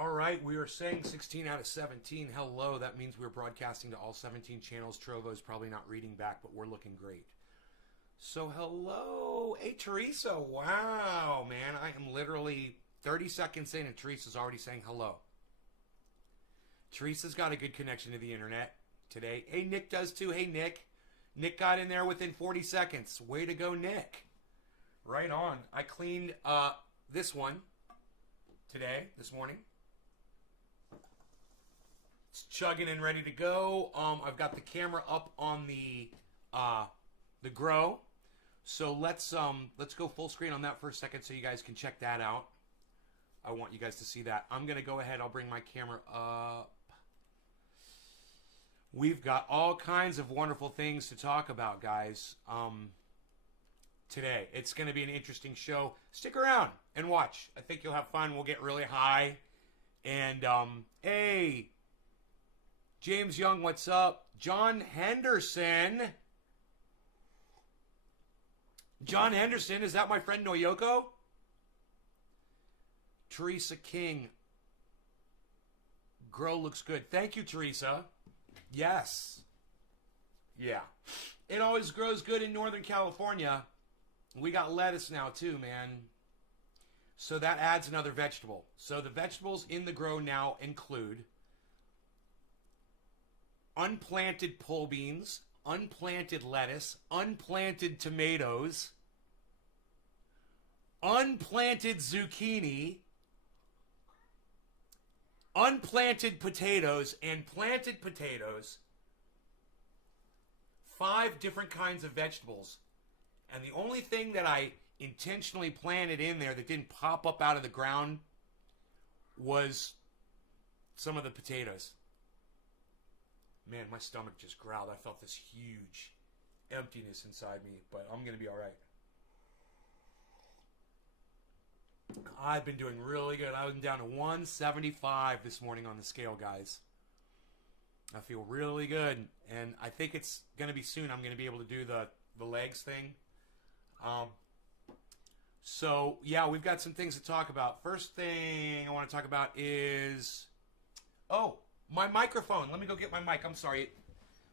All right, we are saying 16 out of 17. Hello, that means we're broadcasting to all 17 channels. Trovo's probably not reading back, but we're looking great. So hello. Hey, Teresa. Wow, man. I am literally 30 seconds in and Teresa's already saying hello. Teresa's got a good connection to the internet today. Hey, Nick does too. Hey, Nick. Nick got in there within 40 seconds. Way to go, Nick. Right on. I cleaned this one this morning. It's chugging and ready to go. I've got the camera up on the grow. So let's go full screen on that for a second so you guys can check that out. I want you guys to see that. I'm gonna go ahead. I'll bring my camera up. We've got all kinds of wonderful things to talk about, guys. Today it's gonna be an interesting show. Stick around and watch. I think you'll have fun. We'll get really high. And hey. James Young, what's up? John Henderson. John Henderson, is that my friend Noyoko? Teresa King. Grow looks good. Thank you, Teresa. Yes. Yeah. It always grows good in Northern California. We got lettuce now too, man. So that adds another vegetable. So the vegetables in the grow now include unplanted pole beans, unplanted lettuce, unplanted tomatoes, unplanted zucchini, unplanted potatoes, and planted potatoes. 5 different kinds of vegetables. And the only thing that I intentionally planted in there that didn't pop up out of the ground was some of the potatoes. Man, my stomach just growled. I felt this huge emptiness inside me, but I'm going to be all right. I've been doing really good. I was down to 175 this morning on the scale, guys. I feel really good, and I think it's going to be soon. I'm going to be able to do the legs thing. So, yeah, we've got some things to talk about. First thing I want to talk about is... Oh! My microphone. Let me go get my mic. I'm sorry.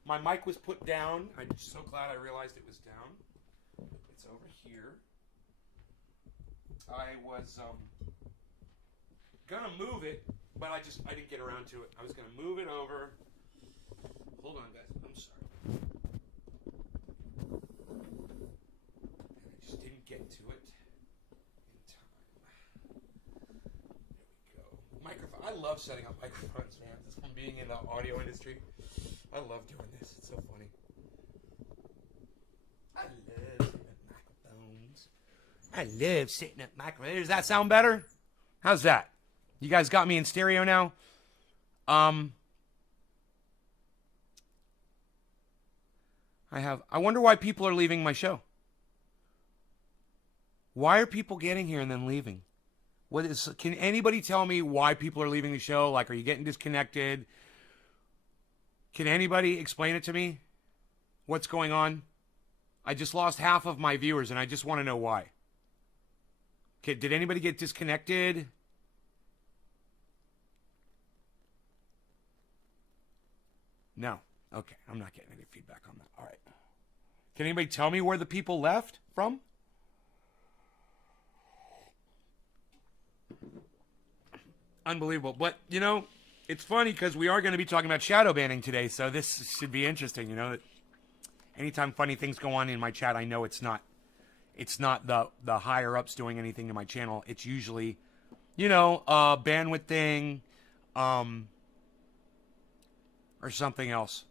My mic was put down. I'm so glad I realized it was down. It's over here. I was gonna move it, but I didn't get around to it. I was gonna move it over. Hold on, guys. I'm sorry. And I just didn't get to it in time. There we go. Microphone. I love setting up microphones, man. Just from being in the audio industry, I love doing this. It's so funny. I love setting up microphones. I love setting up microphones. Does that sound better? How's that? You guys got me in stereo now? I wonder why people are leaving my show. Why are people getting here and then leaving? Can anybody tell me why people are leaving the show? Like, are you getting disconnected? Can anybody explain it to me? What's going on? I just lost half of my viewers, and I just want to know why. Okay, did anybody get disconnected? No. Okay, I'm not getting any feedback on that. All right. Can anybody tell me where the people left from? Unbelievable. But, you know, it's funny because we are going to be talking about shadow banning today, so this should be interesting, you know. Anytime funny things go on in my chat, I know it's not the higher-ups doing anything to my channel. It's usually, you know, a bandwidth thing or something else.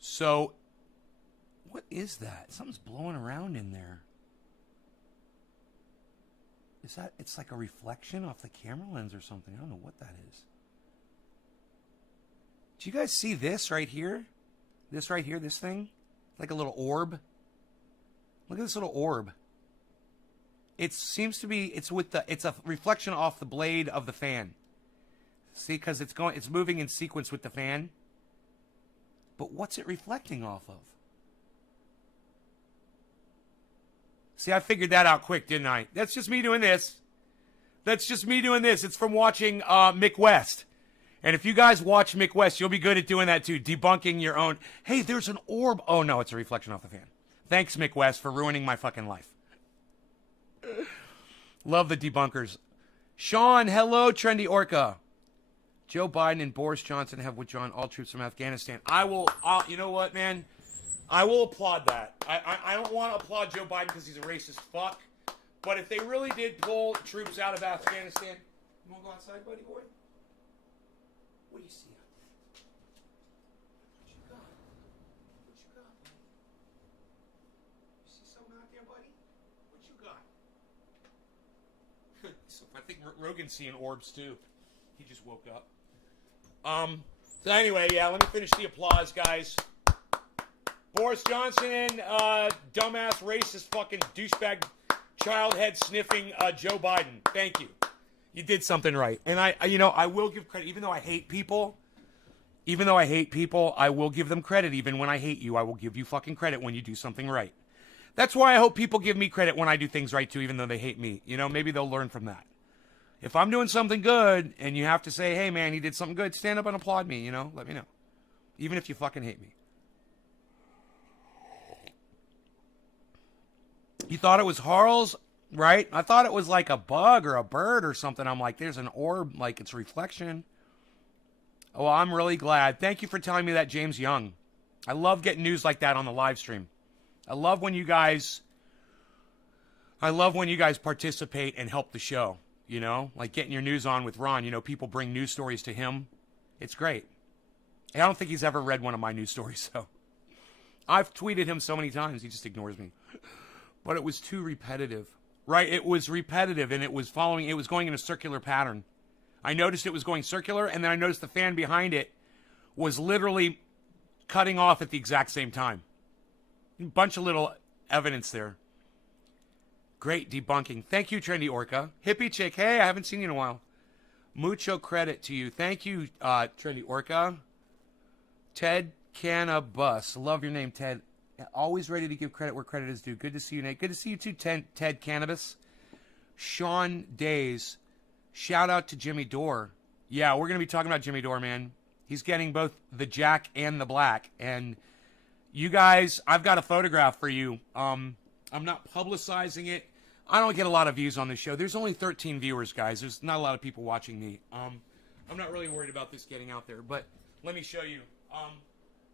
So, what is that? Something's blowing around in there. Is that, it's like a reflection off the camera lens or something. I don't know what that is. Do you guys see this right here? This right here, this thing? Like a little orb. Look at this little orb. It seems to be, it's a reflection off the blade of the fan. See, because it's moving in sequence with the fan. But what's it reflecting off of? See, I figured that out quick, didn't I? That's just me doing this. That's just me doing this. It's from watching Mick West. And if you guys watch Mick West, you'll be good at doing that too, debunking your own. Hey, there's an orb. Oh, no, it's a reflection off the fan. Thanks, Mick West, for ruining my fucking life. Love the debunkers. Sean, hello, Trendy Orca. Joe Biden and Boris Johnson have withdrawn all troops from Afghanistan. You know what, man? I will applaud that. I don't want to applaud Joe Biden because he's a racist fuck. But if they really did pull troops out of Afghanistan... You want to go outside, buddy boy? What do you see out there? What you got? What you got, buddy? You see something out there, buddy? What you got? So I think Rogan's seeing orbs, too. He just woke up. So anyway, yeah, let me finish the applause, guys. Boris Johnson, dumbass, racist, fucking douchebag, child head sniffing Joe Biden. Thank you. You did something right. And I will give credit, even though I hate people, I will give them credit. Even when I hate you, I will give you fucking credit when you do something right. That's why I hope people give me credit when I do things right too, even though they hate me. Maybe they'll learn from that. If I'm doing something good and you have to say, hey man, he did something good, stand up and applaud me, let me know. Even if you fucking hate me. You thought it was Harl's, right? I thought it was like a bug or a bird or something. I'm like, there's an orb, like it's reflection. Oh, well, I'm really glad. Thank you for telling me that, James Young. I love getting news like that on the live stream. I love when you guys participate and help the show, like getting your news on with Ron. People bring news stories to him. It's great. I don't think he's ever read one of my news stories, so I've tweeted him so many times, he just ignores me. But it was too repetitive, right? It was repetitive, and it was going in a circular pattern. I noticed it was going circular, and then I noticed the fan behind it was literally cutting off at the exact same time. A bunch of little evidence there. Great debunking. Thank you, Trendy Orca. Hippie Chick, hey, I haven't seen you in a while. Mucho credit to you. Thank you, Trendy Orca. Ted Cannabus. Love your name, Ted. Always ready to give credit where credit is due. Good to see you, Nate. Good to see you too, Ted Cannabis. Sean Days. Shout out to Jimmy Dore. Yeah, we're going to be talking about Jimmy Dore, man. He's getting both the Jack and the Black. And you guys, I've got a photograph for you. I'm not publicizing it. I don't get a lot of views on this show. There's only 13 viewers, guys. There's not a lot of people watching me. I'm not really worried about this getting out there. But let me show you.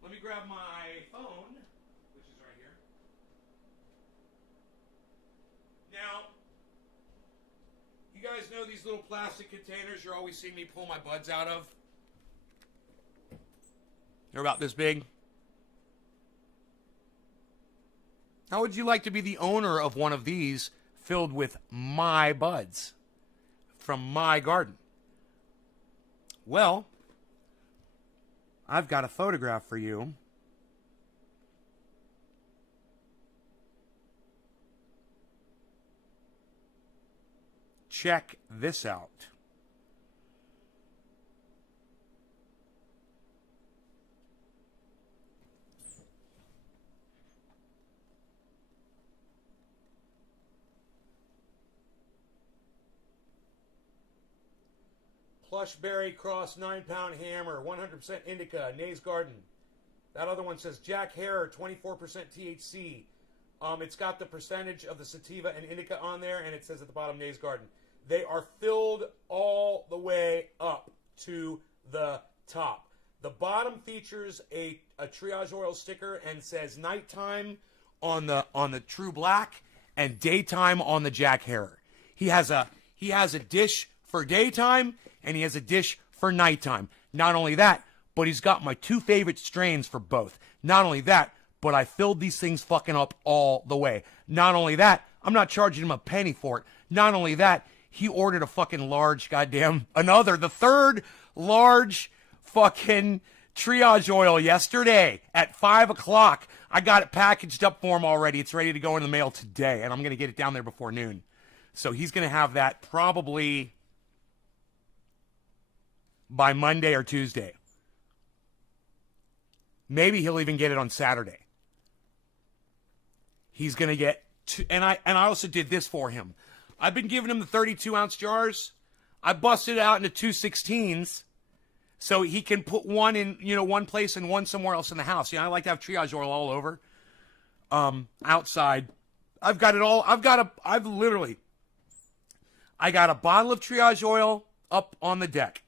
Let me grab my phone. Now, you guys know these little plastic containers you're always seeing me pull my buds out of? They're about this big. How would you like to be the owner of one of these filled with my buds from my garden? Well, I've got a photograph for you. Check this out. Plushberry Cross 9-pound hammer, 100% indica, Nay's Garden. That other one says Jack Hair, 24% THC. It's got the percentage of the sativa and indica on there, and it says at the bottom, Nay's Garden. They are filled all the way up to the top. The bottom features a triage oil sticker and says nighttime on the True Black and daytime on the Jack Hair. He has a dish for daytime and he has a dish for nighttime. Not only that, but he's got my two favorite strains for both. Not only that, but I filled these things fucking up all the way. Not only that, I'm not charging him a penny for it. Not only that, he ordered a fucking large the third large fucking triage oil yesterday at 5 o'clock. I got it packaged up for him already. It's ready to go in the mail today, and I'm going to get it down there before noon. So he's going to have that probably by Monday or Tuesday. Maybe he'll even get it on Saturday. He's going to get and I also did this for him. I've been giving him the 32-ounce jars. I busted it out into 216s so he can put one in, one place and one somewhere else in the house. I like to have triage oil all over. Outside. I've got it all. I got a bottle of triage oil up on the deck.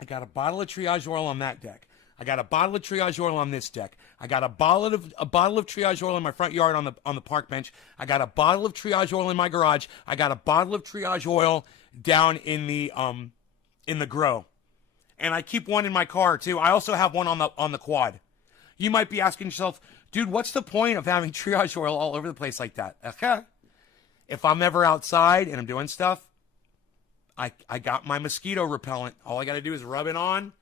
I got a bottle of triage oil on that deck. I got a bottle of triage oil on this deck. I got a bottle of triage oil in my front yard on the park bench. I got a bottle of triage oil in my garage. I got a bottle of triage oil down in the grow. And I keep one in my car too. I also have one on the quad. You might be asking yourself, dude, what's the point of having triage oil all over the place like that? Okay. If I'm ever outside and I'm doing stuff, I got my mosquito repellent. All I got to do is rub it on.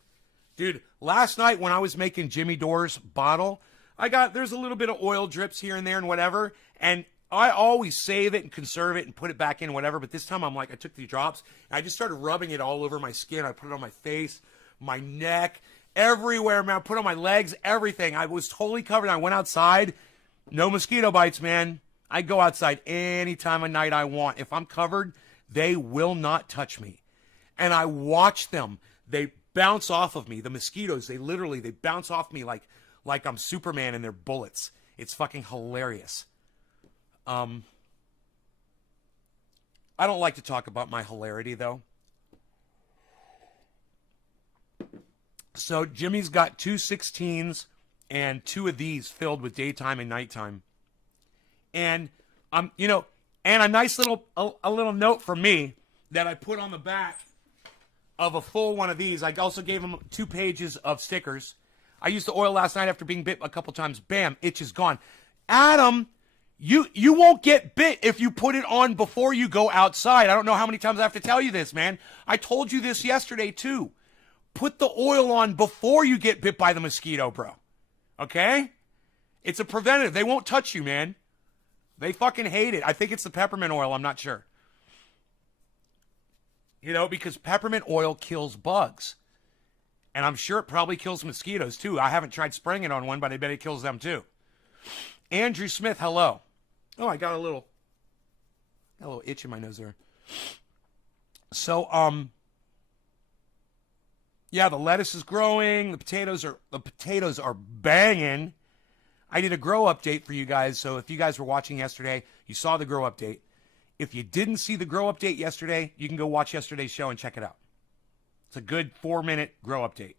Dude, last night when I was making Jimmy Dore's bottle, there's a little bit of oil drips here and there and whatever. And I always save it and conserve it and put it back in whatever. But this time I took the drops and I just started rubbing it all over my skin. I put it on my face, my neck, everywhere, man. I put it on my legs, everything. I was totally covered. I went outside. No mosquito bites, man. I go outside any time of night I want. If I'm covered, they will not touch me. And I watch them. They bounce off of me. The mosquitoes, they bounce off me like I'm Superman and they're bullets. It's fucking hilarious. I don't like to talk about my hilarity, though. So Jimmy's got 2 16s and 2 of these filled with daytime and nighttime. And and a nice little note from me that I put on the back of a full one of these. I also gave him 2 pages of stickers. I used the oil last night after being bit a couple times. Bam, itch is gone. Adam, you won't get bit if you put it on before you go outside. I don't know how many times I have to tell you this, man. I told you this yesterday, too. Put the oil on before you get bit by the mosquito, bro. Okay? It's a preventative. They won't touch you, man. They fucking hate it. I think it's the peppermint oil. I'm not sure. Because peppermint oil kills bugs. And I'm sure it probably kills mosquitoes, too. I haven't tried spraying it on one, but I bet it kills them, too. Andrew Smith, hello. Oh, I got a little itch in my nose there. So, yeah, the lettuce is growing. The potatoes are banging. I did a grow update for you guys. So if you guys were watching yesterday, you saw the grow update. If you didn't see the grow update yesterday, you can go watch yesterday's show and check it out. It's a good 4-minute grow update.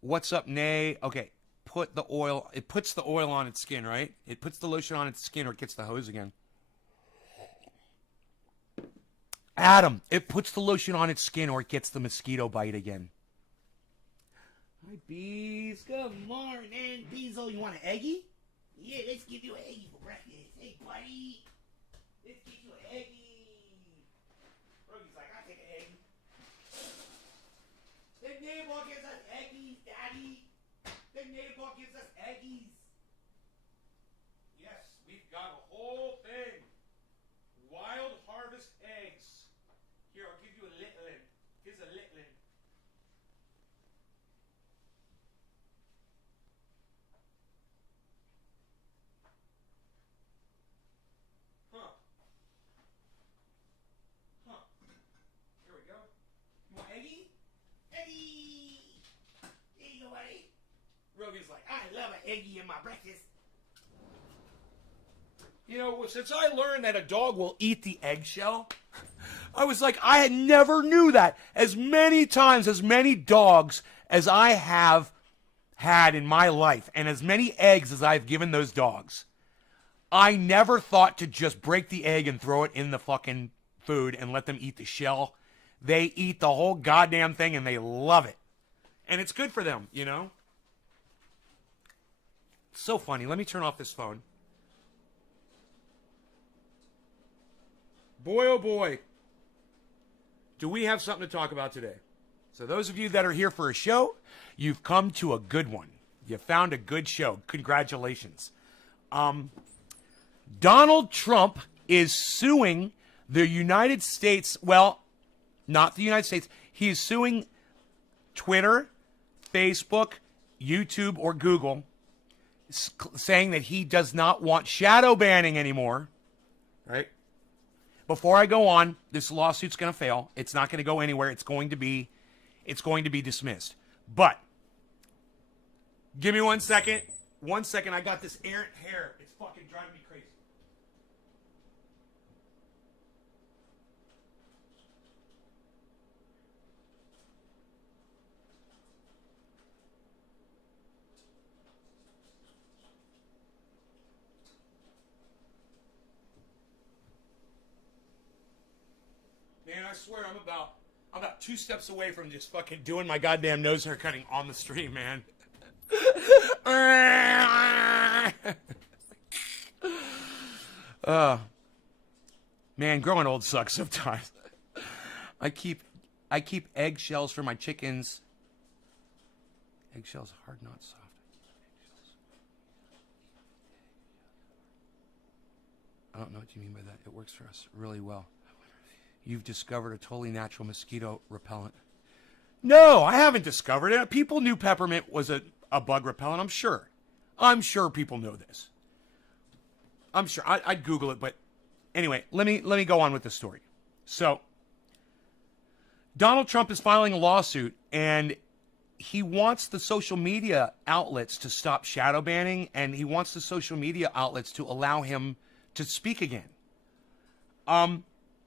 What's up, Nay? Okay, put the oil. It puts the oil on its skin, right? It puts the lotion on its skin or it gets the hose again. Adam, it puts the lotion on its skin or it gets the mosquito bite again. Hi, Bees. Good morning, Beezel. You want an eggie? Yeah, let's give you an eggie for breakfast. Hey, buddy. Let's get you an eggie. Rogy's like, I'll take an eggie. The neighbor gives us eggies, Daddy. The neighbor gives us eggies. Yes, we've got a whole thing. Wild harvest eggs. Here, I'll give you a little one. Here's a little one. Here we go. You want eggie? Eggie! There you go, buddy. Rogan's like, I love an eggie in my breakfast. Since I learned that a dog will eat the eggshell, I was like, I had never knew that. As many times, as many dogs as I have had in my life, and as many eggs as I've given those dogs, I never thought to just break the egg and throw it in the fucking food and let them eat the shell. They eat the whole goddamn thing and they love it. And it's good for them, It's so funny. Let me turn off this phone. Boy, oh boy, do we have something to talk about today. So those of you that are here for a show, you've come to a good one. You found a good show. Congratulations. Donald Trump is suing the United States. Well, not the United States. He is suing Twitter, Facebook, YouTube, or Google, saying that he does not want shadow banning anymore. right? Before I go on, this lawsuit's going to fail. It's not going to go anywhere. It's going to be dismissed. But give me 1 second. 1 second. I got this errant hair. It's fucking driving me crazy. Man, I swear I'm about 2 steps away from just fucking doing my goddamn nose hair cutting on the stream, man. Man, growing old sucks sometimes. I keep eggshells for my chickens. Eggshells hard, not soft. I don't know what you mean by that. It works for us really well. You've discovered a totally natural mosquito repellent. No, I haven't discovered it. People knew peppermint was a bug repellent, I'm sure. I'm sure people know this. I'm sure. I'd Google it, but anyway, let me go on with the story. So, Donald Trump is filing a lawsuit, and he wants the social media outlets to stop shadow banning, and he wants the social media outlets to allow him to speak again.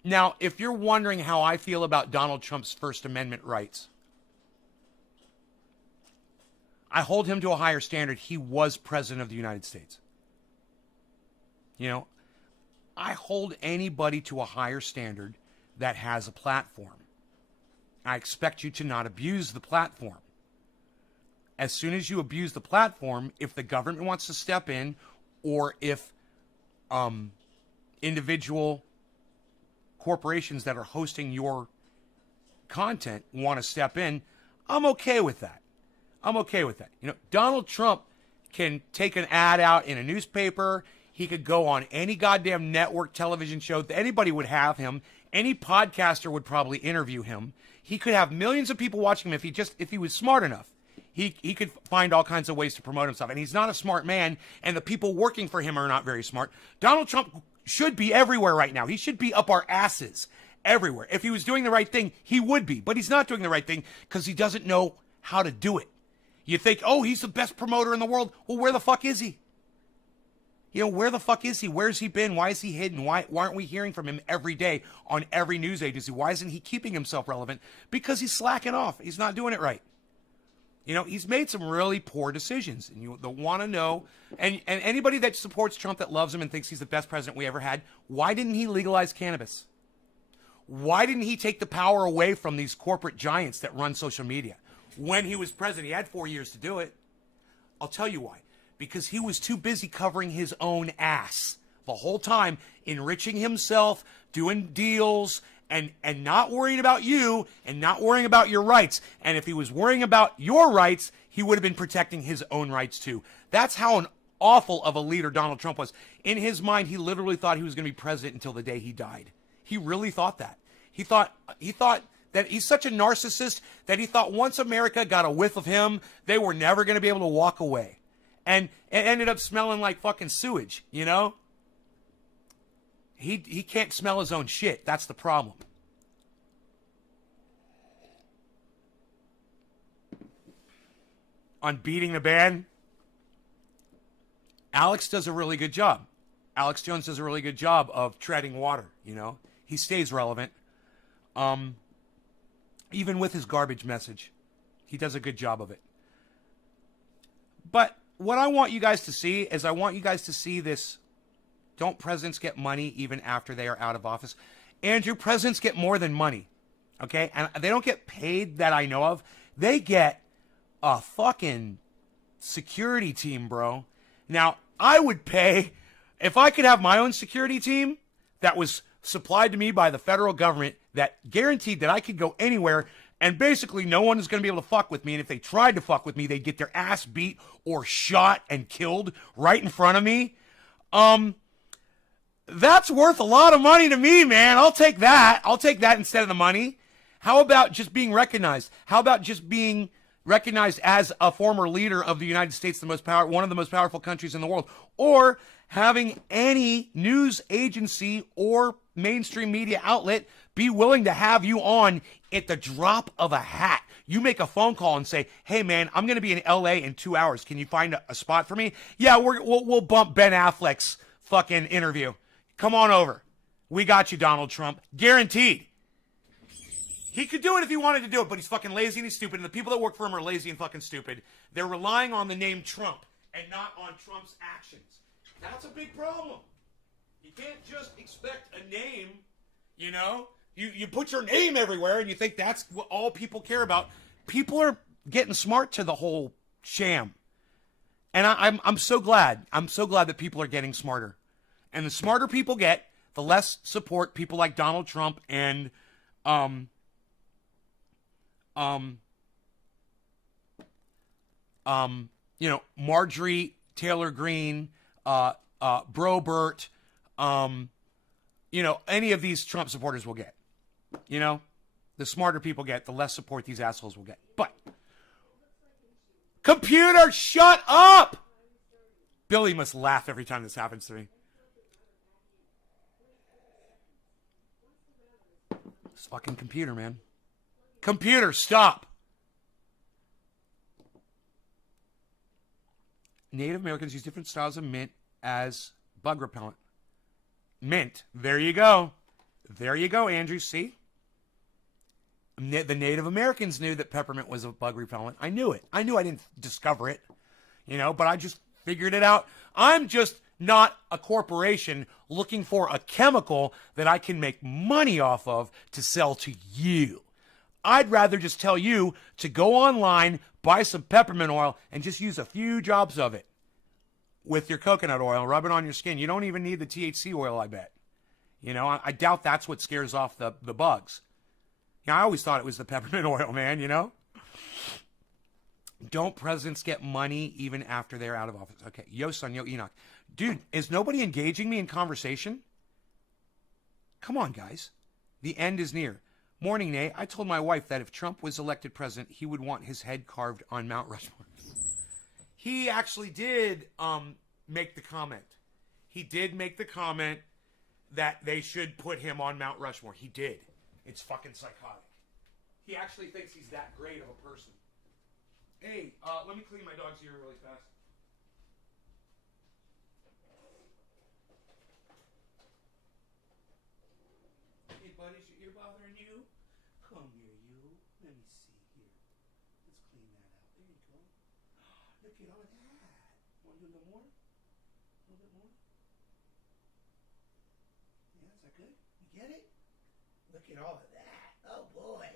Now, if you're wondering how I feel about Donald Trump's First Amendment rights, I hold him to a higher standard. He was president of the United States. You know, I hold anybody to a higher standard that has a platform. I expect you to not abuse the platform. As soon as you abuse the platform, if the government wants to step in, or if individual corporations that are hosting your content want to step in, I'm okay with that. I'm okay with that. You know, Donald Trump can take an ad out in a newspaper. He could go on any goddamn network television show. Anybody would have him. Any podcaster would probably interview him. He could have millions of people watching him if he was smart enough. He could find all kinds of ways to promote himself. And he's not a smart man, and the people working for him are not very smart. Donald Trump should be everywhere right now. He should be up our asses everywhere. If he was doing the right thing, he would be. But he's not doing the right thing because he doesn't know how to do it. You think, oh, he's the best promoter in the world. Well, where the fuck is he? You know, where the fuck is he? Where's he been? Why is he hidden? Why aren't we hearing from him every day on every news agency? Why isn't he keeping himself relevant? Because he's slacking off. He's not doing it right. You know, he's made some really poor decisions, and you want to know. And anybody that supports Trump, that loves him and thinks he's the best president we ever had, why didn't he legalize cannabis? Why didn't he take the power away from these corporate giants that run social media? When he was president, he had 4 years to do it. I'll tell you why. Because he was too busy covering his own ass the whole time, enriching himself, doing deals, and not worrying about you and not worrying about your rights. And if he was worrying about your rights, he would have been protecting his own rights too. That's how an awful of a leader Donald Trump was. In his mind, he literally thought he was going to be president until the day he died. He really thought that. He thought that he's such a narcissist that he thought once America got a whiff of him, they were never going to be able to walk away. And it ended up smelling like fucking sewage, you know? He can't smell his own shit. That's the problem. On beating the band, Alex does a really good job. Alex Jones does a really good job of treading water, you know? He stays relevant. Even with his garbage message, he does a good job of it. But what I want you guys to see is I want you guys to see this. Don't presidents get money even after they are out of office? Andrew, presidents get more than money, okay? And they don't get paid that I know of. They get a fucking security team, bro. Now, I would pay, if I could have my own security team that was supplied to me by the federal government that guaranteed that I could go anywhere and basically no one is going to be able to fuck with me. And if they tried to fuck with me, they'd get their ass beat or shot and killed right in front of me. That's worth a lot of money to me, man. I'll take that. I'll take that instead of the money. How about just being recognized? How about just being recognized as a former leader of the United States, one of the most powerful countries in the world? Or having any news agency or mainstream media outlet be willing to have you on at the drop of a hat. You make a phone call and say, hey, man, I'm going to be in L.A. in 2 hours. Can you find a spot for me? Yeah, we'll bump Ben Affleck's fucking interview. Come on over. We got you, Donald Trump. Guaranteed. He could do it if he wanted to do it, but he's fucking lazy and he's stupid, and the people that work for him are lazy and fucking stupid. They're relying on the name Trump and not on Trump's actions. That's a big problem. You can't just expect a name, you know? You put your name everywhere and you think that's what all people care about. People are getting smart to the whole sham. And I'm so glad. I'm so glad that people are getting smarter. And the smarter people get, the less support people like Donald Trump and Marjorie Taylor Greene, Brobert, any of these Trump supporters will get. The smarter people get, the less support these assholes will get. But, computer, shut up! Billy must laugh every time this happens to me. This fucking computer, man. Computer, stop! Native Americans use different styles of mint as bug repellent. Mint. There you go. There you go, Andrew. See? The Native Americans knew that peppermint was a bug repellent. I knew it. I knew I didn't discover it, but I just figured it out. I'm just not a corporation looking for a chemical that I can make money off of to sell to you. I'd rather just tell you to go online, buy some peppermint oil, and just use a few drops of it with your coconut oil, rub it on your skin. You don't even need the THC oil, I bet. I doubt that's what scares off the bugs. I always thought it was the peppermint oil, man, Don't presidents get money even after they're out of office? Okay, yo, son, yo, Enoch. Dude, is nobody engaging me in conversation? Come on, guys. The end is near. Morning, Nay. I told my wife that if Trump was elected president, he would want his head carved on Mount Rushmore. He actually did make the comment. He did make the comment that they should put him on Mount Rushmore. He did. It's fucking psychotic. He actually thinks he's that great of a person. Hey, let me clean my dog's ear really fast. Hey, buddy, is your ear bothering you? Come here, you. Let me see here. Let's clean that out. There you go. Look at all that. Want to do a little more? A little bit more? Yeah, is that good? You get it? Look at all of that. Oh, boy.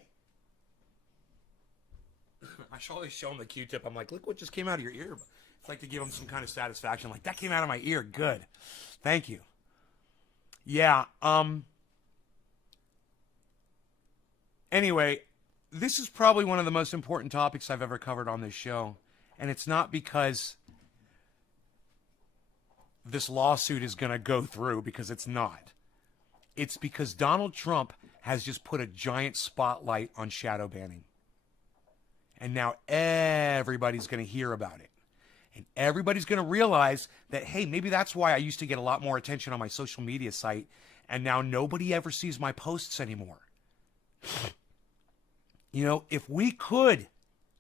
I should always show him the Q-tip. I'm like, look what just came out of your ear. It's like to give him some kind of satisfaction. Like, that came out of my ear. Good. Thank you. Yeah. Anyway, this is probably one of the most important topics I've ever covered on this show. And it's not because this lawsuit is going to go through, because it's not. It's because Donald Trump has just put a giant spotlight on shadow banning. And now everybody's going to hear about it. And everybody's going to realize that, hey, maybe that's why I used to get a lot more attention on my social media site, and now nobody ever sees my posts anymore. If we could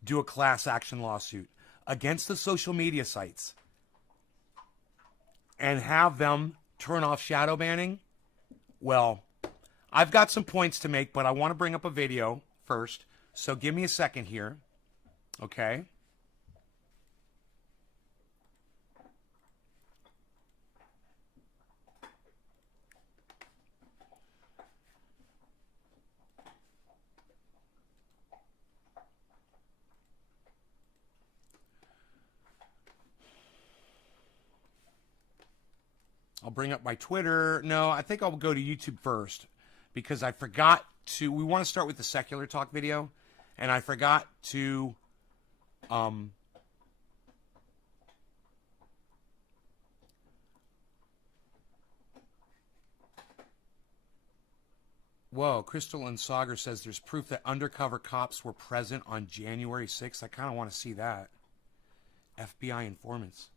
do a class action lawsuit against the social media sites and have them turn off shadow banning, well, I've got some points to make, but I want to bring up a video first. So give me a second here. Okay. I'll bring up my Twitter. No, I think I'll go to YouTube first because I forgot to. We want to start with the secular talk video, and I forgot to. Whoa, Crystal and Sagar says there's proof that undercover cops were present on January 6th. I kind of want to see that. FBI informants.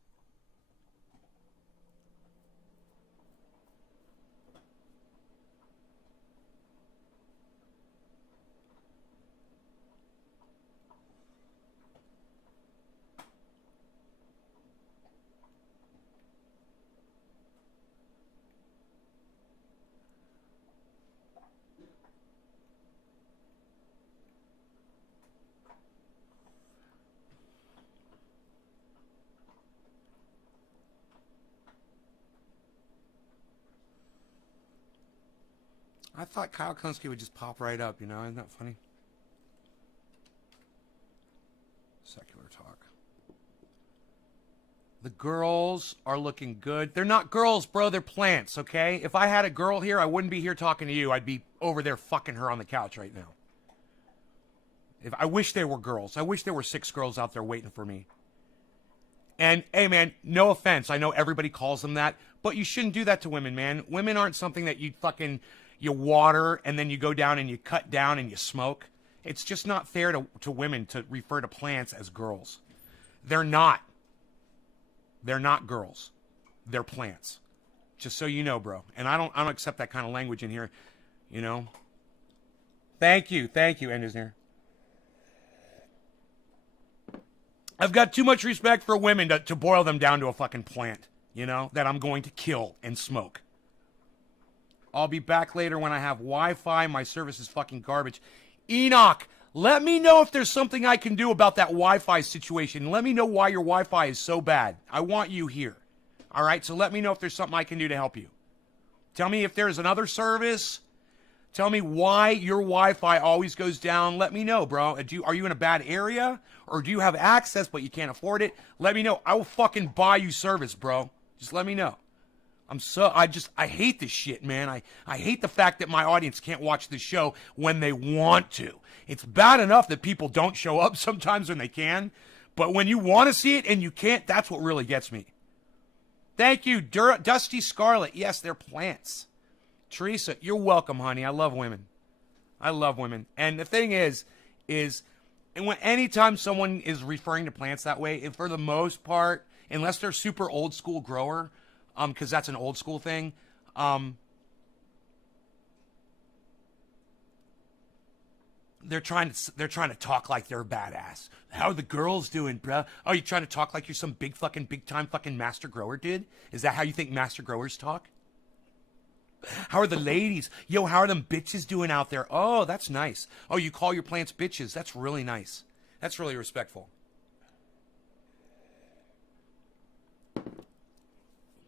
I thought Kyle Klinsky would just pop right up, you know? Isn't that funny? Secular talk. The girls are looking good. They're not girls, bro. They're plants, okay? If I had a girl here, I wouldn't be here talking to you. I'd be over there fucking her on the couch right now. I wish they were girls. I wish there were 6 girls out there waiting for me. And, hey, man, no offense. I know everybody calls them that, but you shouldn't do that to women, man. Women aren't something that you water and then you go down and you cut down and you smoke. It's just not fair to women to refer to plants as girls. They're not. They're not girls. They're plants. Just so you know, bro. And I don't accept that kind of language in here, you know. Thank you, Endersner. I've got too much respect for women to boil them down to a fucking plant, you know, that I'm going to kill and smoke. I'll be back later when I have Wi-Fi. My service is fucking garbage. Enoch, let me know if there's something I can do about that Wi-Fi situation. Let me know why your Wi-Fi is so bad. I want you here. All right, so let me know if there's something I can do to help you. Tell me if there's another service. Tell me why your Wi-Fi always goes down. Let me know, bro. Are you in a bad area? Or do you have access but you can't afford it? Let me know. I will fucking buy you service, bro. Just let me know. I hate this shit, man. I hate the fact that my audience can't watch this show when they want to. It's bad enough that people don't show up sometimes when they can, but when you want to see it and you can't, that's what really gets me. Thank you, Dusty Scarlet. Yes, they're plants. Teresa, you're welcome, honey. I love women. And the thing is anytime someone is referring to plants that way, and for the most part, unless they're super old school grower, because that's an old school thing, they're trying to talk like they're badass. How are the girls doing, bro? Oh, you trying to talk like you're some big time fucking master grower, dude? Is that how you think master growers talk? How are the ladies? Yo, how are them bitches doing out there? Oh, that's nice. Oh, you call your plants bitches. That's really nice. That's really respectful.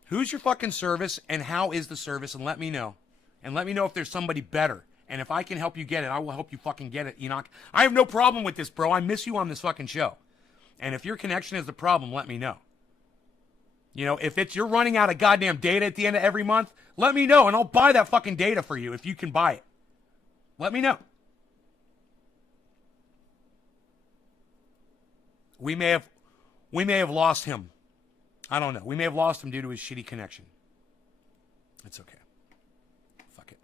Who's your fucking service and how is the service? And let me know. And let me know if there's somebody better. And if I can help you get it, I will help you fucking get it, Enoch. I have no problem with this, bro. I miss you on this fucking show. And if your connection is the problem, let me know. You know, if you're running out of goddamn data at the end of every month, let me know and I'll buy that fucking data for you if you can buy it. Let me know. We may have lost him. I don't know. We may have lost him due to his shitty connection. It's okay. Fuck it.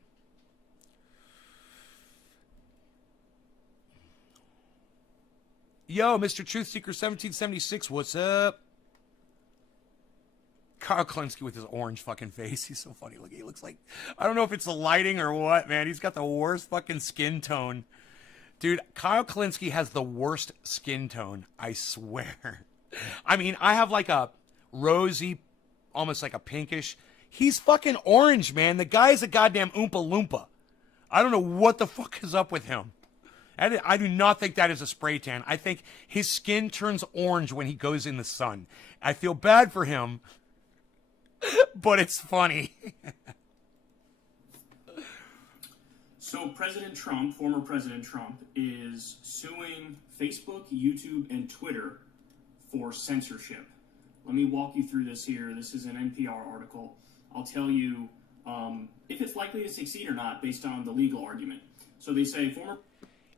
Yo, Mr. Truth Seeker 1776, what's up? Kyle Klinsky with his orange fucking face. He's so funny looking. He looks like, I don't know if it's the lighting or what, man. He's got the worst fucking skin tone. Dude, Kyle Klinsky has the worst skin tone, I swear. I mean, I have like a rosy, almost like a pinkish. He's fucking orange, man. The guy's a goddamn Oompa Loompa. I don't know what the fuck is up with him. I do not think that is a spray tan. I think his skin turns orange when he goes in the sun. I feel bad for him, but it's funny. So former President Trump, is suing Facebook, YouTube, and Twitter for censorship. Let me walk you through this here. This is an NPR article. I'll tell you if it's likely to succeed or not based on the legal argument. So they say former...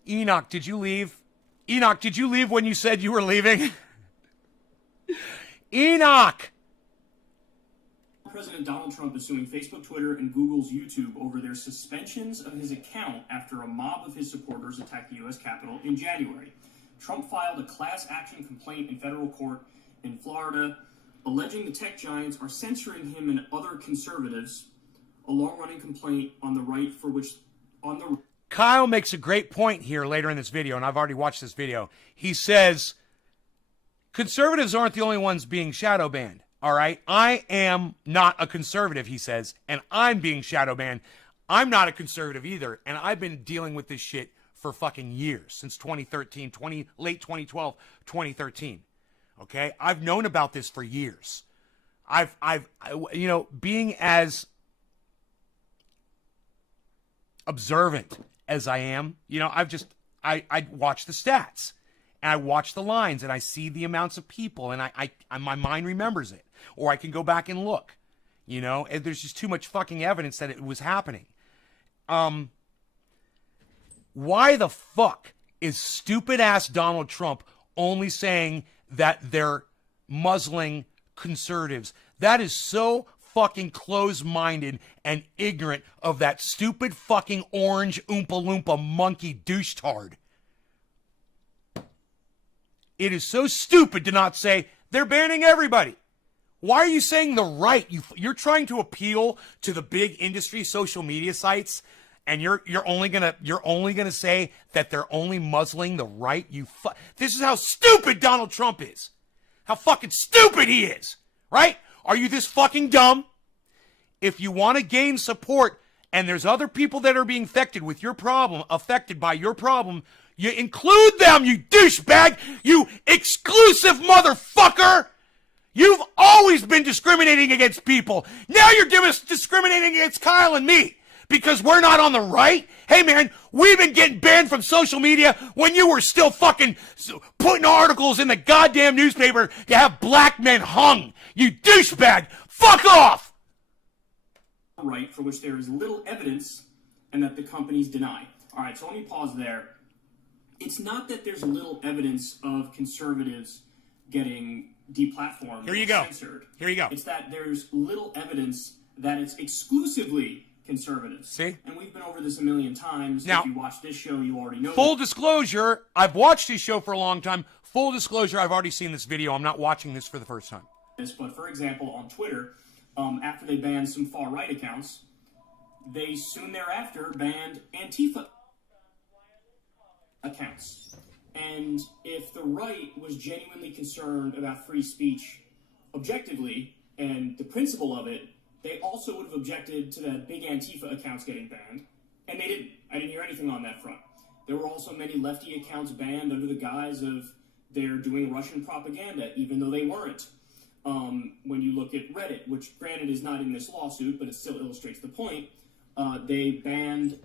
Enoch, did you leave? Enoch, did you leave when you said you were leaving? Enoch! President Donald Trump is suing Facebook, Twitter, and Google's YouTube over their suspensions of his account after a mob of his supporters attacked the U.S. Capitol in January. Trump filed a class action complaint in federal court in Florida, alleging the tech giants are censoring him and other conservatives, a long-running complaint on the right for which... Kyle makes a great point here later in this video, and I've already watched this video. He says, conservatives aren't the only ones being shadow banned. All right, I am not a conservative, he says, and I'm being shadow banned. I'm not a conservative either, and I've been dealing with this shit for fucking years, since 2013, late 2012, 2013. Okay, I've known about this for years. Being as observant as I am, I watch the stats and I watch the lines and I see the amounts of people and I my mind remembers it, or I can go back and look, and there's just too much fucking evidence that it was happening. Why the fuck is stupid ass Donald Trump only saying that they're muzzling conservatives? That is so fucking close-minded and ignorant of that stupid fucking orange Oompa Loompa monkey douche-tard. It is so stupid to not say they're banning everybody. Why are you saying the right? You're trying to appeal to the big industry social media sites, and you're only gonna say that they're only muzzling the right. This is how stupid Donald Trump is. How fucking stupid he is, right? Are you this fucking dumb? If you want to gain support and there's other people that are being affected by your problem, you include them, you douchebag, you exclusive motherfucker. You've always been discriminating against people. Now you're discriminating against Kyle and me because we're not on the right. Hey man, we've been getting banned from social media when you were still fucking putting articles in the goddamn newspaper to have black men hung. You douchebag. Fuck off. Right, for which there is little evidence and that the companies deny. All right, so let me pause there. It's not that there's little evidence of conservatives getting deplatformed or censored. Here you go. It's that there's little evidence that it's exclusively conservatives. See? And we've been over this a million times. Now, if you watch this show, you already know. Full disclosure, I've watched this show for a long time. Full disclosure, I've already seen this video. I'm not watching this for the first time. But for example, on Twitter, after they banned some far-right accounts, they soon thereafter banned Antifa accounts. And if the right was genuinely concerned about free speech objectively and the principle of it, they also would have objected to the big Antifa accounts getting banned. And they didn't. I didn't hear anything on that front. There were also many lefty accounts banned under the guise of they're doing Russian propaganda, even though they weren't. When you look at Reddit, which granted is not in this lawsuit, but it still illustrates the point, they banned...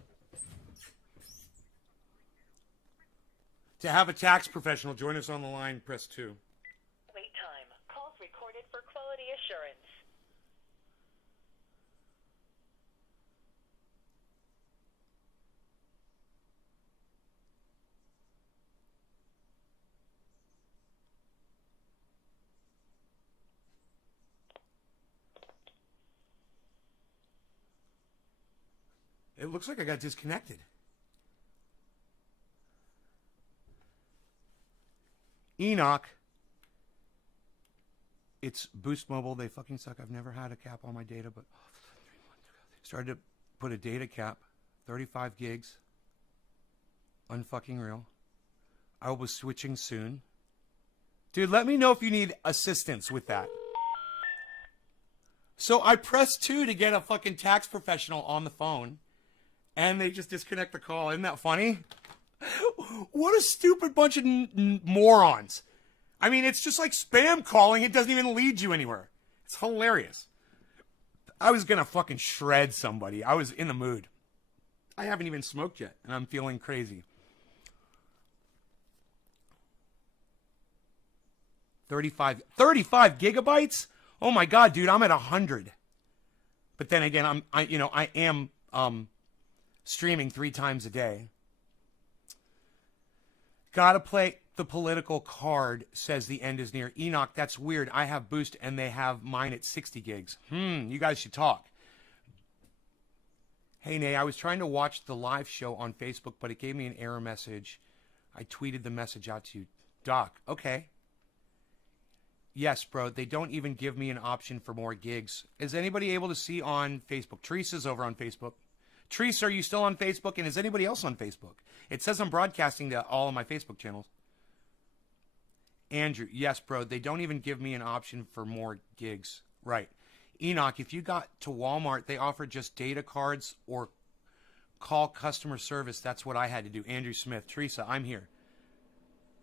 To have a tax professional join us on the line, press 2. Wait time. Calls recorded for quality assurance. It looks like I got disconnected. Enoch. It's Boost Mobile. They fucking suck. I've never had a cap on my data, but started to put a data cap. 35 gigs. Unfucking real. I will be switching soon. Dude, let me know if you need assistance with that. So I pressed 2 to get a fucking tax professional on the phone, and they just disconnect the call. Isn't that funny? What a stupid bunch of morons. I mean, it's just like spam calling. It doesn't even lead you anywhere. It's hilarious. I was going to fucking shred somebody. I was in the mood. I haven't even smoked yet, and I'm feeling crazy. 35 gigabytes? Oh my God, dude, I'm at 100. But then again, I am streaming 3 times a day. Gotta play the political card, says the end is near. Enoch, that's weird. I have Boost and they have mine at 60 gigs. You guys should talk. Hey, Nay, I was trying to watch the live show on Facebook, but it gave me an error message. I tweeted the message out to you. Doc, okay. Yes, bro, they don't even give me an option for more gigs. Is anybody able to see on Facebook? Teresa's over on Facebook. Teresa, are you still on Facebook? And is anybody else on Facebook? It says I'm broadcasting to all of my Facebook channels. Andrew, yes, bro, they don't even give me an option for more gigs. Right. Enoch, if you got to Walmart, they offer just data cards or call customer service. That's what I had to do. Andrew Smith. Teresa, I'm here.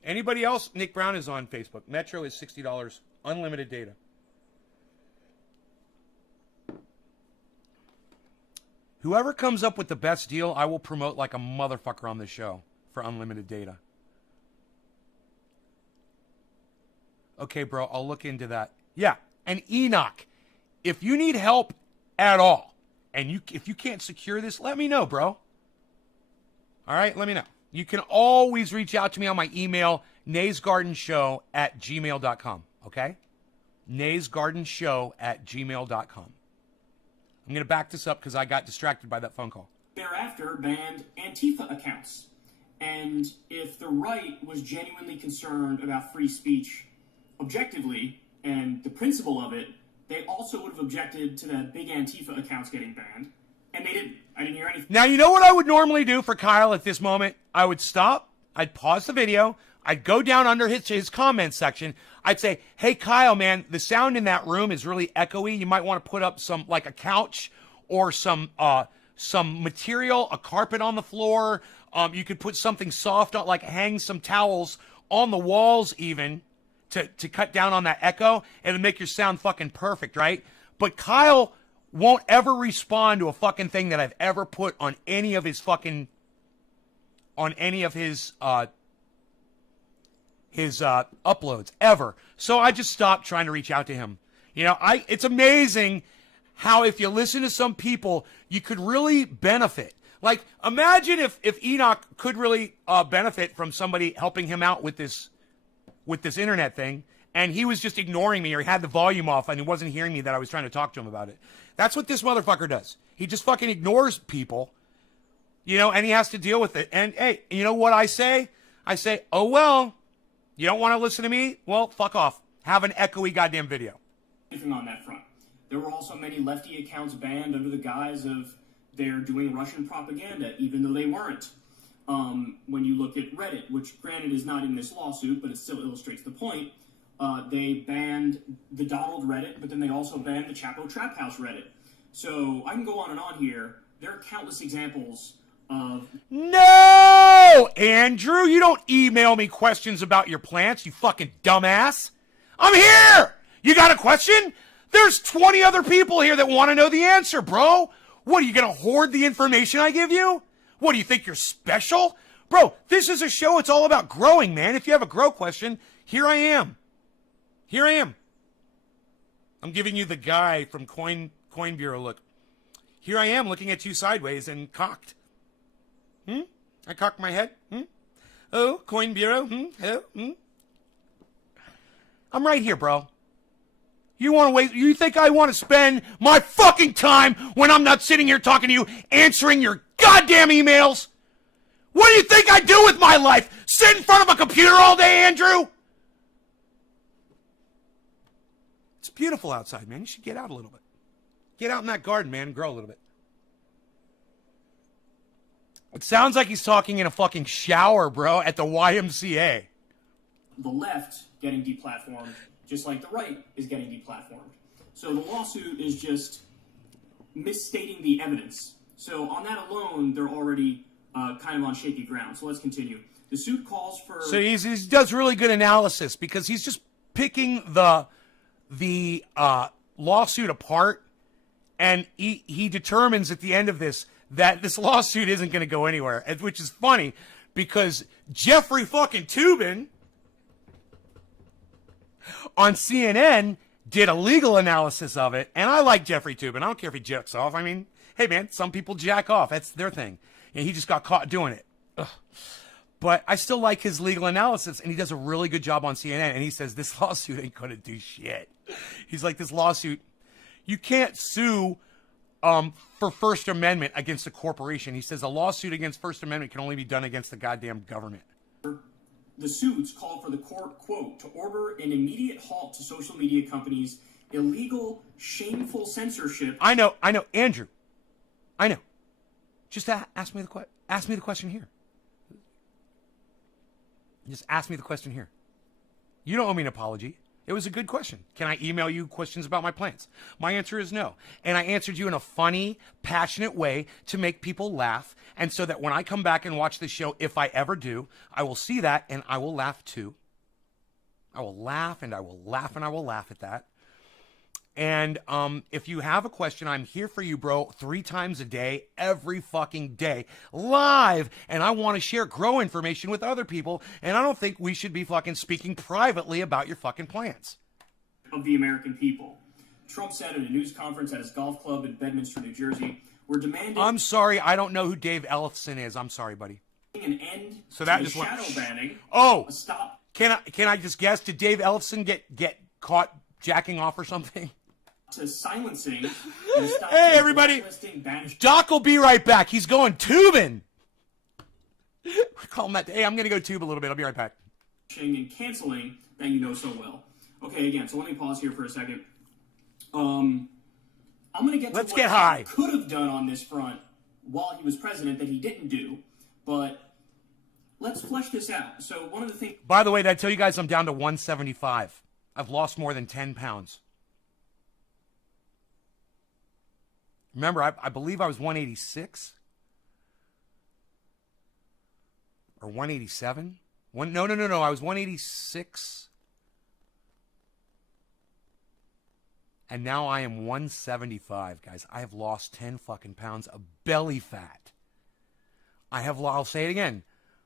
Anybody else? Nick Brown is on Facebook. Metro is $60. Unlimited data. Whoever comes up with the best deal, I will promote like a motherfucker on this show for unlimited data. Okay, bro, I'll look into that. Yeah, and Enoch, if you need help at all, and if you can't secure this, let me know, bro. All right, let me know. You can always reach out to me on my email, naysgardenshow@gmail.com, okay? naysgardenshow@gmail.com. I'm going to back this up because I got distracted by that phone call. Thereafter banned Antifa accounts. And if the right was genuinely concerned about free speech objectively and the principle of it, they also would have objected to the big Antifa accounts getting banned. And they didn't. I didn't hear anything. Now, you know what I would normally do for Kyle at this moment? I would stop. I'd pause the video. I'd go down under his comment section. I'd say, hey, Kyle, man, the sound in that room is really echoey. You might want to put up some, like a couch or some material, a carpet on the floor. You could put something soft on, like hang some towels on the walls even to cut down on that echo and make your sound fucking perfect, right? But Kyle won't ever respond to a fucking thing that I've ever put on any of his fucking, uploads ever. So I just stopped trying to reach out to him. You know, it's amazing how if you listen to some people, you could really benefit. Like, imagine if Enoch could really benefit from somebody helping him out with this internet thing, and he was just ignoring me, or he had the volume off and he wasn't hearing me that I was trying to talk to him about it. That's what this motherfucker does. He just fucking ignores people, you know, and he has to deal with it. And hey, you know what I say? I say, oh, well, you don't want to listen to me? Well, fuck off. Have an echoey goddamn video. On that front. There were also many lefty accounts banned under the guise of they're doing Russian propaganda, even though they weren't. When you look at Reddit, which granted is not in this lawsuit, but it still illustrates the point, they banned the Donald Reddit, but then they also banned the Chapo Trap House Reddit. So I can go on and on here. There are countless examples of... No! Andrew, you don't email me questions about your plants, you fucking dumbass. I'm here! You got a question? There's 20 other people here that want to know the answer, bro. What, are you going to hoard the information I give you? What, do you think you're special? Bro, this is a show. It's all about growing, man. If you have a grow question, here I am. Here I am. I'm giving you the guy from Coin Bureau look. Here I am looking at you sideways and cocked. I cocked my head. Oh, Coin Bureau. Oh, I'm right here, bro. You want to wait? You think I want to spend my fucking time when I'm not sitting here talking to you, answering your goddamn emails? What do you think I do with my life? Sit in front of a computer all day, Andrew? It's beautiful outside, man. You should get out a little bit. Get out in that garden, man, and grow a little bit. It sounds like he's talking in a fucking shower, bro, at the YMCA. The left getting deplatformed, just like the right is getting deplatformed. So the lawsuit is just misstating the evidence. So on that alone, they're already kind of on shaky ground. So let's continue. The suit calls for... So he does really good analysis because he's just picking the lawsuit apart, and he determines at the end of this that this lawsuit isn't going to go anywhere, which is funny because Jeffrey fucking Toobin on CNN did a legal analysis of it, and I like Jeffrey Toobin. I don't care if he jacks off. I mean, hey, man, some people jack off. That's their thing. And he just got caught doing it. Ugh. But I still like his legal analysis, and he does a really good job on CNN, and he says, this lawsuit ain't going to do shit. He's like, this lawsuit, you can't sue for First Amendment against a corporation. He says a lawsuit against First Amendment can only be done against the goddamn government. The suits call for the court, quote, to order an immediate halt to social media companies' illegal, shameful censorship. I know, Andrew. I know. Just ask me the question here. Just ask me the question here. You don't owe me an apology. It was a good question. Can I email you questions about my plants? My answer is no. And I answered you in a funny, passionate way to make people laugh. And so that when I come back and watch the show, if I ever do, I will see that and I will laugh too. I will laugh and I will laugh and I will laugh at that. And if you have a question, I'm here for you, bro, 3 times a day, every fucking day, live. And I want to share grow information with other people. And I don't think we should be fucking speaking privately about your fucking plans. Of the American people. Trump said at a news conference at his golf club in Bedminster, New Jersey, we're demanding... I'm sorry, I don't know who Dave Ellefson is. I'm sorry, buddy. An end so that to just shadow went... banning. Oh! A stop. Can I just guess? Did Dave Ellefson get caught jacking off or something? To silencing and stop hey, everybody! Doc will be right back. He's going tubing. We call him that. Hey, I'm going to go tube a little bit. I'll be right back. And canceling that you know so well. Okay, again, so let me pause here for a second. I'm going to get to what he could have done on this front while he was president that he didn't do, but let's flesh this out. So one of the things... By the way, did I tell you guys I'm down to 175? I've lost more than 10 pounds. Remember, I believe I was 186 or 187. No. I was 186, and now I am 175, guys. I have lost 10 fucking pounds of belly fat. I'll say it again.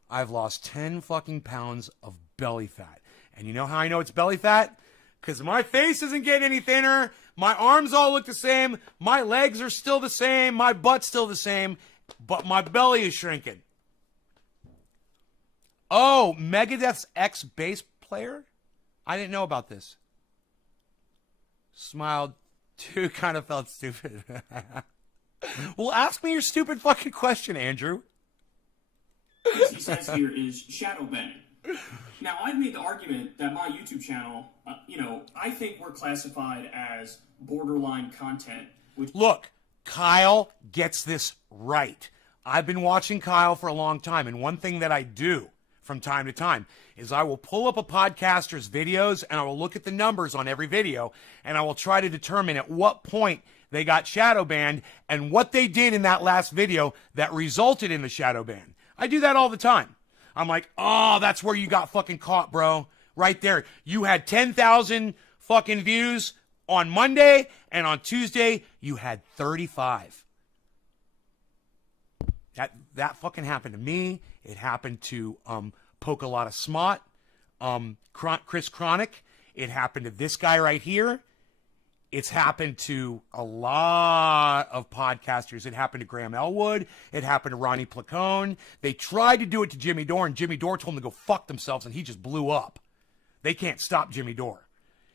I've lost 10 fucking pounds of belly fat. And you know how I know it's belly fat? Because my face isn't getting any thinner. My arms all look the same. My legs are still the same. My butt's still the same. But my belly is shrinking. Oh, Megadeth's ex-bass player? I didn't know about this. Smiled. Too kind of felt stupid. Well, ask me your stupid fucking question, Andrew. He says here is shadow banning. Now, I've made the argument that my YouTube channel, I think we're classified as borderline content. Look, Kyle gets this right. I've been watching Kyle for a long time, and one thing that I do from time to time is I will pull up a podcaster's videos, and I will look at the numbers on every video, and I will try to determine at what point they got shadow banned and what they did in that last video that resulted in the shadow ban. I do that all the time. I'm like, oh, that's where you got fucking caught, bro. Right there. You had 10,000 fucking views on Monday, and on Tuesday, you had 35. That fucking happened to me. It happened to Poke a Lot of Smot, Chris Chronic. It happened to this guy right here. It's happened to a lot of podcasters. It happened to Graham Elwood. It happened to Ronnie Placone. They tried to do it to Jimmy Dore, and Jimmy Dore told them to go fuck themselves, and he just blew up. They can't stop Jimmy Dore.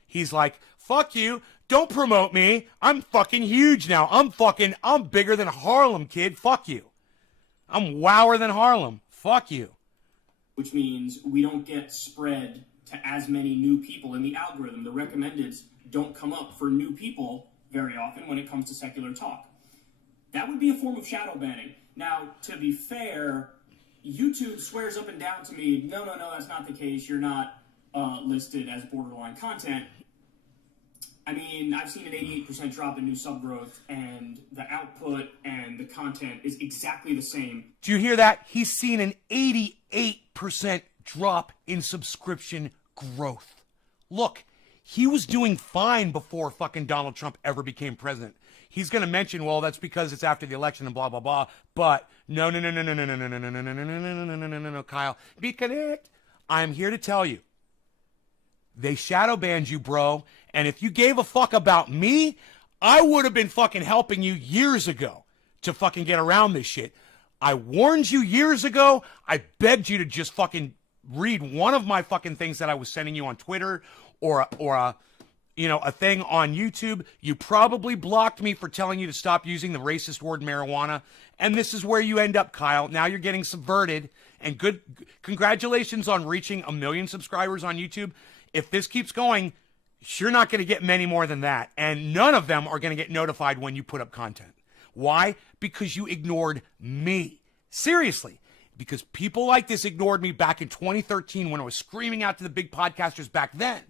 He's like, fuck you. Don't promote me. I'm fucking huge now. I'm bigger than Harlem, kid. Fuck you. I'm wower than Harlem. Fuck you. Which means we don't get spread to as many new people in the algorithm. The recommendeds don't come up for new people very often when it comes to secular talk. That would be a form of shadow banning. Now, to be fair, YouTube swears up and down to me, no, that's not the case. You're not listed as borderline content. I mean, I've seen an 88% drop in new sub growth, and the output and the content is exactly the same. Do you hear that? He's seen an 88% drop in subscription growth. Look, he was doing fine before fucking Donald Trump ever became president. He's going to mention, well, that's because it's after the election and blah, blah, blah. But no, Kyle. Be correct. I'm here to tell you. They shadow banned you, bro. And if you gave a fuck about me, I would have been fucking helping you years ago to fucking get around this shit. I warned you years ago. I begged you to just fucking read one of my fucking things that I was sending you on Twitter or a thing on YouTube. You probably blocked me for telling you to stop using the racist word marijuana. And this is where you end up, Kyle. Now you're getting subverted. And congratulations on reaching 1 million subscribers on YouTube. If this keeps going, you're not going to get many more than that. And none of them are going to get notified when you put up content. Why? Because you ignored me. Seriously. Because people like this ignored me back in 2013 when I was screaming out to the big podcasters back then.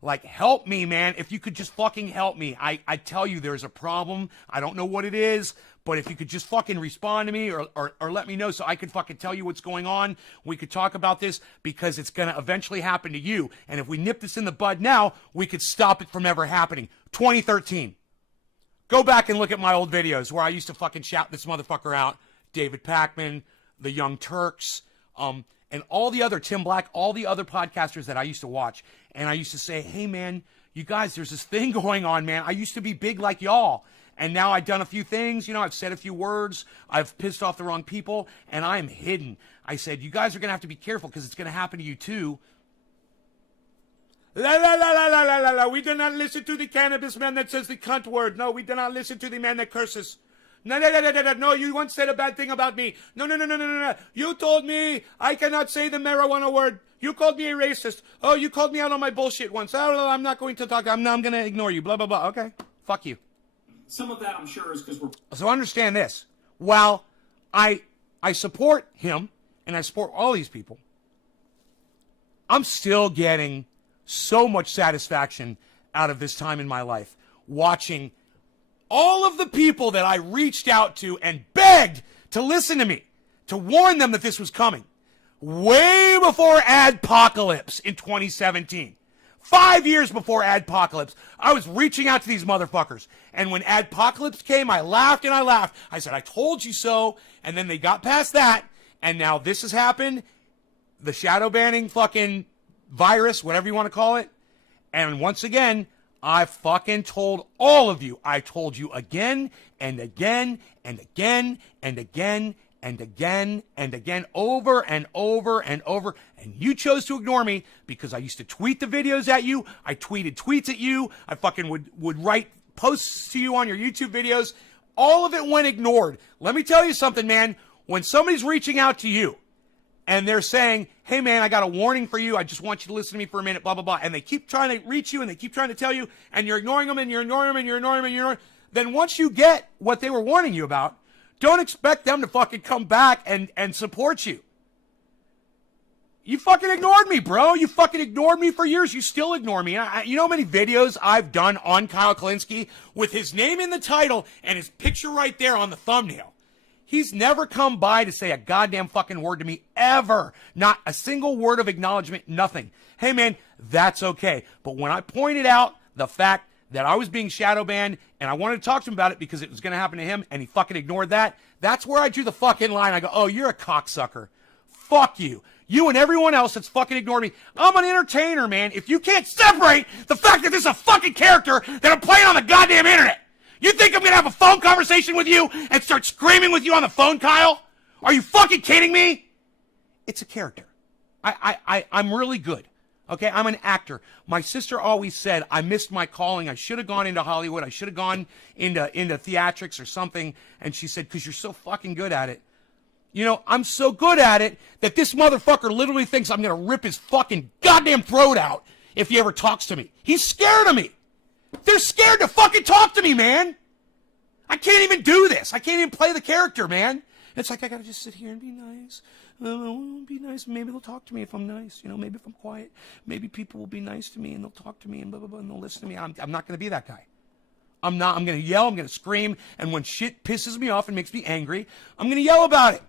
Like, help me, man. If you could just fucking help me. I tell you there's a problem. I don't know what it is, but if you could just fucking respond to me or let me know so I could fucking tell you what's going on, we could talk about this because it's going to eventually happen to you. And if we nip this in the bud now, we could stop it from ever happening. 2013. Go back and look at my old videos where I used to fucking shout this motherfucker out. David Pakman, the Young Turks, and all the other, Tim Black, all the other podcasters that I used to watch. And I used to say, hey, man, you guys, there's this thing going on, man. I used to be big like y'all. And now I've done a few things. I've said a few words. I've pissed off the wrong people. And I am hidden. I said, you guys are going to have to be careful because it's going to happen to you too. La, la, la, la, la, la, la, la. We do not listen to the cannabis man that says the cunt word. No, we do not listen to the man that curses. No, no, no, no, no, no, no, you once said a bad thing about me. No, no, no, no, no, no, no. You told me I cannot say the marijuana word. You called me a racist. Oh, you called me out on my bullshit once. Oh, I'm not going to talk. I'm going to ignore you. Blah, blah, blah. Okay. Fuck you. Some of that, I'm sure, is because we're... So understand this. While I support him, and I support all these people, I'm still getting so much satisfaction out of this time in my life, watching all of the people that I reached out to and begged to listen to me, to warn them that this was coming, way before Adpocalypse in 2017. 5 years before Adpocalypse, I was reaching out to these motherfuckers. And when Adpocalypse came, I laughed and I laughed. I said, I told you so. And then they got past that. And now this has happened. The shadow banning fucking virus, whatever you want to call it. And once again, I fucking told all of you. I told you again and again and again and again and again and again, over and over and over. And you chose to ignore me because I used to tweet the videos at you. I tweeted tweets at you. I fucking would write posts to you on your YouTube videos. All of it went ignored. Let me tell you something, man. When somebody's reaching out to you and they're saying, hey, man, I got a warning for you. I just want you to listen to me for a minute, blah, blah, blah. And they keep trying to reach you and they keep trying to tell you, and you're ignoring them and you're ignoring them and you're ignoring them and you're ignoring them. Then once you get what they were warning you about, don't expect them to fucking come back and support you. You fucking ignored me, bro. You fucking ignored me for years. You still ignore me. You know how many videos I've done on Kyle Kalinske with his name in the title and his picture right there on the thumbnail? He's never come by to say a goddamn fucking word to me, ever. Not a single word of acknowledgement, nothing. Hey, man, that's okay. But when I pointed out the fact that I was being shadow banned and I wanted to talk to him about it because it was going to happen to him and he fucking ignored that, that's where I drew the fucking line. I go, oh, you're a cocksucker. Fuck you. You and everyone else that's fucking ignored me. I'm an entertainer, man. If you can't separate the fact that this is a fucking character that I'm playing on the goddamn internet, you think I'm going to have a phone conversation with you and start screaming with you on the phone, Kyle? Are you fucking kidding me? It's a character. I'm really good. Okay, I'm an actor. My sister always said I missed my calling. I should have gone into Hollywood. I should have gone into theatrics or something. And she said, because you're so fucking good at it. You know, I'm so good at it that this motherfucker literally thinks I'm going to rip his fucking goddamn throat out if he ever talks to me. He's scared of me. They're scared to fucking talk to me, man. I can't even do this. I can't even play the character, man. It's like I got to just sit here and be nice. Be nice. Maybe they'll talk to me if I'm nice. You know, maybe if I'm quiet. Maybe people will be nice to me and they'll talk to me and blah, blah, blah, and they'll listen to me. I'm not going to be that guy. I'm not. I'm going to yell. I'm going to scream. And when shit pisses me off and makes me angry, I'm going to yell about it.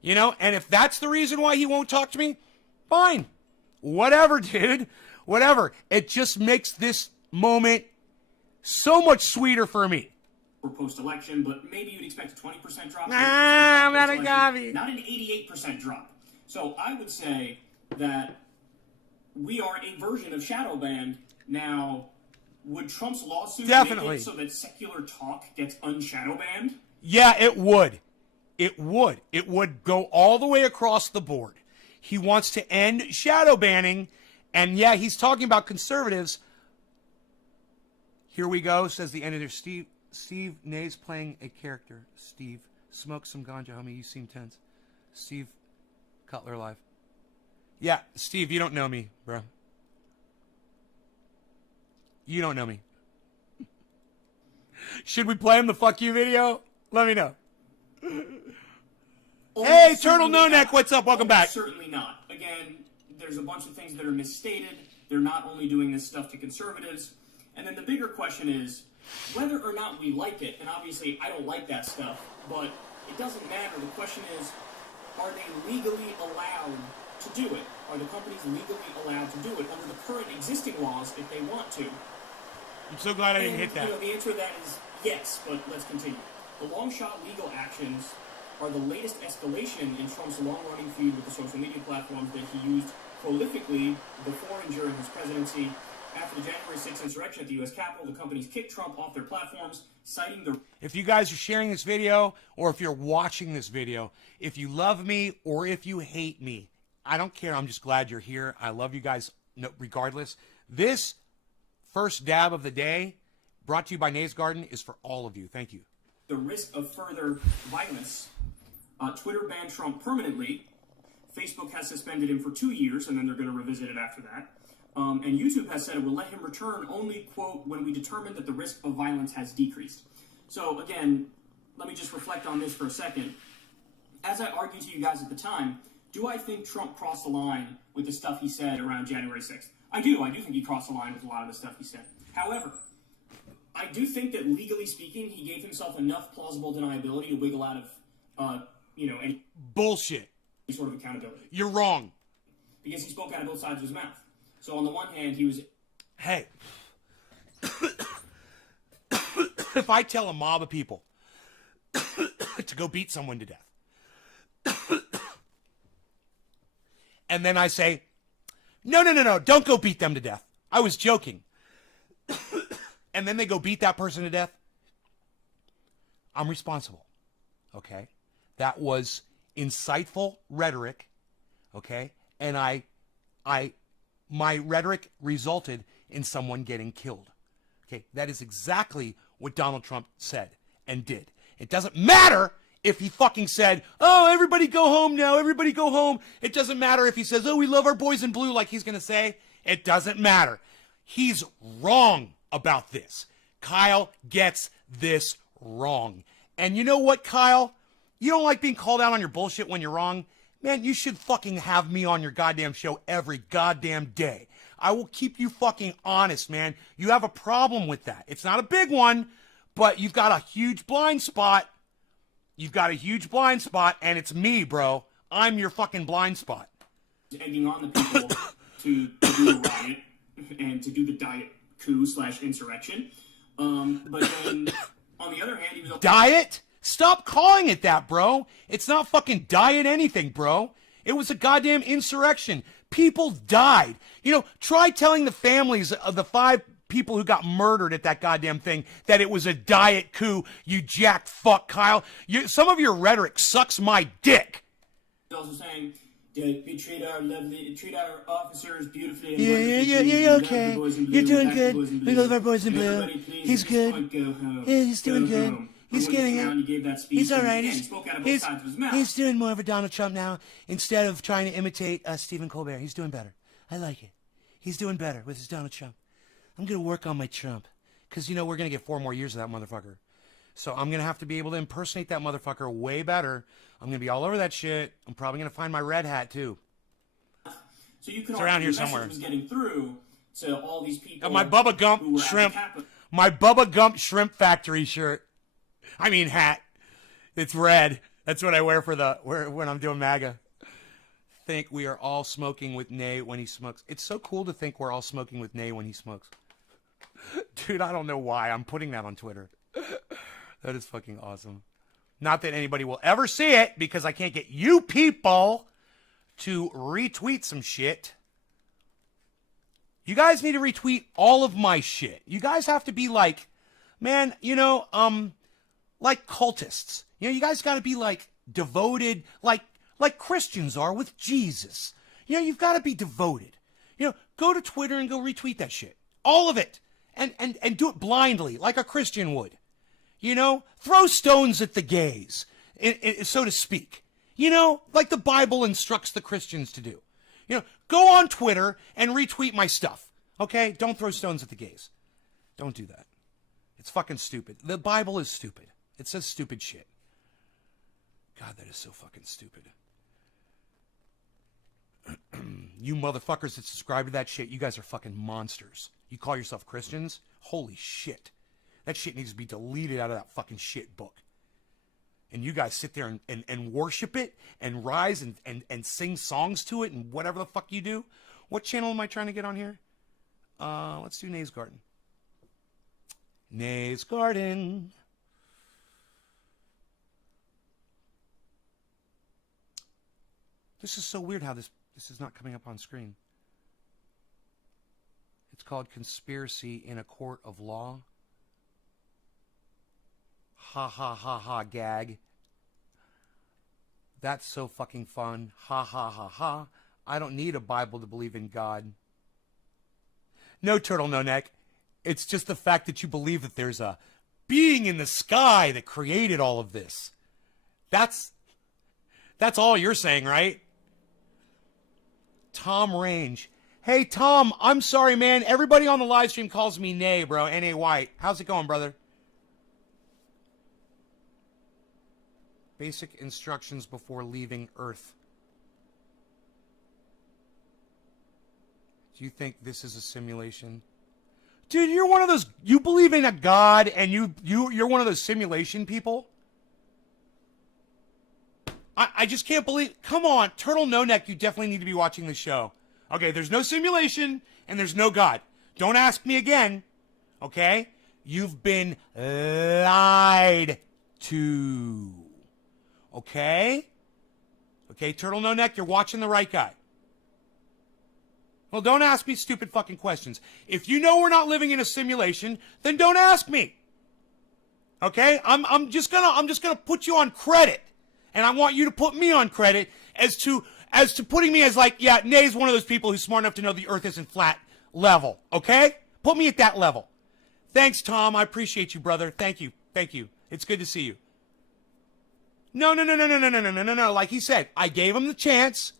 You know, and if that's the reason why he won't talk to me, fine. Whatever, dude. Whatever. It just makes this moment so much sweeter for me. For post-election, but maybe you'd expect a 20% drop. I'm not a gobby. Not an 88% drop. So I would say that we are a version of shadow banned. Now, would Trump's lawsuit definitely make it so that secular talk gets unshadow banned? Yeah, it would. It would. It would go all the way across the board. He wants to end shadow banning, and yeah, he's talking about conservatives. Here we go, says the editor. Steve Nay's playing a character. Steve, smoke some ganja, homie. You seem tense. Steve Cutler live. Yeah, Steve, you don't know me, bro. You don't know me. Should we play him the fuck you video? Let me know. Hey, Turtle No Neck, what's up? Welcome back. Certainly not. Again, there's a bunch of things that are misstated. they're not only doing this stuff to conservatives. And then the bigger question is whether or not we like it, and obviously I don't like that stuff, but it doesn't matter. The question is, are they legally allowed to do it? Are the companies legally allowed to do it under the current existing laws if they want to? I'm so glad I didn't hit that. The answer to that is yes, but let's continue. The long shot legal actions are the latest escalation in Trump's long-running feud with the social media platforms that he used prolifically before and during his presidency. After the January 6th insurrection at the U.S. Capitol, the companies kicked Trump off their platforms, citing the... If you guys are sharing this video, or if you're watching this video, if you love me or if you hate me, I don't care. I'm just glad you're here. I love you guys regardless. This first dab of the day, brought to you by Nays Garden, is for all of you. Thank you. The risk of further violence. Twitter banned Trump permanently. Facebook has suspended him for 2 years, and then they're going to revisit it after that. And YouTube has said it will let him return only, quote, when we determine that the risk of violence has decreased. So, again, let me just reflect on this for a second. As I argued to you guys at the time, do I think Trump crossed the line with the stuff he said around January 6th? I do. I do think he crossed the line with a lot of the stuff he said. However, I do think that legally speaking, he gave himself enough plausible deniability to wiggle out of, any bullshit. Sort of accountability. You're wrong. Because he spoke out of both sides of his mouth. So on the one hand, he was... Hey. If I tell a mob of people to go beat someone to death, and then I say, no, don't go beat them to death. I was joking. And then they go beat that person to death, I'm responsible. Okay? That was insightful rhetoric. Okay? And my rhetoric resulted in someone getting killed. Okay? That is exactly what Donald Trump said and did. It doesn't matter if he fucking said, oh, everybody go home now, everybody go home. It doesn't matter if he says, oh, we love our boys in blue, like he's going to say. It doesn't matter. He's wrong about this. Kyle gets this wrong. And you know what, Kyle? You don't like being called out on your bullshit when you're wrong? Man, you should fucking have me on your goddamn show every goddamn day. I will keep you fucking honest, man. You have a problem with that. It's not a big one, but you've got a huge blind spot. You've got a huge blind spot, and it's me, bro. I'm your fucking blind spot. Egging on the people to do the riot and to do the diet coup / insurrection. But then, on the other hand, he was... Diet? Stop calling it that, bro. It's not fucking diet anything, bro. It was a goddamn insurrection. People died. You know, try telling the families of the 5 people who got murdered at that goddamn thing that it was a diet coup, you jack fuck, Kyle. Some of your rhetoric sucks my dick. He's also saying we treat our officers beautifully. Yeah, okay. You're doing good. We love our boys in blue. He's good. Yeah, he's doing good. He's getting it. He's all right. He's doing more of a Donald Trump now instead of trying to imitate Stephen Colbert. He's doing better. I like it. He's doing better with his Donald Trump. I'm going to work on my Trump because, you know, we're going to get 4 more years of that motherfucker. So I'm going to have to be able to impersonate that motherfucker way better. I'm going to be all over that shit. I'm probably going to find my red hat, too. So you can it's around here somewhere. Was getting through to all these people. My Bubba Gump shrimp. My Bubba Gump shrimp factory shirt. I mean hat. It's red. That's what I wear for when I'm doing MAGA. Think we are all smoking with Nay when he smokes. It's so cool to think we're all smoking with Nay when he smokes. Dude, I don't know why I'm putting that on Twitter. That is fucking awesome. Not that anybody will ever see it because I can't get you people to retweet some shit. You guys need to retweet all of my shit. You guys have to be like, man, you know, like cultists. You know, you guys got to be like devoted, like Christians are with Jesus. You know, you've got to be devoted. You know, go to Twitter and go retweet that shit. All of it. And do it blindly, like a Christian would. You know, throw stones at the gays, so to speak. You know, like the Bible instructs the Christians to do. You know, go on Twitter and retweet my stuff. Okay? Don't throw stones at the gays. Don't do that. It's fucking stupid. The Bible is stupid. It says stupid shit. God, that is so fucking stupid. You motherfuckers that subscribe to that shit, you guys are fucking monsters. You call yourself Christians? Holy shit. That shit needs to be deleted out of that fucking shit book. And you guys sit there and worship it and rise and sing songs to it and whatever the fuck you do. What channel am I trying to get on here? Let's do Nay's Garden. Nay's Garden. This is so weird how this is not coming up on screen. It's called Conspiracy in a Court of Law. Ha ha ha ha gag. That's so fucking fun. Ha ha ha ha. I don't need a Bible to believe in God. No, Turtle No Neck. It's just the fact that you believe that there's a being in the sky that created all of this. That's all you're saying, right? Tom Range. Hey, Tom, I'm sorry, man. Everybody on the live stream calls me Nay, bro. N-A-Y. How's it going, brother? Basic instructions before leaving Earth. Do you think this is a simulation? Dude, you're one of those, you believe in a God and you're one of those simulation people? I just can't believe, come on, Turtle No Neck, you definitely need to be watching the show. Okay, there's no simulation and there's no God. Don't ask me again, okay? You've been lied to. Okay? Okay, Turtle No Neck, you're watching the right guy. Well, don't ask me stupid fucking questions. If you know we're not living in a simulation, then don't ask me. Okay? I'm just gonna put you on credit. And I want you to put me on credit as to putting me as like, yeah, Nay's one of those people who's smart enough to know the earth isn't flat level. Okay? Put me at that level. Thanks, Tom. I appreciate you, brother. Thank you. Thank you. It's good to see you. No. Like he said, I gave him the chance.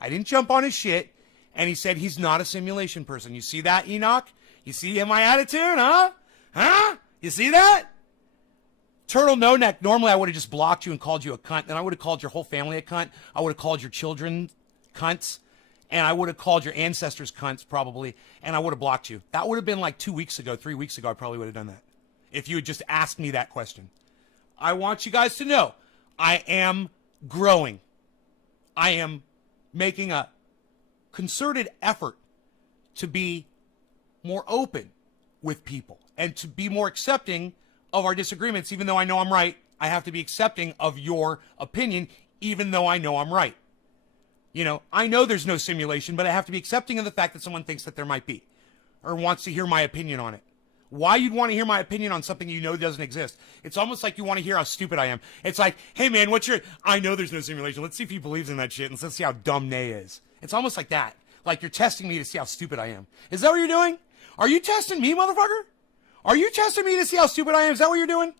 I didn't jump on his shit. And he said he's not a simulation person. You see that, Enoch? You see my attitude, huh? Huh? You see that? Turtle No Neck, normally I would have just blocked you and called you a cunt. Then I would have called your whole family a cunt. I would have called your children cunts. And I would have called your ancestors cunts, probably. And I would have blocked you. That would have been like 2 weeks ago, 3 weeks ago. I probably would have done that. If you had just asked me that question. I want you guys to know, I am growing. I am making a concerted effort to be more open with people and to be more accepting of our disagreements. Even though I know I'm right, I have to be accepting of your opinion, even though I know I'm right. You know, I know there's no simulation, but I have to be accepting of the fact that someone thinks that there might be or wants to hear my opinion on it. Why you'd want to hear my opinion on something you know doesn't exist? It's almost like you want to hear how stupid I am. It's like, hey man, I know there's no simulation. Let's see if he believes in that shit and let's see how dumb Nay is. It's almost like that. Like you're testing me to see how stupid I am. Is that what you're doing? Are you testing me, motherfucker? Are you testing me to see how stupid I am? Is that what you're doing?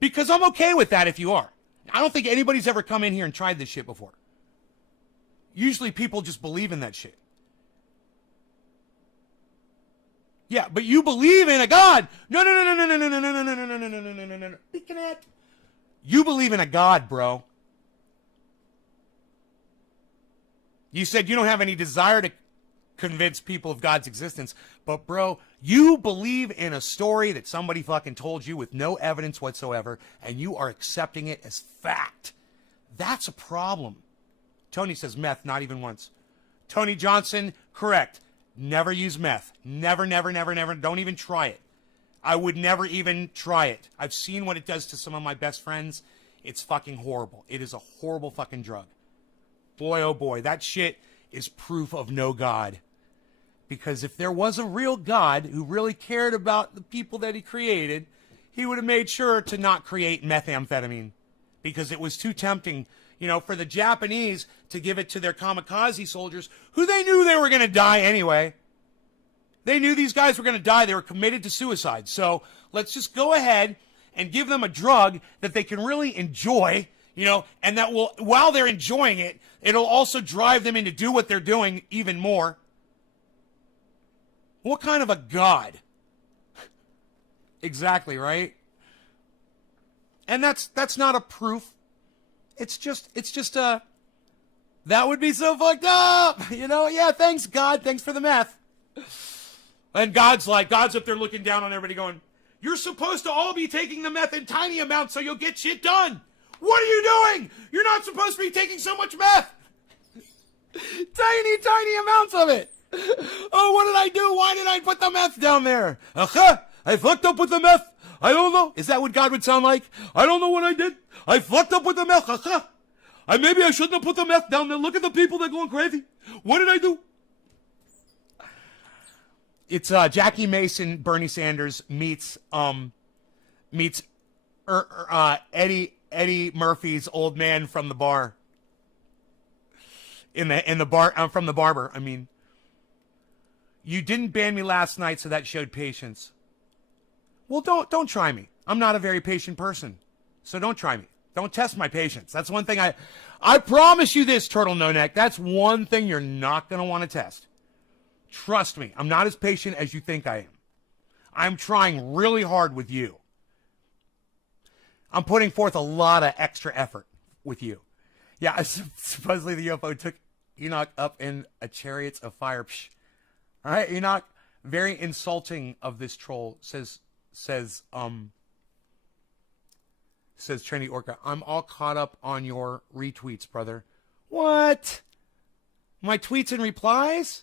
Because I'm okay with that if you are. I don't think anybody's ever come in here and tried this shit before. Usually people just believe in that shit. Yeah, but you believe in a God. No. You believe in a God, bro. You said you don't have any desire to convince people of God's existence. But, bro, you believe in a story that somebody fucking told you with no evidence whatsoever, and you are accepting it as fact. That's a problem. Tony says meth, not even once. Tony Johnson, correct. Never use meth. Never. Don't even try it. I would never even try it. I've seen what it does to some of my best friends. It's fucking horrible. It is a horrible fucking drug. Boy, oh boy, that shit is proof of no God. Because if there was a real God who really cared about the people that he created, he would have made sure to not create methamphetamine. Because it was too tempting, you know, for the Japanese to give it to their kamikaze soldiers, who they knew they were going to die anyway. They knew these guys were going to die. They were committed to suicide. So let's just go ahead and give them a drug that they can really enjoy, you know, and that will, while they're enjoying it, it'll also drive them into do what they're doing even more. What kind of a God? Exactly, right? And that's not a proof. It's just a That would be so fucked up. You know, yeah, thanks, God. Thanks for the meth. And God's up there looking down on everybody going, you're supposed to all be taking the meth in tiny amounts so you'll get shit done. What are you doing? You're not supposed to be taking so much meth. Tiny amounts of it. Oh, what did I do? Why did I put the meth down there? I fucked up with the meth. I don't know. Is that what God would sound like? I don't know what I did. I fucked up with the meth. Maybe I shouldn't have put the meth down there. Look at the people that are going crazy. What did I do? It's Jackie Mason, Bernie Sanders meets Eddie Murphy's old man from the bar. In the bar from the barber. I mean, you didn't ban me last night, so that showed patience. Well, don't try me. I'm not a very patient person, so don't try me. Don't test my patience. That's one thing I promise you this, Turtle No Neck. That's one thing you're not gonna want to test. Trust me, I'm not as patient as you think I am. I'm trying really hard with you. I'm putting forth a lot of extra effort with you. Yeah, supposedly the UFO took Enoch up in a chariots of fire. Psh. All right, Enoch, very insulting of this troll, says Trinity Orca. I'm all caught up on your retweets, brother. What? My tweets and replies?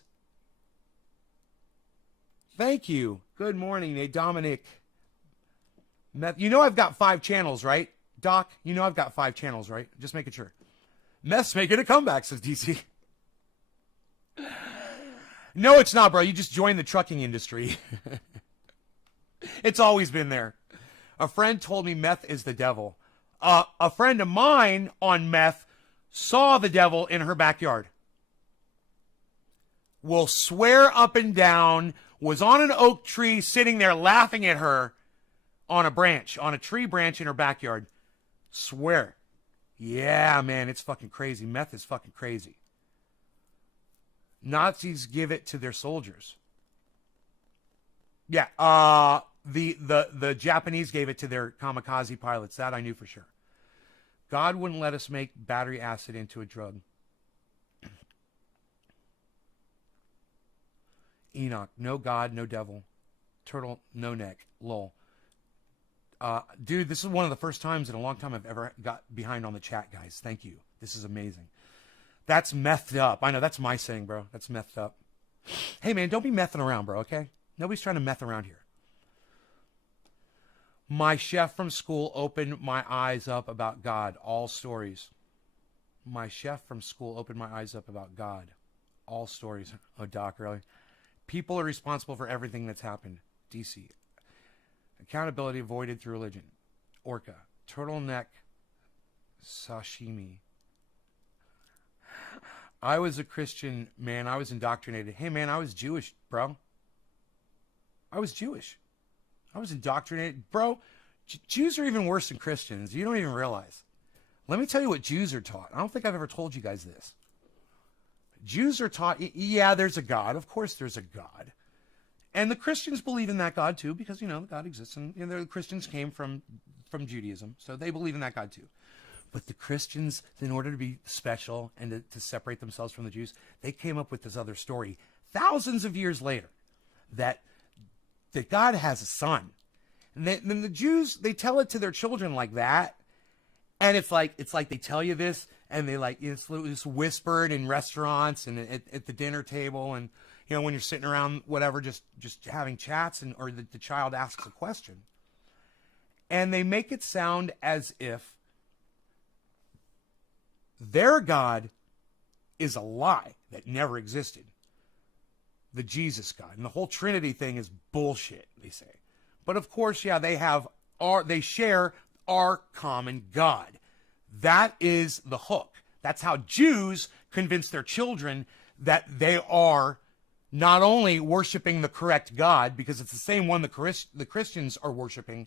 Thank you. Good morning, Nate Dominic. You know I've got 5 channels, right? Doc, you know I've got 5 channels, right? Just making sure. Meth's making a comeback, says DC. No, it's not, bro. You just joined the trucking industry. It's always been there. A friend told me meth is the devil. A friend of mine on meth saw the devil in her backyard. Will swear up and down, was on an oak tree sitting there laughing at her on a tree branch in her backyard. Swear. Yeah, man, it's fucking crazy. Meth is fucking crazy. Nazis give it to their soldiers. Yeah, the Japanese gave it to their kamikaze pilots. That I knew for sure. God wouldn't let us make battery acid into a drug. Enoch, no God, no devil. Turtle, no neck. Lol. Dude, this is one of the first times in a long time I've ever got behind on the chat, guys. Thank you. This is amazing. That's methed up. I know, that's my saying, bro. That's methed up. Hey, man, don't be messing around, bro, okay? Nobody's trying to meth around here. My chef from school opened my eyes up about God. All stories. My chef from school opened my eyes up about God. All stories. Oh, Doc, really? People are responsible for everything that's happened. DC. Accountability avoided through religion. Orca. Turtleneck. Sashimi. I was a Christian, man. I was indoctrinated. Hey, man, I was Jewish, bro. I was Jewish. I was indoctrinated. Bro, Jews are even worse than Christians. You don't even realize. Let me tell you what Jews are taught. I don't think I've ever told you guys this. Jews are taught, yeah, there's a God. Of course there's a God. And the Christians believe in that God too, because, you know, God exists. And the Christians came from Judaism, so they believe in that God too. But the Christians, in order to be special and to separate themselves from the Jews, they came up with this other story thousands of years later that God has a son. And then the Jews, they tell it to their children like that. And it's like they tell you this, and they it's whispered in restaurants and at the dinner table, and you know when you're sitting around whatever, just having chats, or the child asks a question, and they make it sound as if their God is a lie that never existed. The Jesus God and the whole Trinity thing is bullshit, they say. But of course, yeah, they share our common God. That is the hook. That's how Jews convince their children that they are not only worshiping the correct God, because it's the same one the Christians are worshiping,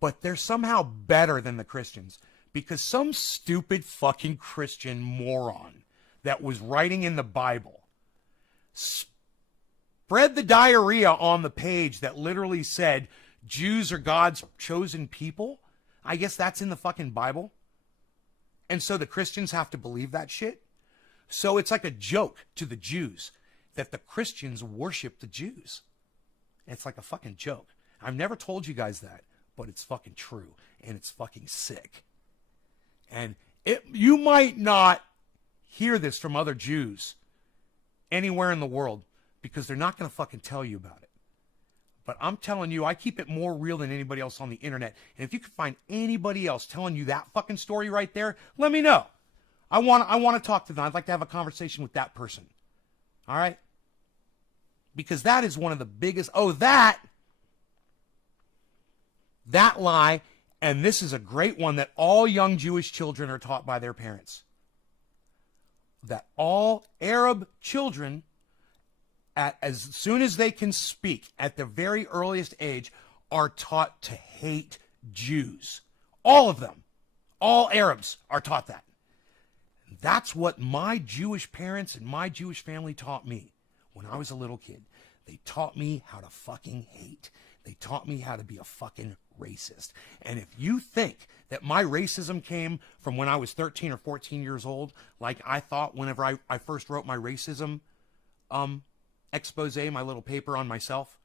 but they're somehow better than the Christians, because some stupid fucking Christian moron that was writing in the Bible spread the diarrhea on the page that literally said Jews are God's chosen people. I guess that's in the fucking Bible. And so the Christians have to believe that shit. So it's like a joke to the Jews that the Christians worship the Jews. It's like a fucking joke. I've never told you guys that, but it's fucking true, and it's fucking sick. And you might not hear this from other Jews anywhere in the world because they're not going to fucking tell you about it. But I'm telling you, I keep it more real than anybody else on the internet. And if you can find anybody else telling you that fucking story right there, let me know. I want to talk to them. I'd like to have a conversation with that person. All right? Because that is one of the biggest... that lie, and this is a great one that all young Jewish children are taught by their parents. That all Arab children, as soon as they can speak, at the very earliest age, are taught to hate Jews. All of them. All Arabs are taught that. That's what my Jewish parents and my Jewish family taught me when I was a little kid. They taught me how to fucking hate. They taught me how to be a fucking racist. And if you think that my racism came from when I was 13 or 14 years old, like I thought whenever I first wrote my racism expose, my little paper on myself,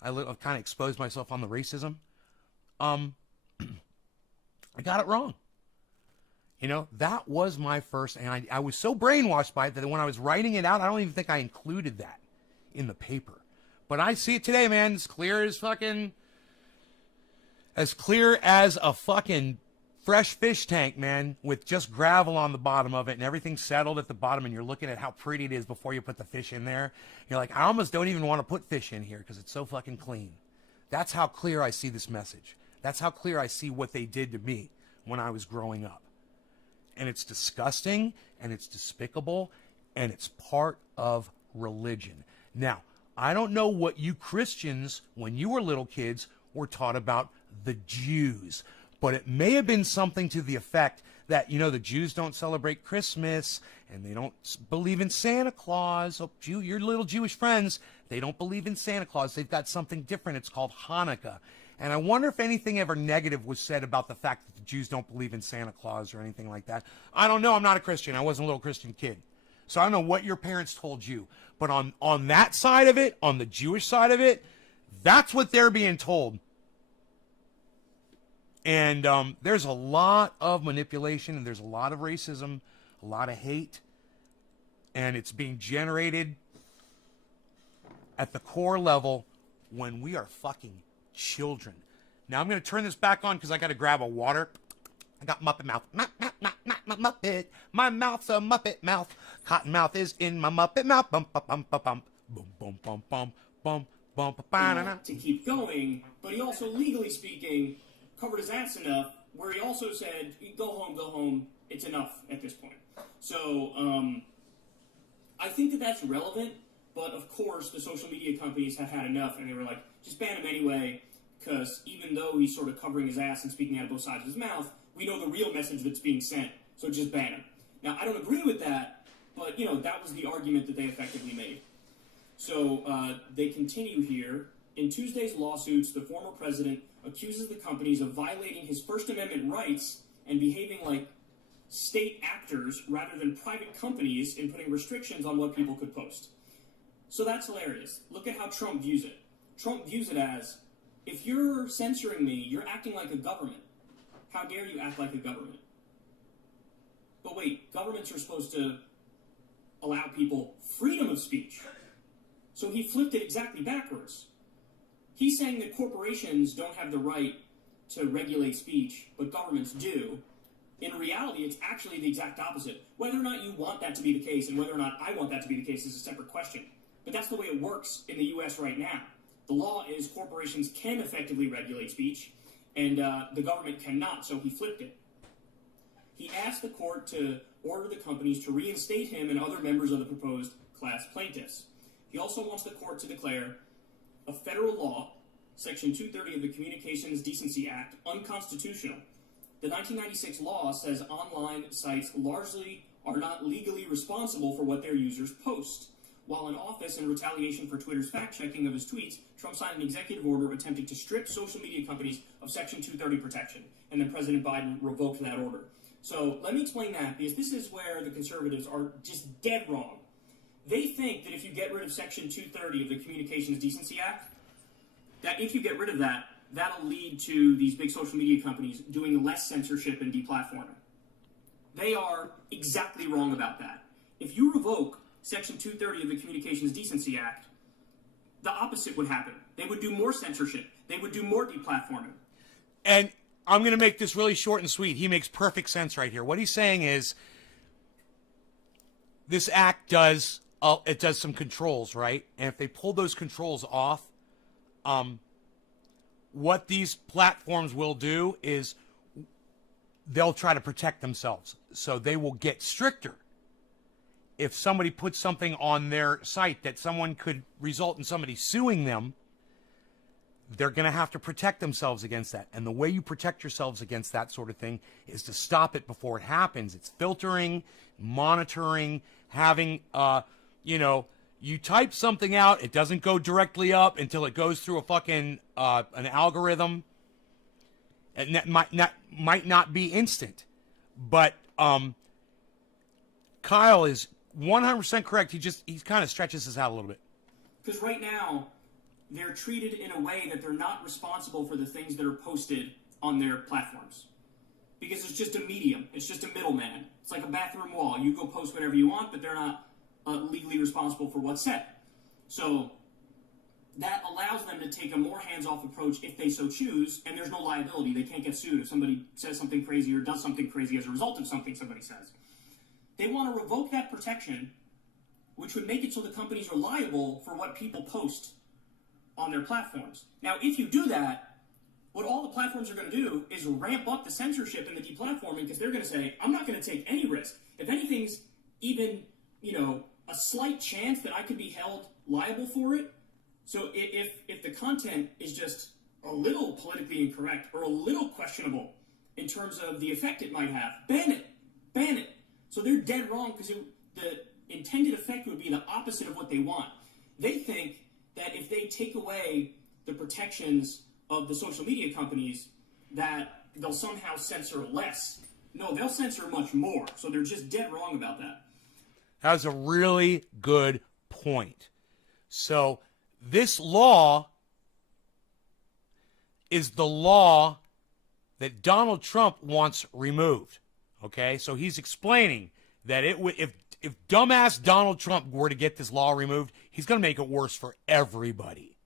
I kind of exposed myself on the racism, I got it wrong. You know, that was my first, and I was so brainwashed by it that when I was writing it out, I don't even think I included that in the paper. But I see it today, man, as clear as a fucking fresh fish tank, man, with just gravel on the bottom of it and everything settled at the bottom, and you're looking at how pretty it is before you put the fish in there. You're like, I almost don't even want to put fish in here because it's so fucking clean. That's how clear I see this message. That's how clear I see what they did to me when I was growing up. And it's disgusting, and it's despicable, and it's part of religion. Now, I don't know what you Christians, when you were little kids, were taught about the Jews, but it may have been something to the effect that, you know, the Jews don't celebrate Christmas, and they don't believe in Santa Claus. Oh, your little Jewish friends, they don't believe in Santa Claus. They've got something different. It's called Hanukkah. And I wonder if anything ever negative was said about the fact that the Jews don't believe in Santa Claus or anything like that. I don't know. I'm not a Christian. I wasn't a little Christian kid. So I don't know what your parents told you. But on that side of it, on the Jewish side of it, that's what they're being told. And there's a lot of manipulation, and there's a lot of racism, a lot of hate. And it's being generated at the core level when we are fucking children. Now I'm going to turn this back on because I got to grab a water. I got Muppet mouth. Muppet. My mouth's a Muppet mouth. Cotton mouth is in my Muppet mouth. Bum, bum, bum, bum, bum. Boom, boom, bum, bum, bum, bum, bum. To keep going, but he also, legally speaking, covered his ass enough where he also said, go home, it's enough at this point. So, I think that that's relevant, but of course the social media companies have had enough, and they were like, just ban him anyway, because even though he's sort of covering his ass and speaking out of both sides of his mouth, we know the real message that's being sent, so just ban him. Now, I don't agree with that, but, you know, that was the argument that they effectively made. So, they continue here. In Tuesday's lawsuits, the former president accuses the companies of violating his First Amendment rights and behaving like state actors rather than private companies in putting restrictions on what people could post. So that's hilarious. Look at how Trump views it. Trump views it as, if you're censoring me, you're acting like a government. How dare you act like a government? But wait, governments are supposed to allow people freedom of speech. So he flipped it exactly backwards. He's saying that corporations don't have the right to regulate speech, but governments do. In reality, it's actually the exact opposite. Whether or not you want that to be the case, and whether or not I want that to be the case, is a separate question. But that's the way it works in the U.S. right now. The law is corporations can effectively regulate speech, and the government cannot, so he flipped it. He asked the court to order the companies to reinstate him and other members of the proposed class plaintiffs. He also wants the court to declare a federal law, Section 230 of the Communications Decency Act, unconstitutional. The 1996 law says online sites largely are not legally responsible for what their users post. While in office, in retaliation for Twitter's fact-checking of his tweets, Trump signed an executive order attempting to strip social media companies of Section 230 protection, and then President Biden revoked that order. So let me explain that, because this is where the conservatives are just dead wrong. They think that if you get rid of Section 230 of the Communications Decency Act, that if you get rid of that, that'll lead to these big social media companies doing less censorship and deplatforming. They are exactly wrong about that. If you revoke Section 230 of the Communications Decency Act, the opposite would happen. They would do more censorship. They would do more deplatforming. And I'm going to make this really short and sweet. He makes perfect sense right here. What he's saying is this act does some controls, right? And if they pull those controls off, what these platforms will do is they'll try to protect themselves. So they will get stricter. If somebody puts something on their site that someone could result in somebody suing them, they're going to have to protect themselves against that. And the way you protect yourselves against that sort of thing is to stop it before it happens. It's filtering, monitoring, having, you type something out, it doesn't go directly up until it goes through a fucking, an algorithm. And that might not be instant. But, Kyle is 100% correct. He kind of stretches this out a little bit. Because right now, they're treated in a way that they're not responsible for the things that are posted on their platforms. Because it's just a medium. It's just a middleman. It's like a bathroom wall. You go post whatever you want, but they're not legally responsible for what's said. So that allows them to take a more hands-off approach if they so choose, and there's no liability. They can't get sued if somebody says something crazy or does something crazy as a result of something somebody says. They want to revoke that protection, which would make it so the companies are liable for what people post on their platforms. Now, if you do that, what all the platforms are going to do is ramp up the censorship and the deplatforming, because they're going to say, I'm not going to take any risk. If anything's even, a slight chance that I could be held liable for it. So if the content is just a little politically incorrect or a little questionable in terms of the effect it might have, ban it. Ban it. So they're dead wrong, because the intended effect would be the opposite of what they want. They think that if they take away the protections of the social media companies, that they'll somehow censor less. No, they'll censor much more. So they're just dead wrong about that. That's a really good point. So this law is the law that Donald Trump wants removed. Okay, so he's explaining that if dumbass Donald Trump were to get this law removed, he's going to make it worse for everybody.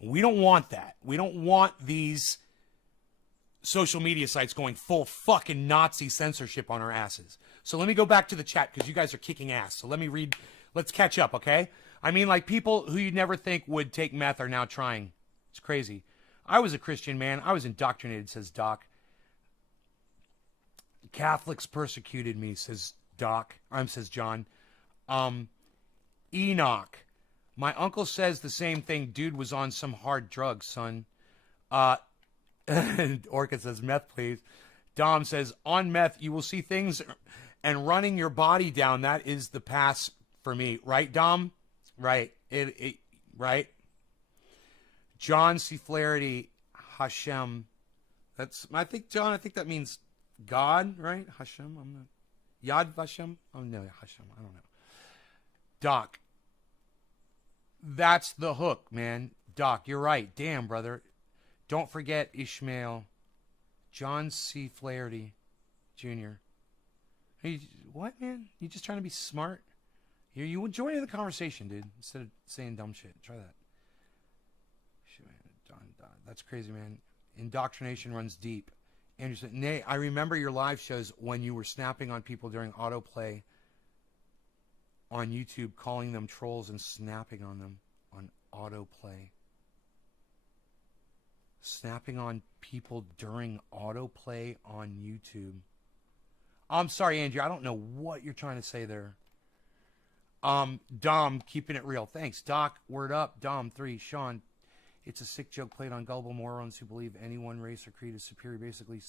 We don't want that. We don't want these social media sites going full fucking Nazi censorship on our asses. So let me go back to the chat, because you guys are kicking ass. So let me read. Let's catch up, okay? I mean, like, people who you'd never think would take meth are now trying. It's crazy. I was a Christian, man. I was indoctrinated, says Doc. Catholics persecuted me, says says John. Enoch. My uncle says the same thing. Dude was on some hard drugs, son. Orca says, meth, please. Dom says, on meth, you will see things and running your body down. That is the pass for me. Right, Dom? Right. Right. John C. Flaherty, Hashem. I think that means God, right? Hashem. I'm not. Yad Vashem? Oh, no, Hashem. I don't know. Doc. That's the hook, man. Doc, you're right. Damn, brother. Don't forget Ishmael. John C. Flaherty, Jr. Hey, what, man? You just trying to be smart? You join the conversation, dude, instead of saying dumb shit. Try that. That's crazy, man. Indoctrination runs deep. Andrew said, Nay, I remember your live shows when you were snapping on people during autoplay on YouTube, calling them trolls and snapping on them on autoplay. Snapping on people during autoplay on YouTube. I'm sorry, Andrew. I don't know what you're trying to say there. Dom, keeping it real. Thanks. Doc, word up. Dom, 3. Sean, it's a sick joke played on gullible morons who believe any one race or creed is superior. Basically,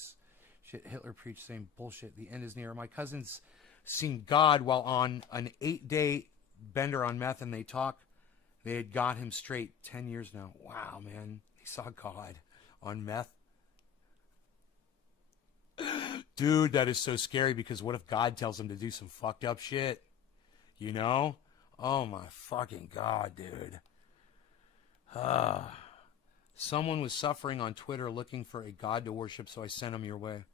shit Hitler preached, same bullshit. The end is near. My cousin's seen God while on an 8-day bender on meth, and they had got him straight 10 years now. Wow, man. They saw God on meth. Dude, that is so scary because what if God tells him to do some fucked up shit? You know? Oh my fucking God, dude. Someone was suffering on Twitter looking for a God to worship, so I sent him your way.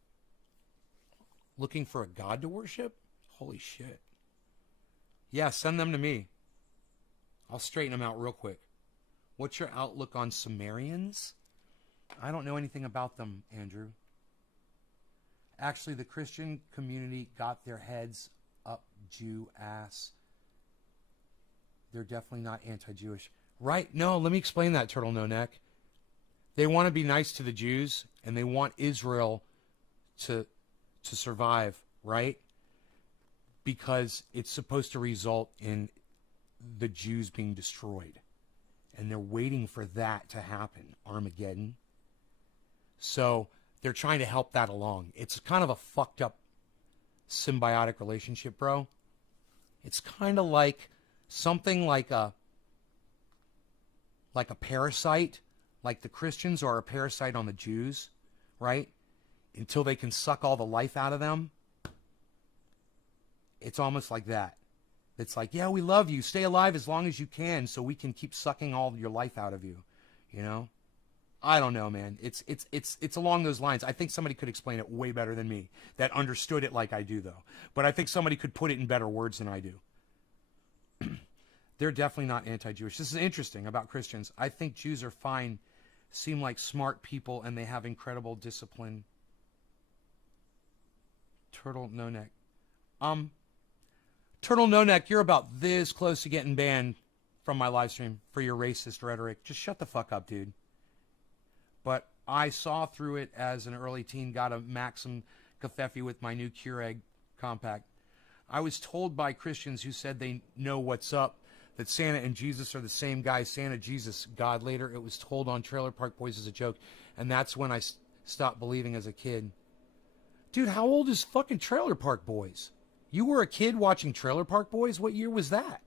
Looking for a God to worship? Holy shit. Yeah, send them to me. I'll straighten them out real quick. What's your outlook on Sumerians? I don't know anything about them, Andrew. Actually, the Christian community got their heads up Jew ass. They're definitely not anti-Jewish. Right? No, let me explain that, Turtle No Neck. They want to be nice to the Jews, and they want Israel to survive, right? Because it's supposed to result in the Jews being destroyed. And they're waiting for that to happen, Armageddon. So they're trying to help that along. It's kind of a fucked up symbiotic relationship, bro. It's kind of like something like a parasite, like the Christians are a parasite on the Jews, right? Until they can suck all the life out of them. It's almost like that. It's like, yeah, we love you. Stay alive as long as you can so we can keep sucking all your life out of you. You know? I don't know, man. It's along those lines. I think somebody could explain it way better than me that understood it like I do, though. But I think somebody could put it in better words than I do. They're definitely not anti-Jewish. This is interesting about Christians. I think Jews are fine, seem like smart people, and they have incredible discipline. Turtle No Neck. Turtle No Neck, you're about this close to getting banned from my live stream for your racist rhetoric. Just shut the fuck up, dude. But I saw through it as an early teen, got a Maxim Covfefe with my new Keurig compact. I was told by Christians who said they know what's up that Santa and Jesus are the same guy. Santa, Jesus, God. Later, it was told on Trailer Park Boys as a joke, and that's when I stopped believing as a kid. Dude, how old is fucking Trailer Park Boys? You were a kid watching Trailer Park Boys? What year was that?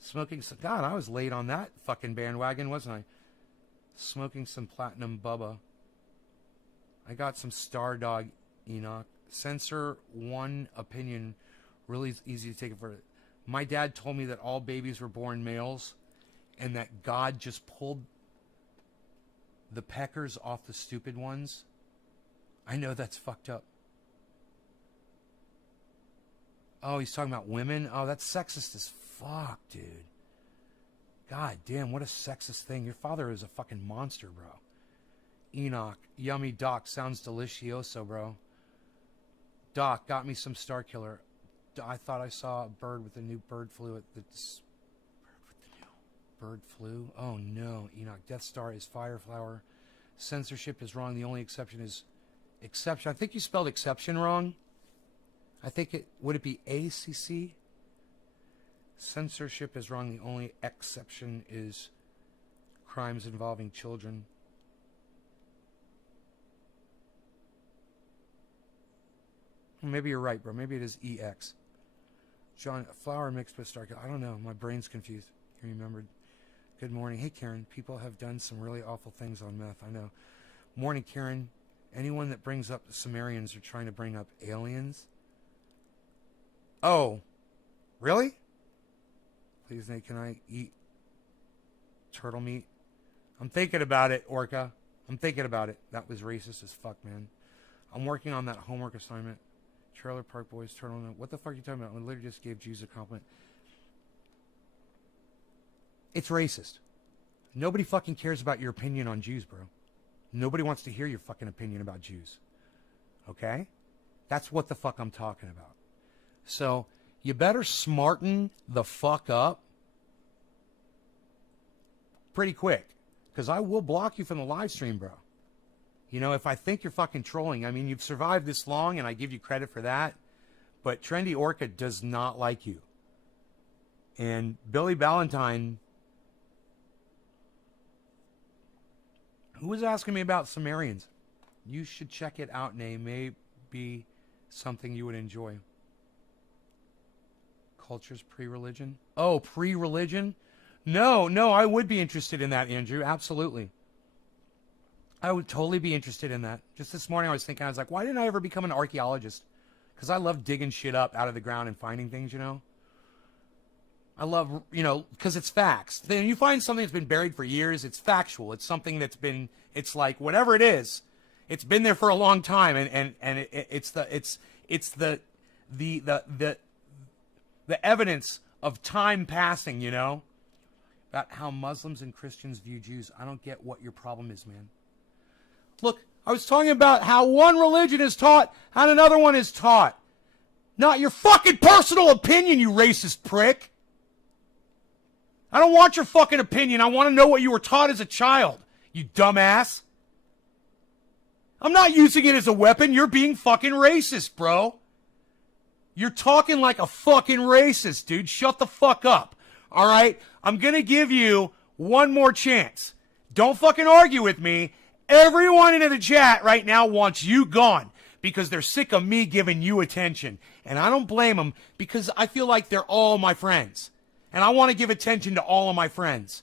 Smoking some... God, I was late on that fucking bandwagon, wasn't I? Smoking some Platinum Bubba. I got some Star Dog, Enoch. Censor one opinion. Really easy to take it for... My dad told me that all babies were born males and that God just pulled the peckers off the stupid ones. I know that's fucked up. Oh, he's talking about women? Oh, that's sexist as fuck, dude. God damn, what a sexist thing. Your father is a fucking monster, bro. Enoch, yummy Doc, sounds delicioso, bro. Doc, got me some Star Killer. I thought I saw a bird with a new bird flu at the... Bird flu? Oh, no. Enoch, Death Star is Fireflower. Censorship is wrong. The only exception is... Exception. I think you spelled exception wrong. I think it... Would it be ACC? Censorship is wrong. The only exception is crimes involving children. Maybe you're right, bro. Maybe it is EX. John, flour mixed with Star Killer. I don't know. My brain's confused. You remembered. Good morning. Hey, Karen. People have done some really awful things on meth. I know. Morning, Karen. Anyone that brings up the Sumerians are trying to bring up aliens. Oh. Really? Please, Nate, can I eat turtle meat? I'm thinking about it, Orca. I'm thinking about it. That was racist as fuck, man. I'm working on that homework assignment. Trailer Park Boys, turtle meat. What the fuck are you talking about? I literally just gave Jews a compliment. It's racist. Nobody fucking cares about your opinion on Jews, bro. Nobody wants to hear your fucking opinion about Jews. Okay? That's what the fuck I'm talking about. So, you better smarten the fuck up pretty quick. Because I will block you from the live stream, bro. You know, if I think you're fucking trolling, I mean, you've survived this long, and I give you credit for that. But Trendy Orca does not like you. And Billy Ballantyne... Who was asking me about Sumerians? You should check it out, Nay. Maybe something you would enjoy. Cultures pre-religion? Oh, pre-religion? No, I would be interested in that, Andrew. Absolutely. I would totally be interested in that. Just this morning I was thinking, I was like, why didn't I ever become an archaeologist? Because I love digging shit up out of the ground and finding things, you know? I love, you know, because it's facts. Then you find something that's been buried for years, it's factual. It's something that's been, it's like, whatever it is, it's been there for a long time, and it's the evidence of time passing, you know? About how Muslims and Christians view Jews. I don't get what your problem is, man. Look, I was talking about how one religion is taught and another one is taught. Not your fucking personal opinion, you racist prick. I don't want your fucking opinion. I want to know what you were taught as a child, you dumbass. I'm not using it as a weapon. You're being fucking racist, bro. You're talking like a fucking racist, dude. Shut the fuck up. All right? I'm going to give you one more chance. Don't fucking argue with me. Everyone in the chat right now wants you gone because they're sick of me giving you attention. And I don't blame them because I feel like they're all my friends. And I want to give attention to all of my friends.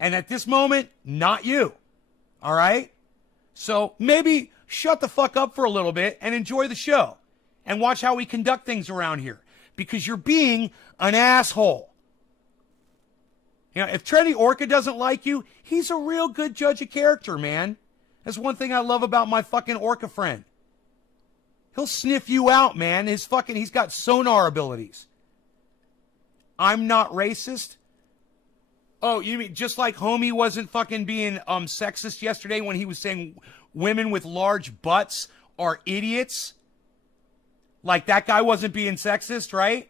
And at this moment, not you. All right? So maybe shut the fuck up for a little bit and enjoy the show. And watch how we conduct things around here. Because you're being an asshole. You know, if Trendy Orca doesn't like you, he's a real good judge of character, man. That's one thing I love about my fucking Orca friend. He'll sniff you out, man. He's got sonar abilities. I'm not racist. Oh, you mean just like Homie wasn't fucking being sexist yesterday when he was saying women with large butts are idiots? Like that guy wasn't being sexist, right?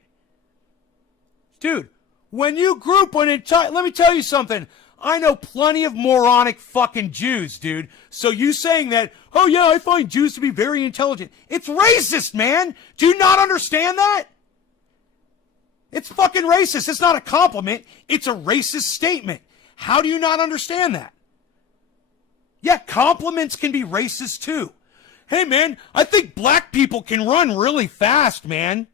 Dude, when you group an entire... Let me tell you something. I know plenty of moronic fucking Jews, dude. So you saying that, oh yeah, I find Jews to be very intelligent. It's racist, man. Do you not understand that? It's fucking racist. It's not a compliment. It's a racist statement. How do you not understand that? Yeah, compliments can be racist too. Hey, man, I think black people can run really fast, man.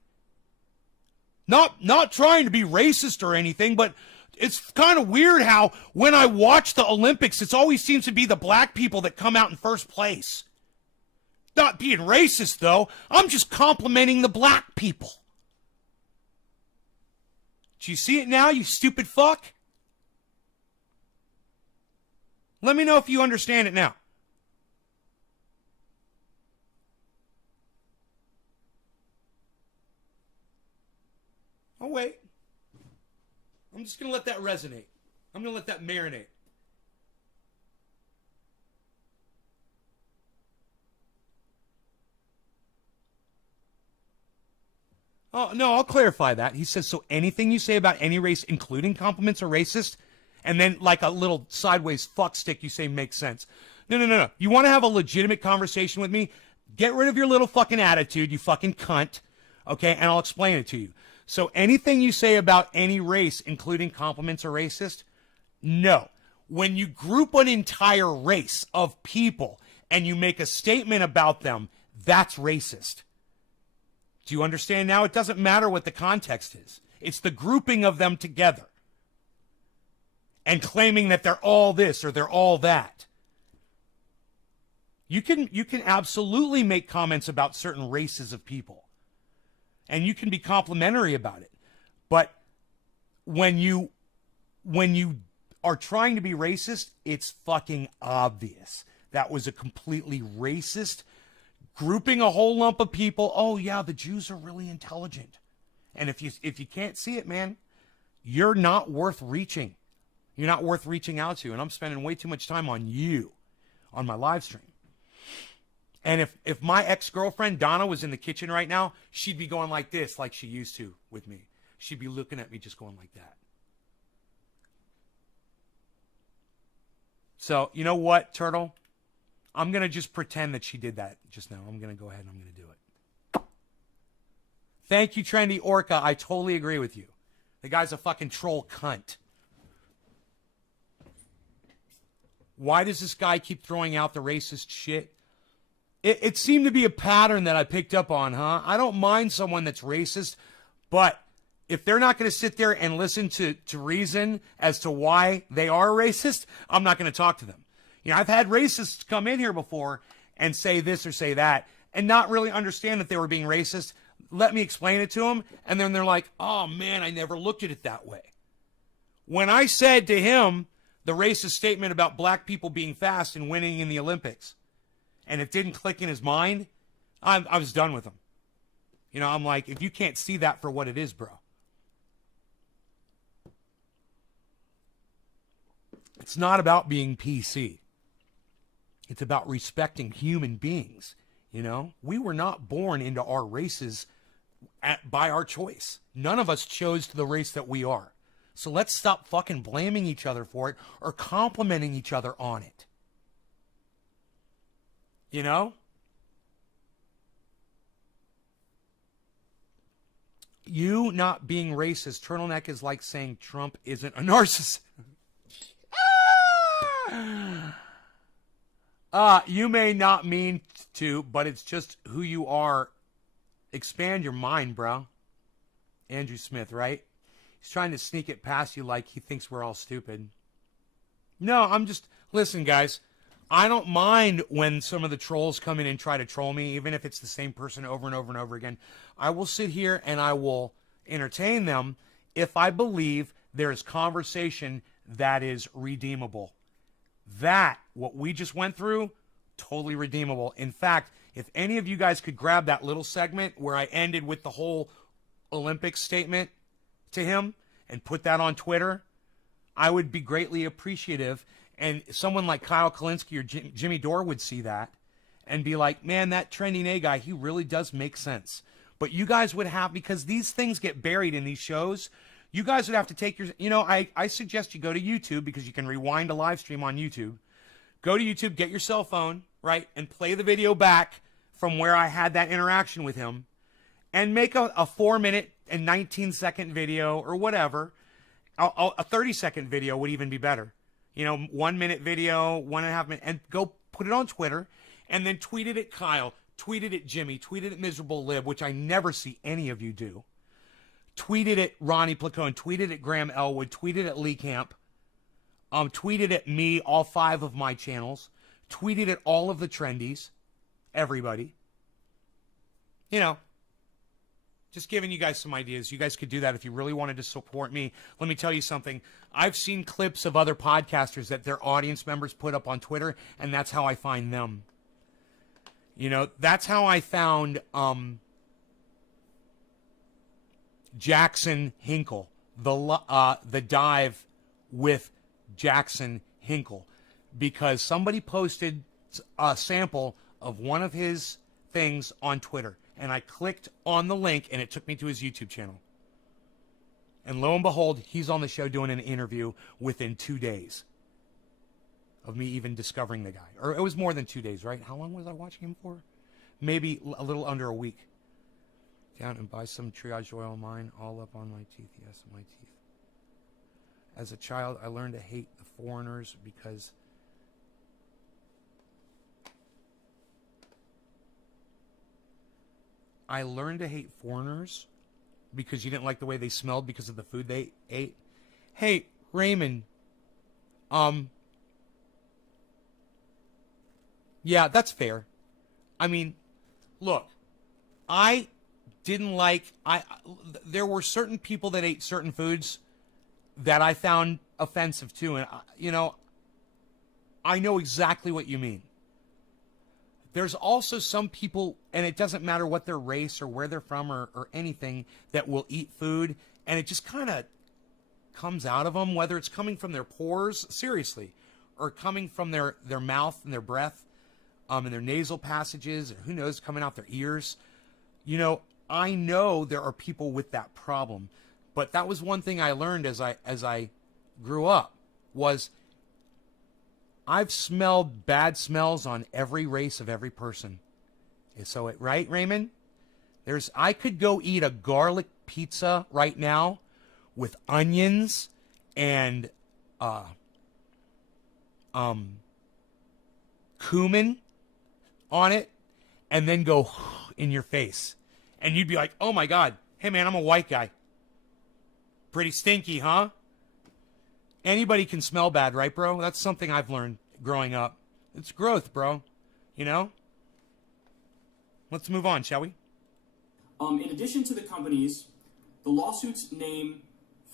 Not trying to be racist or anything, but it's kind of weird how when I watch the Olympics, it always seems to be the black people that come out in first place. Not being racist, though. I'm just complimenting the black people. Do you see it now, you stupid fuck? Let me know if you understand it now. Oh, wait. I'm just going to let that resonate. I'm going to let that marinate. Oh, no, I'll clarify that. He says, so anything you say about any race, including compliments, are racist? And then, like a little sideways fuck stick, you say makes sense. No. You want to have a legitimate conversation with me? Get rid of your little fucking attitude, you fucking cunt. Okay? And I'll explain it to you. So anything you say about any race, including compliments, are racist? No. When you group an entire race of people and you make a statement about them, that's racist. Do you understand now? It doesn't matter what the context is. It's the grouping of them together and claiming that they're all this or they're all that. You can absolutely make comments about certain races of people. And you can be complimentary about it. But when you are trying to be racist, it's fucking obvious. That was a completely racist grouping a whole lump of people. Oh yeah, the Jews are really intelligent. And if you can't see it, man, you're not worth reaching. You're not worth reaching out to. And I'm spending way too much time on you on my live stream. And if my ex-girlfriend, Donna, was in the kitchen right now, she'd be going like this, like she used to with me. She'd be looking at me just going like that. So, you know what, Turtle? I'm going to just pretend that she did that just now. I'm going to go ahead and I'm going to do it. Thank you, Trendy Orca. I totally agree with you. The guy's a fucking troll cunt. Why does this guy keep throwing out the racist shit? It seemed to be a pattern that I picked up on, huh? I don't mind someone that's racist, but if they're not going to sit there and listen to reason as to why they are racist, I'm not going to talk to them. You know, I've had racists come in here before and say this or say that and not really understand that they were being racist. Let me explain it to them. And then they're like, oh, man, I never looked at it that way. When I said to him the racist statement about black people being fast and winning in the Olympics, and it didn't click in his mind, I was done with him. You know, I'm like, if you can't see that for what it is, bro. It's not about being PC. It's about respecting human beings. You know, we were not born into our races by our choice. None of us chose the race that we are. So let's stop fucking blaming each other for it or complimenting each other on it. You know? You not being racist, turtleneck is like saying Trump isn't a narcissist. You may not mean to, but it's just who you are. Expand your mind, bro. Andrew Smith, right? He's trying to sneak it past you like he thinks we're all stupid. No, I'm just... Listen, guys. I don't mind when some of the trolls come in and try to troll me, even if it's the same person over and over and over again. I will sit here and I will entertain them if I believe there is conversation that is redeemable. That, what we just went through, totally redeemable. In fact, if any of you guys could grab that little segment where I ended with the whole Olympics statement to him and put that on Twitter, I would be greatly appreciative. And someone like Kyle Kalinske or Jimmy Dore would see that and be like, man, that Trending A guy, he really does make sense. But you guys would have, because these things get buried in these shows, you guys would have to take your, you know, I suggest you go to YouTube because you can rewind a live stream on YouTube. Go to YouTube, get your cell phone, right, and play the video back from where I had that interaction with him and make a 4-minute and 19-second video or whatever. A 30-second video would even be better. You know, 1-minute video, 1.5 minute, and go put it on Twitter and then tweet it at Kyle, tweet it at Jimmy, tweet it at Miserable Lib, which I never see any of you do. Tweet it at Ronnie Placone, tweet it at Graham Elwood, tweet it at Lee Camp, tweet it at me, all 5 of my channels, tweet it at all of the trendies, everybody. You know, just giving you guys some ideas. You guys could do that if you really wanted to support me. Let me tell you something. I've seen clips of other podcasters that their audience members put up on Twitter, and that's how I find them. You know, that's how I found Jackson Hinkle, the dive with Jackson Hinkle, because somebody posted a sample of one of his things on Twitter, and I clicked on the link, and it took me to his YouTube channel. And lo and behold, he's on the show doing an interview within 2 days of me even discovering the guy. Or it was more than 2 days, right? How long was I watching him for? Maybe a little under a week. Down and buy some triage oil of mine, all up on my teeth. Yes, my teeth. As a child, I learned to hate the foreigners because you didn't like the way they smelled because of the food they ate. Hey, Raymond, yeah, that's fair. I mean, look, there were certain people that ate certain foods that I found offensive too. And, you know, I know exactly what you mean. There's also some people, and it doesn't matter what their race or where they're from or anything, that will eat food, and it just kind of comes out of them, whether it's coming from their pores, seriously, or coming from their mouth and their breath, and their nasal passages, or who knows, coming out their ears. You know, I know there are people with that problem, but that was one thing I learned as I grew up, was I've smelled bad smells on every race of every person. So, right, Raymond? I could go eat a garlic pizza right now with onions and cumin on it, and then go in your face. And you'd be like, oh my God, hey man, I'm a white guy. Pretty stinky, huh? Anybody can smell bad, right, bro? That's something I've learned. growing up. It's growth, bro. You know? Let's move on, shall we? In addition to the companies, the lawsuits name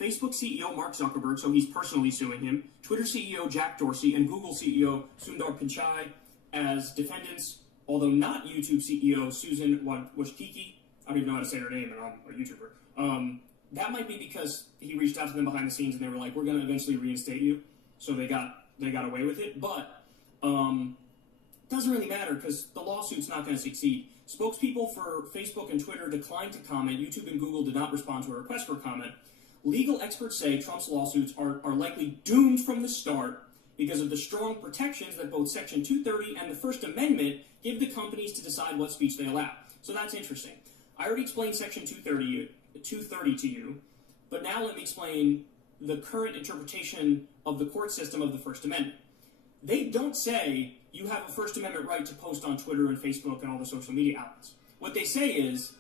Facebook CEO Mark Zuckerberg, so he's personally suing him, Twitter CEO Jack Dorsey, and Google CEO Sundar Pichai as defendants, although not YouTube CEO Susan Wojcicki. I don't even know how to say her name, and I'm a YouTuber. That might be because he reached out to them behind the scenes, and they were like, "We're going to eventually reinstate you," so they got away with it. But it doesn't really matter because the lawsuit's not going to succeed. Spokespeople for Facebook and Twitter declined to comment. YouTube and Google did not respond to a request for comment. Legal experts say Trump's lawsuits are likely doomed from the start because of the strong protections that both Section 230 and the First Amendment give the companies to decide what speech they allow. So that's interesting. I already explained Section 230 to you, but now let me explain the current interpretation of the court system of the First Amendment. They don't say you have a First Amendment right to post on Twitter and Facebook and all the social media outlets. What they say is,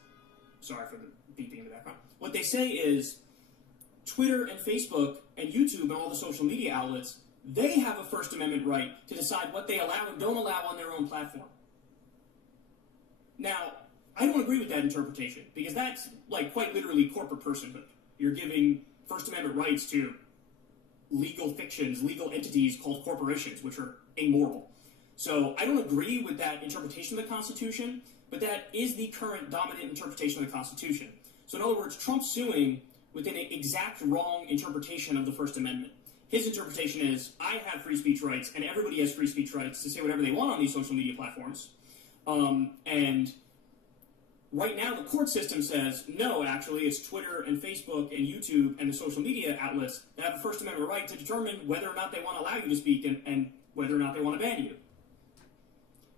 sorry for the beeping in the background, what they say is Twitter and Facebook and YouTube and all the social media outlets, they have a First Amendment right to decide what they allow and don't allow on their own platform. Now, I don't agree with that interpretation because that's like quite literally corporate personhood. You're giving First Amendment rights to legal fictions, legal entities called corporations, which are amoral. So I don't agree with that interpretation of the Constitution, but that is the current dominant interpretation of the Constitution. So in other words, Trump's suing with an exact wrong interpretation of the First Amendment. His interpretation is, I have free speech rights, and everybody has free speech rights to say whatever they want on these social media platforms. And right now, the court system says, no, actually, it's Twitter and Facebook and YouTube and the social media outlets that have a First Amendment right to determine whether or not they want to allow you to speak and whether or not they want to ban you.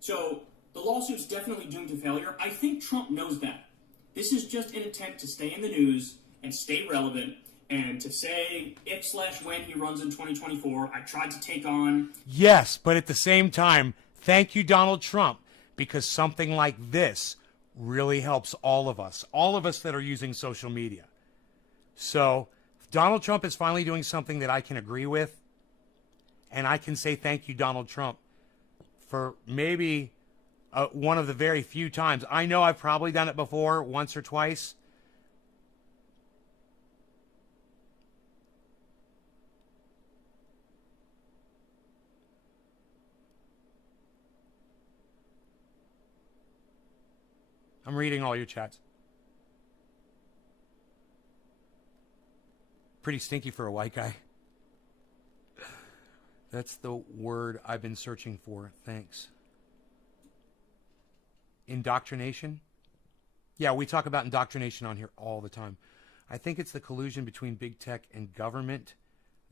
So the lawsuit's definitely doomed to failure. I think Trump knows that. This is just an attempt to stay in the news and stay relevant and to say if/when he runs in 2024, I tried to take on... Yes, but at the same time, thank you, Donald Trump, because something like this really helps all of us that are using social media. So Donald Trump is finally doing something that I can agree with, and I can say thank you, Donald Trump, for maybe one of the very few times. I know I've probably done it before, once or twice. I'm reading all your chats. Pretty stinky for a white guy. That's the word I've been searching for. Thanks. Indoctrination? Yeah, we talk about indoctrination on here all the time. I think it's the collusion between big tech and government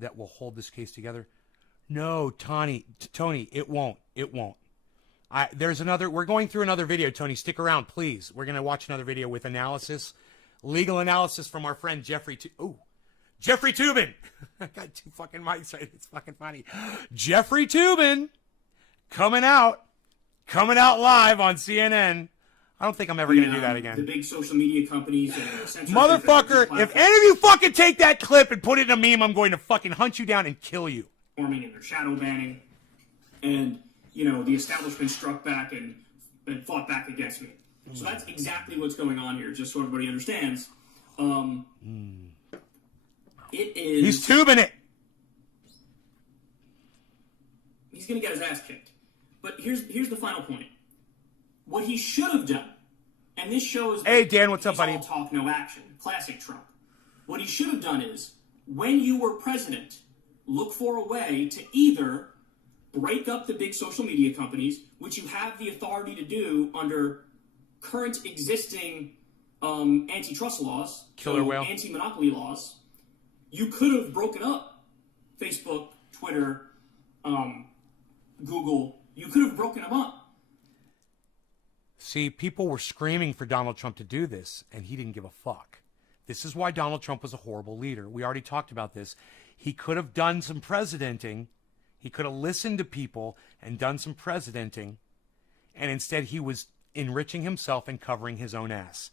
that will hold this case together. No, Tony, it won't. It won't. We're going through another video, Tony. Stick around, please. We're going to watch another video with analysis, legal analysis from our friend Jeffrey Toobin. I got two fucking mics right. It's fucking funny. Jeffrey Toobin coming out live on CNN. I don't think I'm ever going to do that again. The big social media companies. Motherfucker, if any of you fucking take that clip and put it in a meme, I'm going to fucking hunt you down and kill you. And their shadow banning. And, the establishment struck back and fought back against me. So that's exactly what's going on here, just so everybody understands. It is... He's tubing it. He's going to get his ass kicked. But here's the final point. What he should have done, and this shows... Hey, Dan, what's up, buddy? All talk, no action. Classic Trump. What he should have done is, when you were president, look for a way to either break up the big social media companies, which you have the authority to do under current existing antitrust laws, Killer whale, anti-monopoly laws. You could have broken up Facebook, Twitter, Google. You could have broken them up. See, people were screaming for Donald Trump to do this, and he didn't give a fuck. This is why Donald Trump was a horrible leader. We already talked about this. He could have done some presidenting. He could have listened to people and done some presidenting, and instead he was enriching himself and covering his own ass.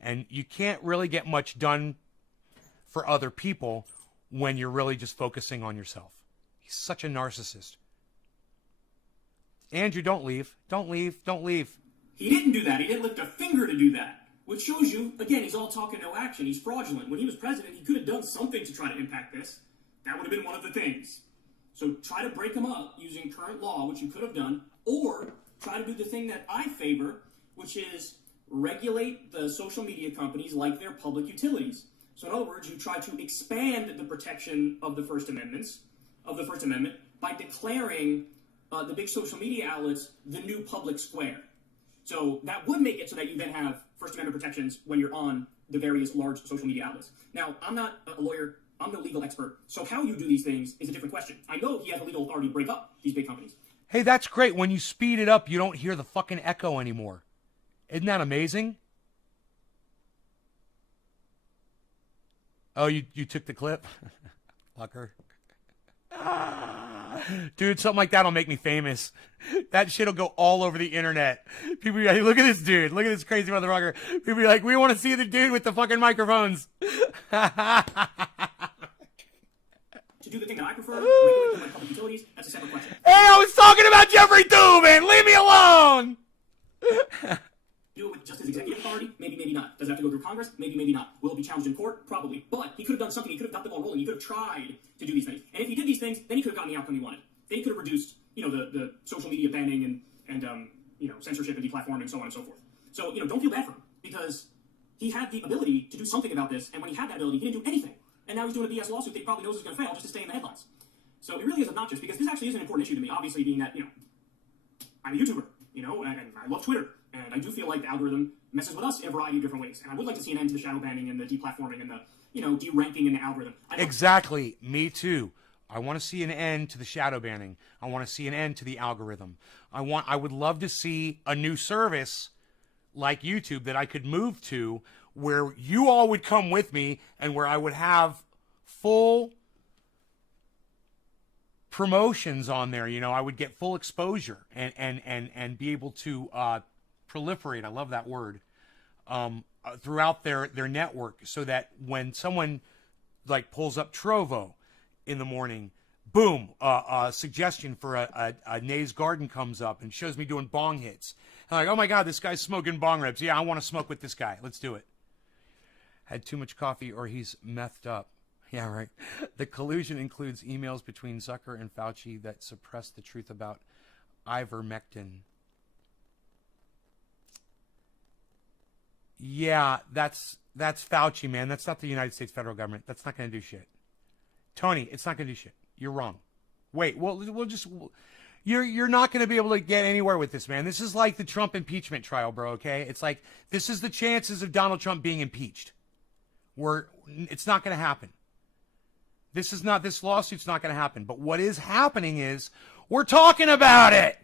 And you can't really get much done for other people when you're really just focusing on yourself. He's such a narcissist. Andrew, don't leave. Don't leave. Don't leave. He didn't do that. He didn't lift a finger to do that. Which shows you, again, he's all talk and no action. He's fraudulent. When he was president, he could have done something to try to impact this. That would have been one of the things. So try to break him up using current law, which you could have done, or try to do the thing that I favor, which is regulate the social media companies like they're public utilities. So in other words, you try to expand the protection of the First Amendment by declaring the big social media outlets the new public square. So that would make it so that you then have First Amendment protections when you're on the various large social media outlets. Now, I'm not a lawyer. I'm no legal expert. So how you do these things is a different question. I know he has the legal authority to break up these big companies. Hey, that's great. When you speed it up, you don't hear the fucking echo anymore. Isn't that amazing? Oh, you took the clip? Fucker. Dude, something like that'll make me famous. That shit'll go all over the internet. People be like, look at this dude. Look at this crazy motherfucker. People be like, we want to see the dude with the fucking microphones. To do the thing that I prefer, regulate them like public utilities, that's a separate question. Hey, I was talking about Jeffrey Tubin. Leave me alone. Do it with just his executive authority? Maybe, maybe not. Does it have to go through Congress? Maybe, maybe not. Will it be challenged in court? Probably. But he could have done something. He could have got the ball rolling. He could have tried to do these things. And if he did these things, then he could have gotten the outcome he wanted. Then he could have reduced, the social media banning and censorship and deplatforming and so on and so forth. So, don't feel bad for him because he had the ability to do something about this. And when he had that ability, he didn't do anything. And now he's doing a BS lawsuit that he probably knows is going to fail just to stay in the headlines. So it really is obnoxious because this actually is an important issue to me. Obviously, being that, I'm a YouTuber, and I love Twitter. And I do feel like the algorithm messes with us in a variety of different ways. And I would like to see an end to the shadow banning and the deplatforming and the, de-ranking in the algorithm. Exactly. Me too. I want to see an end to the shadow banning. I want to see an end to the algorithm. I would love to see a new service like YouTube that I could move to where you all would come with me and where I would have full promotions on there. I would get full exposure and be able to proliferate, I love that word, throughout their network so that when someone like pulls up Trovo in the morning, boom, a suggestion for a Nay's Garden comes up and shows me doing bong hits. I'm like, oh my God, this guy's smoking bong rips. Yeah, I want to smoke with this guy. Let's do it. Had too much coffee or he's methed up. Yeah, right. The collusion includes emails between Zucker and Fauci that suppress the truth about ivermectin. Yeah, that's Fauci, man. That's not the United States federal government. That's not going to do shit. Tony, it's not going to do shit. You're wrong. Wait, you're not going to be able to get anywhere with this, man. This is like the Trump impeachment trial, bro, okay? It's like, this is the chances of Donald Trump being impeached. It's not going to happen. This lawsuit's not going to happen. But what is happening is, we're talking about it.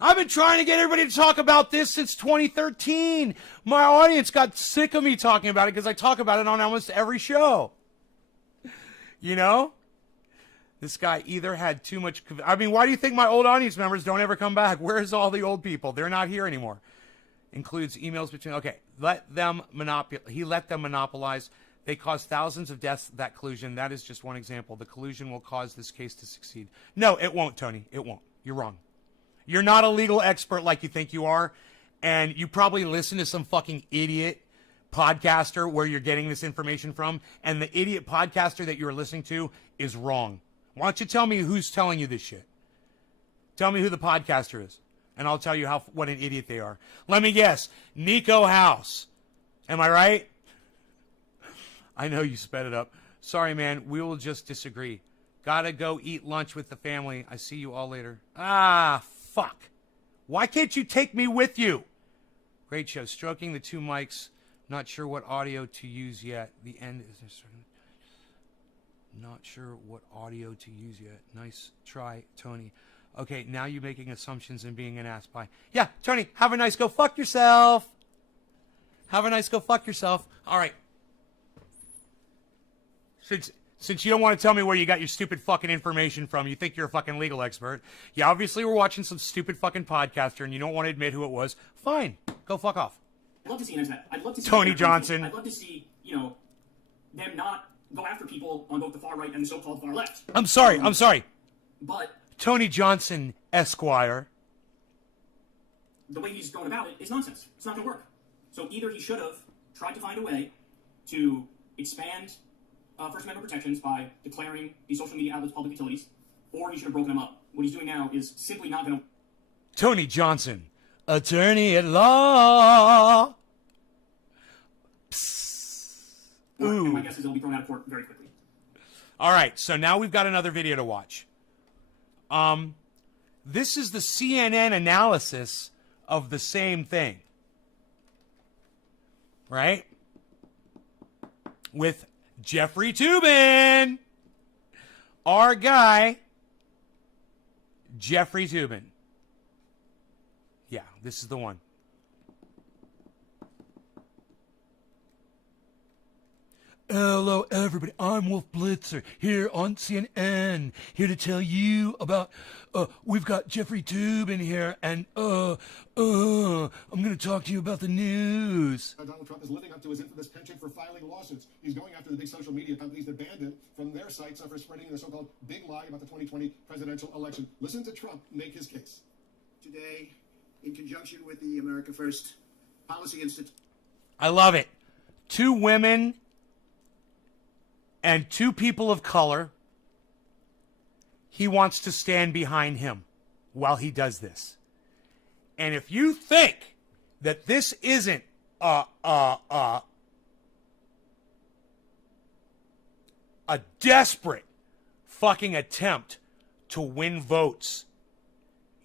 I've been trying to get everybody to talk about this since 2013. My audience got sick of me talking about it because I talk about it on almost every show. This guy either had too much... why do you think my old audience members don't ever come back? Where's all the old people? They're not here anymore. Includes emails between... Okay, he let them monopolize. They caused thousands of deaths, that collusion. That is just one example. The collusion will cause this case to succeed. No, it won't, Tony. It won't. You're wrong. You're not a legal expert like you think you are, and you probably listen to some fucking idiot podcaster where you're getting this information from, and the idiot podcaster that you're listening to is wrong. Why don't you tell me who's telling you this shit? Tell me who the podcaster is, and I'll tell you what an idiot they are. Let me guess. Nico House. Am I right? I know you sped it up. Sorry, man. We will just disagree. Gotta go eat lunch with the family. I see you all later. Ah, fuck. Why can't you take me with you? Great show. Stroking the two mics. Not sure what audio to use yet. The end is... Not sure what audio to use yet. Nice try, Tony. Okay, now you're making assumptions and being an ass. Bye. Yeah, Tony, have a nice go fuck yourself. Have a nice go fuck yourself. All right. Since you don't want to tell me where you got your stupid fucking information from, you think you're a fucking legal expert. You obviously were watching some stupid fucking podcaster and you don't want to admit who it was. Fine. Go fuck off. I'd love to see an end to that. I'd love to see Tony Johnson. I'd love to see, them not go after people on both the far right and the so-called far left. I'm sorry. But Tony Johnson, Esquire. the way he's going about it is nonsense. It's not going to work. So either he should have tried to find a way to expand First Amendment protections by declaring these social media outlets public utilities, or he should have broken them up. What he's doing now is simply not going to... Tony Johnson, attorney at law. Ooh. And my guess is it'll be thrown out of court very quickly. All right, so now we've got another video to watch. This is the CNN analysis of the same thing. Right? With Jeffrey Toobin. Our guy, Jeffrey Toobin. Yeah, this is the one. Hello, everybody. I'm Wolf Blitzer here on CNN, here to tell you about. We've got Jeffrey Toobin here, and I'm going to talk to you about the news. Donald Trump is living up to his infamous penchant for filing lawsuits. He's going after the big social media companies that banned him from their sites for spreading the so-called big lie about the 2020 presidential election. Listen to Trump make his case. Today, in conjunction with the America First Policy Institute. I love it. 2 women and 2 people of color. He wants to stand behind him while he does this. And if you think that this isn't a desperate fucking attempt to win votes,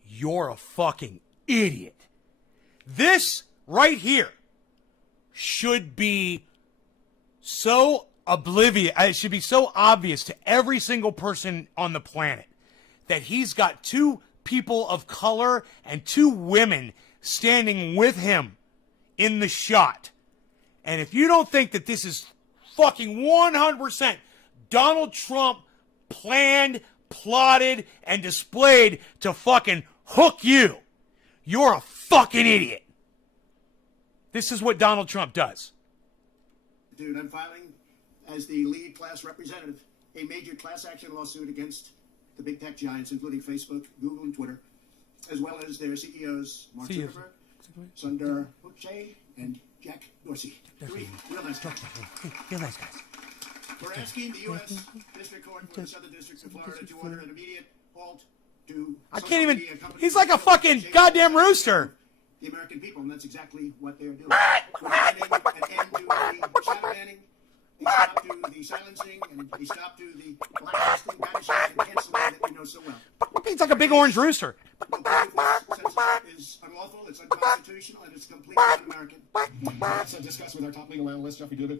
you're a fucking idiot. This right here should be so oblivious. It should be so obvious to every single person on the planet that he's got 2 people of color and 2 women standing with him in the shot. And if you don't think that this is fucking 100% Donald Trump planned, plotted, and displayed to fucking hook you, you're a fucking idiot. This is what Donald Trump does. Dude, I'm filing as the lead class representative a major class action lawsuit against the big tech giants, including Facebook, Google, and Twitter, as well as their CEOs, Mark Zuckerberg, Sundar Pichai, and Jack Dorsey. 3 real nice guys. Real nice guys. We're asking the U.S. District Court for the Southern District of Florida to order an immediate halt to... I can't even... He's like a fucking goddamn rooster. The American people, and that's exactly what they're doing. We're demanding an end to the shadow banning, a stop to the silencing, and a stop to the blacklisting, banishing, and canceling that you know so well. He's like a big orange rooster. Censorship is unlawful, it's unconstitutional, and it's completely un-American. Let's discuss with our top legal analyst, Jeffrey Toobin.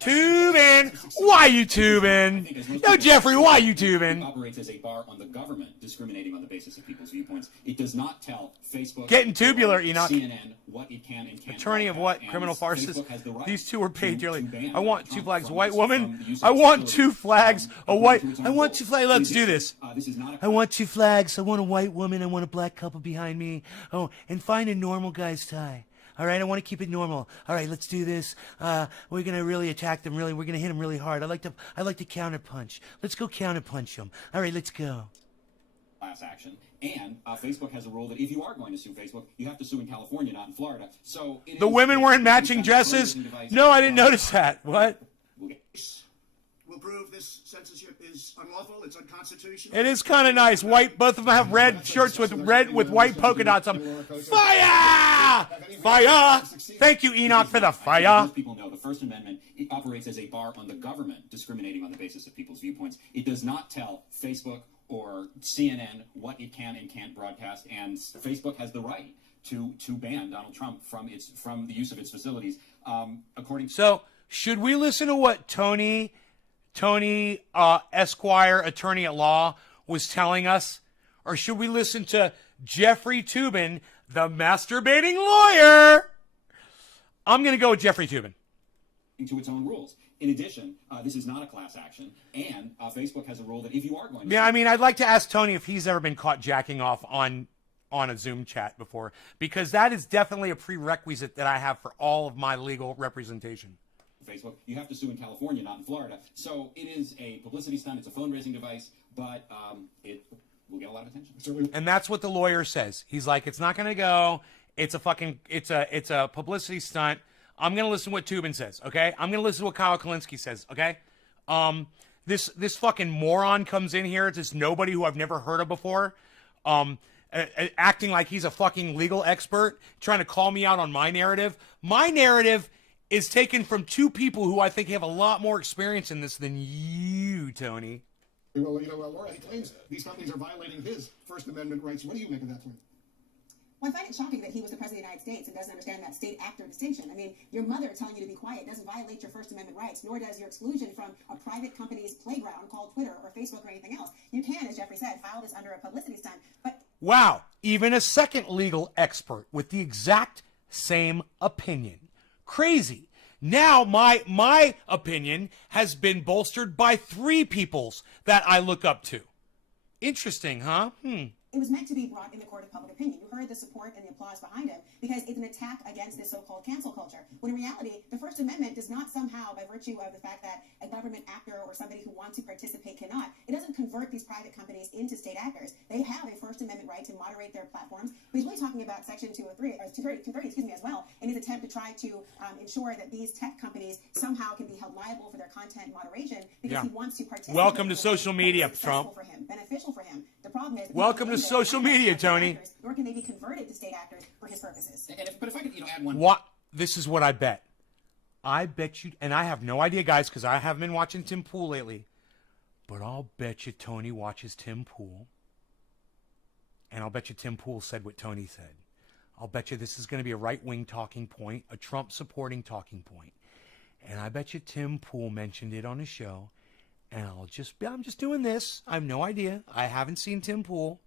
Toobin! Why you tubing? No, Jeffrey, why you tubing? Operates as a bar on the government discriminating on the basis of people's viewpoints. It does not tell Facebook, Getting tubular, Enoch. CNN what it can and can't. Attorney of what? broadcast, Criminal and farces? Facebook has the right These 2 were paid to dearly. ban I want 2 Trump flags. from White this- woman. from the use of I want his 2 flags. A white. according to its I own want law. 2 flags. Let's do this. This is not a I want 2 flags. I want a white woman. I want a black couple behind me. Oh, and find a normal guy's tie. All right, I want to keep it normal. All right, let's do this. We're gonna really attack them. Really, we're gonna hit them really hard. I like to counter punch. Let's go counter punch them. All right, let's go. class action. And Facebook has a rule that if you are going to sue Facebook, you have to sue in California, not in Florida. So The women wearing matching dresses? No, I didn't notice that. What? We'll prove this censorship is unlawful, it's unconstitutional. It is kind of nice. White. Both of them have red shirts with white polka dots on. Fire! Fire! Thank you, Enoch, for the fire. Most people know the First Amendment operates as a bar on the government discriminating on the basis of people's viewpoints. It does not tell Facebook or CNN what it can and can't broadcast, and Facebook has the right to ban Donald Trump from the use of its facilities. So, should we listen to what Tony Esquire, attorney at law, was telling us? Or should we listen to Jeffrey Toobin, the masturbating lawyer? I'm going to go with Jeffrey Toobin. To its own rules. In addition, this is not a class action, and Facebook has a rule that if you are going to... Yeah, I mean, I'd like to ask Tony if he's ever been caught jacking off on a Zoom chat before, because that is definitely a prerequisite that I have for all of my legal representation. Facebook, you have to sue in California, not in Florida. So it is a publicity stunt. It's a phone-raising device, but we'll get a lot of attention. Certainly. And that's what the lawyer says. He's like, it's not going to go. It's a publicity stunt. I'm going to listen to what Toobin says, okay? I'm going to listen to what Kyle Kalinske says, okay? This fucking moron comes in here. It's this nobody who I've never heard of before, acting like he's a fucking legal expert, trying to call me out on my narrative. My narrative is taken from two people who I think have a lot more experience in this than you, Tony. Well, Laura, he claims these companies are violating his First Amendment rights. What do you make of that claim? Well, I find it shocking that he was the president of the United States and doesn't understand that state-actor distinction. I mean, your mother telling you to be quiet doesn't violate your First Amendment rights, nor does your exclusion from a private company's playground called Twitter or Facebook or anything else. You can, as Jeffrey said, file this under a publicity stunt, but... Wow, even a second legal expert with the exact same opinion. Crazy. Now my opinion has been bolstered by three peoples that I look up to. Interesting, huh? It was meant to be brought in the court of public opinion. You heard the support and the applause behind him because it's an attack against this so-called cancel culture. When in reality, the First Amendment does not somehow, by virtue of the fact that a government actor or somebody who wants to participate cannot, it doesn't convert these private companies into state actors. They have a First Amendment right to moderate their platforms. But he's really talking about Section 203, or 230, as well, in his attempt to try to ensure that these tech companies somehow can be held liable for their content moderation because he wants to participate. Welcome to social media, Trump. For him, beneficial for him. The problem is, welcome to social media, Tony. Actors, nor can they be converted to state actors for his purposes. But if I could, add one. What? This is what I bet. I bet you, and I have no idea, guys, because I haven't been watching Tim Pool lately. But I'll bet you Tony watches Tim Pool, and I'll bet you Tim Pool said what Tony said. I'll bet you this is going to be a right-wing talking point, a Trump-supporting talking point, and I bet you Tim Pool mentioned it on his show. And I'm just doing this. I have no idea. I haven't seen Tim Pool.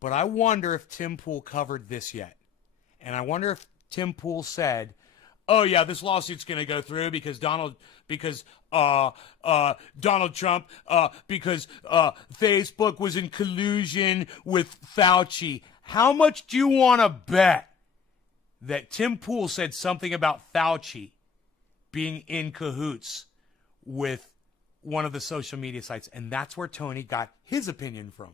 But I wonder if Tim Pool covered this yet. And I wonder if Tim Pool said, oh yeah, this lawsuit's going to go through because Donald Trump, because Facebook was in collusion with Fauci. How much do you want to bet that Tim Pool said something about Fauci being in cahoots with one of the social media sites? And that's where Tony got his opinion from.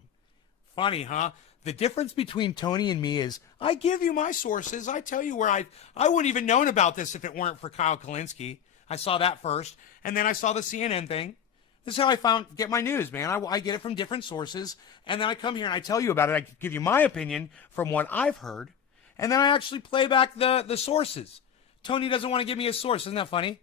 Funny, huh? The difference between Tony and me is I give you my sources. I tell you where I wouldn't even known about this if it weren't for Kyle Kalinske. I saw that first, and then I saw the CNN thing. This is how I get my news, man. I get it from different sources, and then I come here and I tell you about it. I give you my opinion from what I've heard, and then I actually play back the sources. Tony doesn't want to give me a source. Isn't that funny?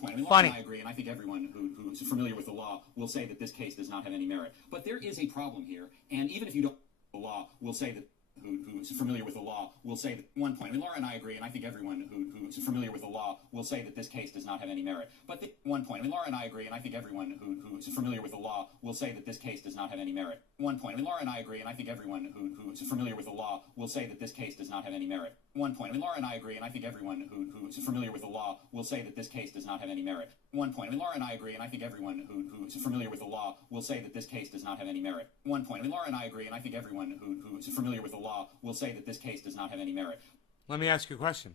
Point. Laura Funny. and I agree, and I think everyone who's familiar with the law will say that this case does not have any merit. But there is a problem here, and even if you don't know the law, will say that who's familiar with the law will say that one point. Laura and I agree, and I think everyone who's familiar with the law will say that this case does not have any merit. But one point. Laura and I agree, and I think everyone who's familiar with the law will say that this case does not have any merit. One point. Laura and I agree, and I think everyone who's familiar with the law will say that this case does not have any merit. One point. Laura and I agree, and I think everyone who's familiar with the law will say that this case does not have any merit. One point. Laura and I agree, and I think everyone who's familiar with the law will say that this case does not have any merit. One point. Laura and I agree, and I think everyone who's familiar with the law will say that this case does not have any merit. Let me ask you a question.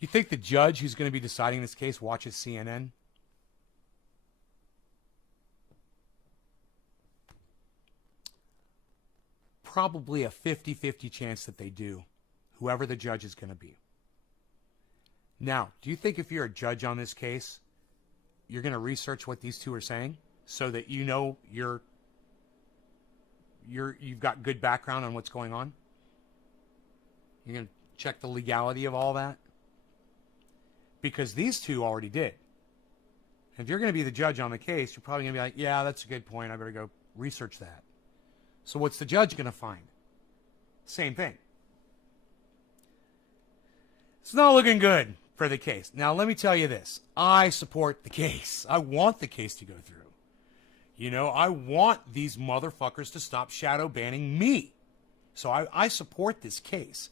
You think the judge who's going to be deciding this case watches CNN? Probably a 50-50 chance that they do, whoever the judge is going to be. Now, do you think if you're a judge on this case, you're going to research what these two are saying so that you know you've got good background on what's going on? You're going to check the legality of all that? Because these two already did. If you're going to be the judge on the case, you're probably going to be like, yeah, that's a good point. I better go research that. So what's the judge going to find? Same thing. It's not looking good for the case. Now, let me tell you this. I support the case. I want the case to go through. You know, I want these motherfuckers to stop shadow banning me. So I support this case.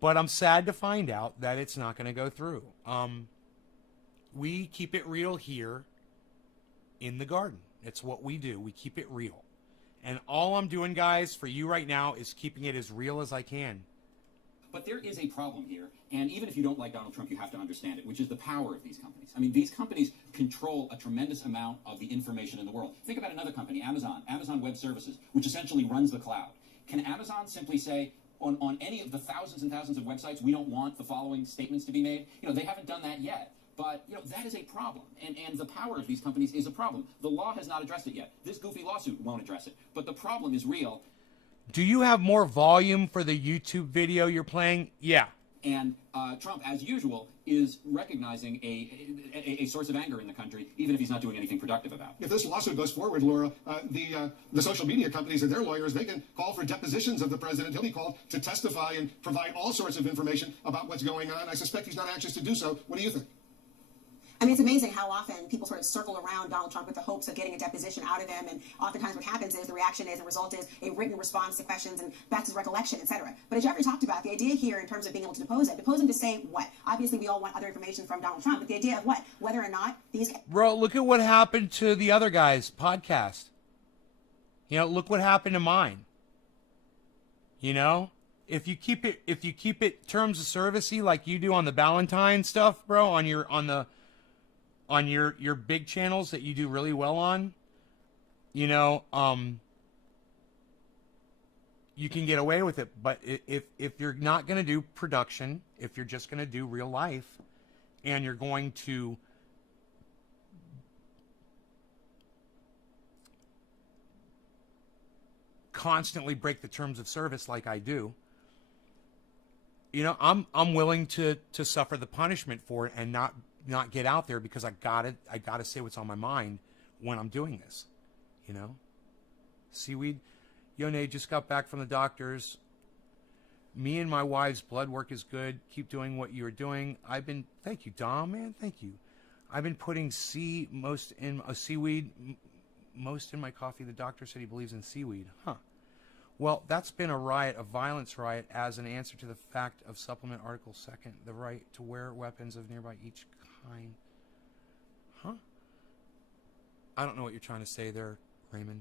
But I'm sad to find out that it's not going to go through. We keep it real here in the garden. It's what we do. We keep it real. And all I'm doing, guys, for you right now is keeping it as real as I can. But there is a problem here, and even if you don't like Donald Trump, you have to understand it, which is the power of these companies. I mean, these companies control a tremendous amount of the information in the world. Think about another company, Amazon Web Services, which essentially runs the cloud. Can Amazon simply say, on any of the thousands and thousands of websites, we don't want the following statements to be made? You know, they haven't done that yet. But, you know, that is a problem. And the power of these companies is a problem. The law has not addressed it yet. This goofy lawsuit won't address it. But the problem is real. Do you have more volume for the YouTube video you're playing? Yeah. And Trump, as usual, is recognizing a source of anger in the country, even if he's not doing anything productive about it. If this lawsuit goes forward, Laura, the social media companies and their lawyers, they can call for depositions of the president. He'll be called to testify and provide all sorts of information about what's going on. I suspect he's not anxious to do so. What do you think? I mean, it's amazing how often people sort of circle around Donald Trump with the hopes of getting a deposition out of him, and oftentimes what happens is the reaction is, the result is a written response to questions, and that's his recollection, etc. But as Jeffrey talked about, the idea here in terms of being able to depose him to say what? Obviously, we all want other information from Donald Trump, but the idea of what? Whether or not these... Bro, look at what happened to the other guy's podcast. You know, look what happened to mine. You know? If you keep it terms of servicey like you do on the Valentine stuff, bro, on your big channels that you do really well on, you know, you can get away with it. But if you're not going to do production, if you're just going to do real life, and you're going to constantly break the terms of service like I do, you know, I'm willing to suffer the punishment for it and not get out there, because I gotta say what's on my mind when I'm doing this, you know. Seaweed, Yone just got back from the doctors. Me and my wife's blood work is good. Keep doing what you're doing. Thank you, Dom, man, thank you. I've been putting seaweed most in my coffee. The doctor said he believes in seaweed, huh? Well, that's been a riot, a violence riot, as an answer to the fact of Supplement Article 2nd, the right to wear weapons of nearby each kind. Huh? I don't know what you're trying to say there, Raymond.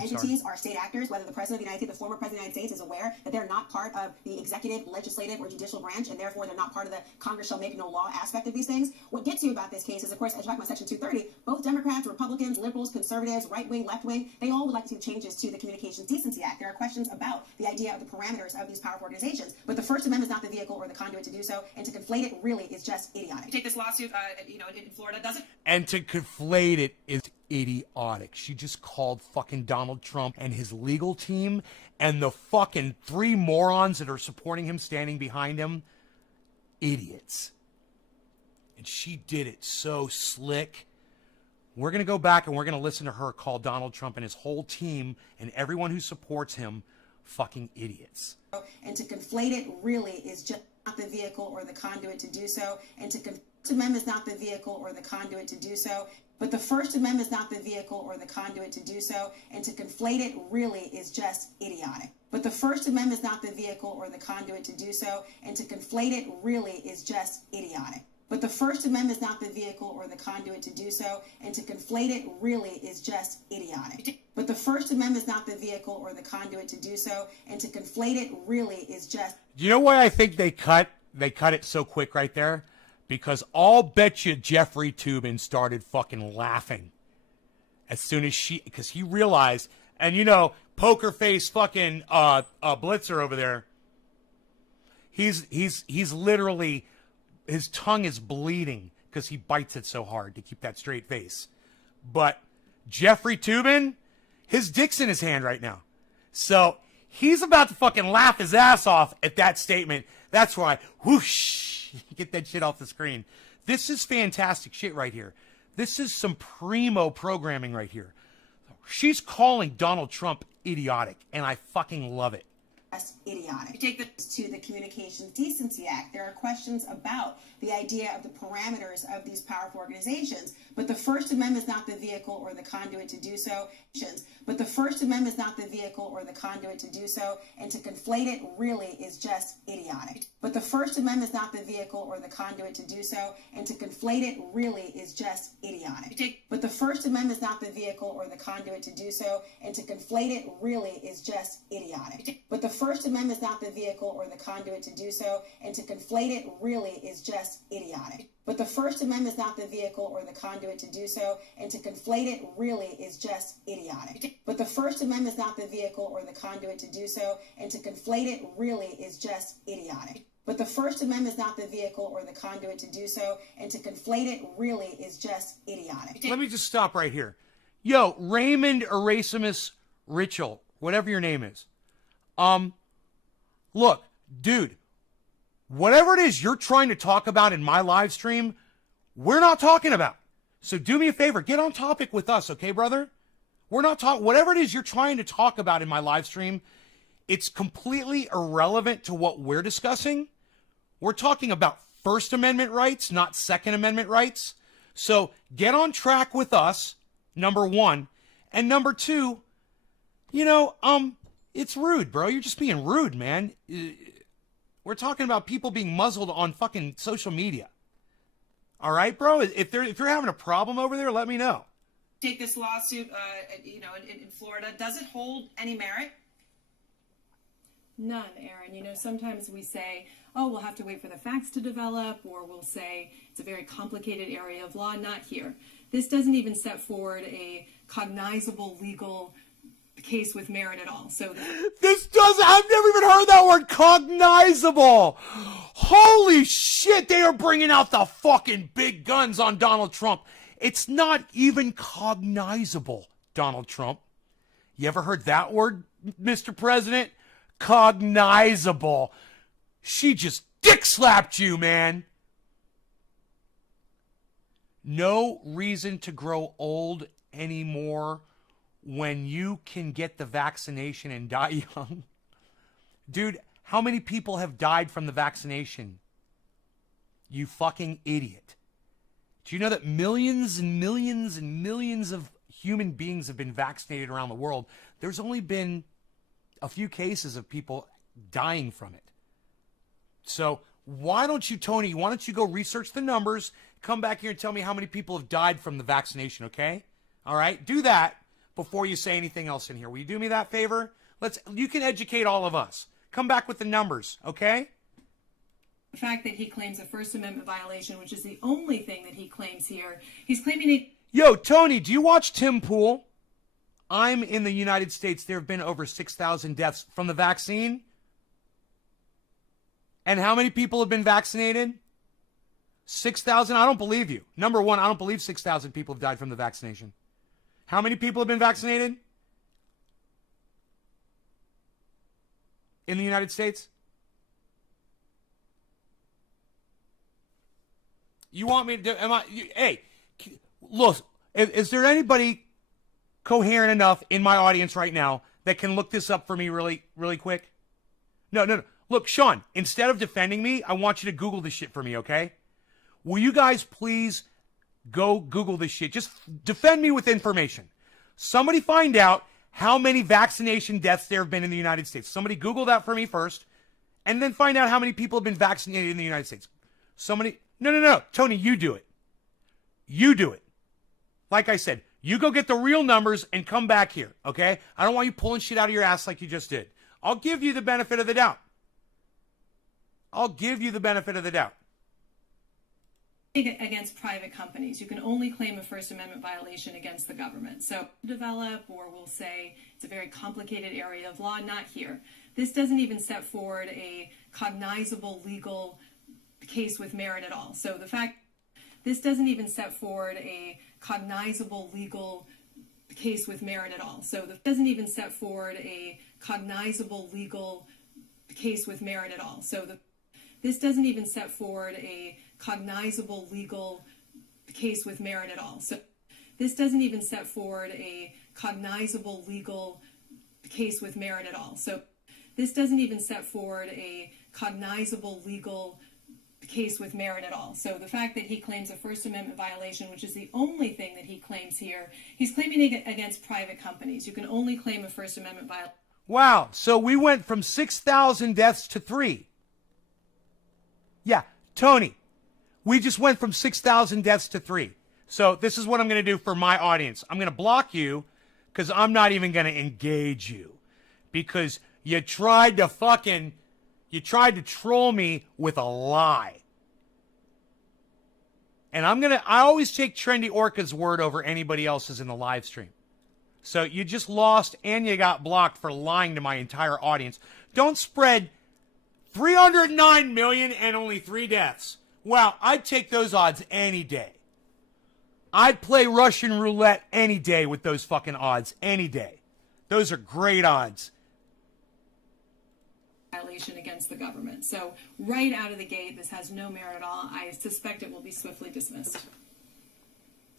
entities are state actors, whether the President of the United States, the former President of the United States, is aware that they're not part of the executive, legislative, or judicial branch, and therefore they're not part of the Congress shall make no law aspect of these things. What gets you about this case is, of course, as you talk about Section 230, both Democrats, Republicans, liberals, conservatives, right-wing, left-wing, they all would like to see changes to the Communications Decency Act. There are questions about the idea of the parameters of these powerful organizations, but the First Amendment is not the vehicle or the conduit to do so, and to conflate it really is just idiotic. Take this lawsuit, in Florida, does it? And to conflate it is idiotic. She just called fucking Donald Trump and his legal team and the fucking 3 morons that are supporting him, standing behind him, idiots. And she did it so slick. We're going to go back and we're going to listen to her call Donald Trump and his whole team and everyone who supports him fucking idiots. And to conflate it really is just not the vehicle or the conduit to do so. And to First Amendment is not the vehicle or the conduit to do so. But the First Amendment is not the vehicle or the conduit to do so. And to conflate it really is just idiotic. But the First Amendment is not the vehicle or the conduit to do so. And to conflate it really is just idiotic. But the First Amendment is not the vehicle or the conduit to do so. And to conflate it really is just idiotic. But the First Amendment is not the vehicle or the conduit to do so. And to conflate it really is just... Do you know why I think they cut it so quick right there? Because I'll bet you Jeffrey Toobin started fucking laughing as soon as because he realized, and you know, poker face fucking Blitzer over there, he's literally, his tongue is bleeding because he bites it so hard to keep that straight face. But Jeffrey Toobin, his dick's in his hand right now. So he's about to fucking laugh his ass off at that statement. That's why, whoosh, get that shit off the screen. This is fantastic shit right here. This is some primo programming right here. She's calling Donald Trump idiotic, and I fucking love it. Just idiotic. Take this to the Communications Decency Act. There are questions about the idea of the parameters of these powerful organizations, but the First Amendment is not the vehicle or the conduit to do so. But the First Amendment is not the vehicle or the conduit to do so, and to conflate it really is just idiotic. But the First Amendment is not the vehicle or the conduit to do so, and to conflate it really is just idiotic. But the First Amendment is not the vehicle or the conduit to do so, and to conflate it really is just idiotic. But the First Amendment is not the vehicle or the conduit to do so, and to conflate it really is just idiotic. But the First Amendment is not the vehicle or the conduit to do so, and to conflate it really is just idiotic. But the First Amendment is not the vehicle or the conduit to do so, and to conflate it really is just idiotic. But the First Amendment is not the vehicle or the conduit to do so, and to conflate it really is just idiotic. Let me just stop right here. Yo, Raymond Erasmus Ritchell, whatever your name is. Look, dude, whatever it is you're trying to talk about in my live stream, we're not talking about. So do me a favor, get on topic with us, okay, brother? We're not talking, whatever it is you're trying to talk about in my live stream, it's completely irrelevant to what we're discussing. We're talking about First Amendment rights, not Second Amendment rights. So get on track with us, number one. And number two, it's rude, bro. You're just being rude, man. We're talking about people being muzzled on fucking social media. All right, bro? If you're having a problem over there, let me know. Take this lawsuit, in Florida. Does it hold any merit? None, Aaron. Sometimes we say, oh, we'll have to wait for the facts to develop, or we'll say it's a very complicated area of law. Not here. This doesn't even set forward a cognizable legal case with merit at all. So I've never even heard that word, cognizable. Holy shit, they are bringing out the fucking big guns on Donald Trump. It's not even cognizable, Donald Trump. You ever heard that word, Mr. President? Cognizable. She just dick slapped you, man. No reason to grow old anymore when you can get the vaccination and die young. Dude, how many people have died from the vaccination? You fucking idiot. Do you know that millions and millions and millions of human beings have been vaccinated around the world? There's only been a few cases of people dying from it. So why don't you, Tony, go research the numbers, come back here and tell me how many people have died from the vaccination, okay? All right, do that before you say anything else in here. Will you do me that favor? You can educate all of us. Come back with the numbers, okay? the fact that he claims a First Amendment violation, which is the only thing that he claims here, he's claiming Yo, Tony, do you watch Tim Pool? I'm in the United States. There have been over 6,000 deaths from the vaccine. And how many people have been vaccinated? 6,000? I don't believe you. Number one, I don't believe 6,000 people have died from the vaccination. How many people have been vaccinated? In the United States? You want me to, hey, look, is there anybody coherent enough in my audience right now that can look this up for me really quick? No. Look, Sean, instead of defending me, I want you to Google this shit for me, okay? Will you guys please go Google this shit? Just defend me with information. Somebody find out how many vaccination deaths there have been in the United States. Somebody Google that for me first, and then find out how many people have been vaccinated in the United States. No. Tony, you do it. You do it. Like I said, you go get the real numbers and come back here, okay? I don't want you pulling shit out of your ass like you just did. I'll give you the benefit of the doubt. against private companies. You can only claim a First Amendment violation against the government. So develop, or we'll say it's a very complicated area of law, not here. This doesn't even set forward a cognizable legal case with merit at all. So this doesn't even set forward a cognizable legal case with merit at all. So doesn't even set forward a cognizable legal case with merit at all. So this doesn't even set forward a cognizable legal case with merit at all. So this doesn't even set forward a cognizable legal case with merit at all. So this doesn't even set forward a cognizable legal case with merit at all. So the fact that he claims a First Amendment violation, which is the only thing that he claims here, he's claiming against private companies. You can only claim a First Amendment violation. Wow, so we went from 6,000 deaths to 3. Yeah, Tony, we just went from 6,000 deaths to 3. So this is what I'm going to do for my audience. I'm going to block you because I'm not even going to engage you because you tried to troll me with a lie. And I always take Trendy Orca's word over anybody else's in the live stream. So you just lost and you got blocked for lying to my entire audience. Don't spread 309 million and only 3 deaths. Wow, I'd take those odds any day. I'd play Russian roulette any day with those fucking odds, any day. Those are great odds. Violation against the government. So right out of the gate, this has no merit at all. I suspect it will be swiftly dismissed.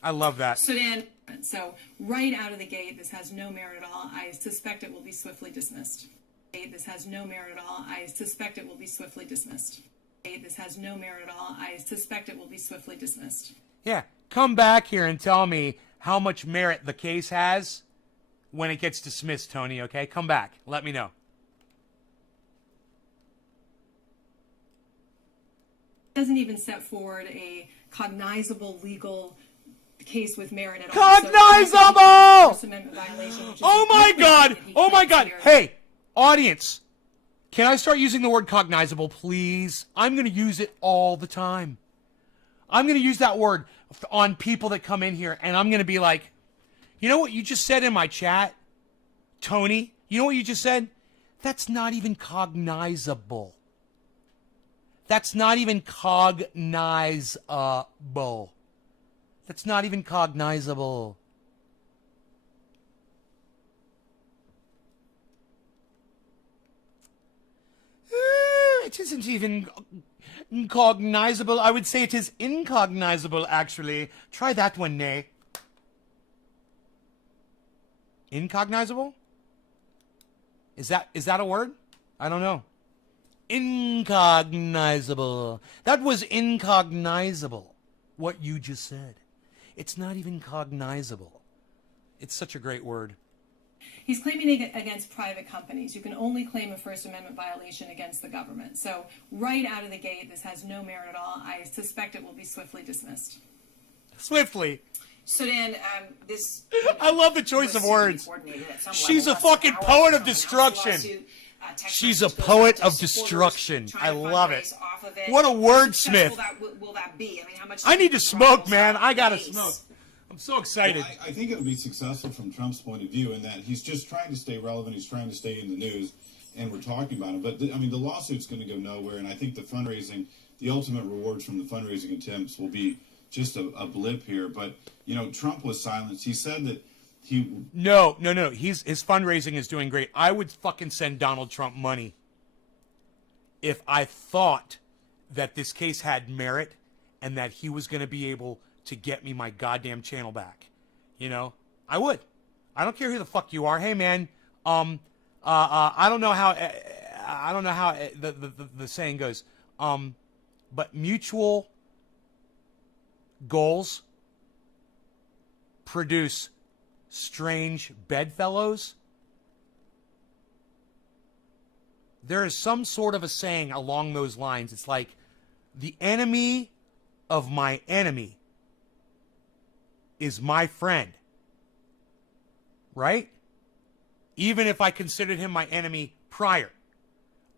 I love that. So right out of the gate, this has no merit at all. I suspect it will be swiftly dismissed. This has no merit at all. I suspect it will be swiftly dismissed. This has no merit at all. I suspect it will be swiftly dismissed. Yeah, come back here and tell me how much merit the case has when it gets dismissed, Tony, okay? Come back. Let me know. Doesn't even set forward a cognizable legal case with merit at all. Cognizable! First Amendment violation, which is Oh my God! Oh my God! here. Hey, audience, can I start using the word cognizable, please? I'm going to use it all the time. I'm going to use that word on people that come in here, and I'm going to be like, you know what you just said in my chat, Tony? You know what you just said? That's not even cognizable. That's not even cognizable. That's not even cognizable. It isn't even cognizable. I would say it is incognizable, actually. Try that one, Nay. Incognizable? Is that a word? I don't know. Incognizable. That was incognizable, what you just said. It's not even cognizable. It's such a great word. He's claiming against private companies. You can only claim a First Amendment violation against the government. So right out of the gate, this has no merit at all. I suspect it will be swiftly dismissed. Swiftly. So Dan, this. I love the choice of words. She's a fucking poet of destruction. She's a poet of destruction. I love it. What a wordsmith. Will that be? I mean, how much? I need to smoke, man. I gotta smoke. I'm so excited. Well, I think it'll be successful from Trump's point of view in that he's just trying to stay relevant. He's trying to stay in the news, and we're talking about him. But, I mean, the lawsuit's going to go nowhere, and I think the fundraising, the ultimate rewards from the fundraising attempts will be just a blip here. But, you know, Trump was silenced. He said that he... No. His fundraising is doing great. I would fucking send Donald Trump money if I thought that this case had merit and that he was going to be able to get me my goddamn channel back. You know? I would. I don't care who the fuck you are. Hey, man, I don't know how the saying goes. But mutual goals produce strange bedfellows. There is some sort of a saying along those lines. It's like, the enemy of my enemy is my friend. Right? Even if I considered him my enemy prior.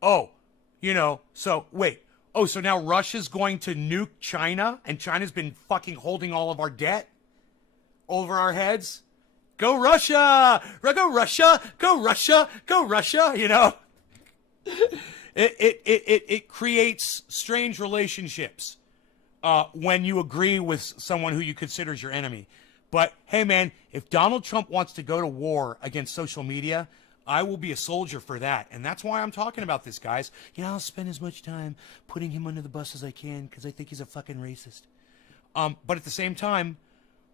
Oh, you know, so wait. Oh, so now Russia's going to nuke China and China's been fucking holding all of our debt over our heads? Go Russia! Go Russia! Go Russia! Go Russia! You know? It creates strange relationships when you agree with someone who you consider as your enemy. But, hey, man, if Donald Trump wants to go to war against social media, I will be a soldier for that. And that's why I'm talking about this, guys. You know, I'll spend as much time putting him under the bus as I can because I think he's a fucking racist. But at the same time,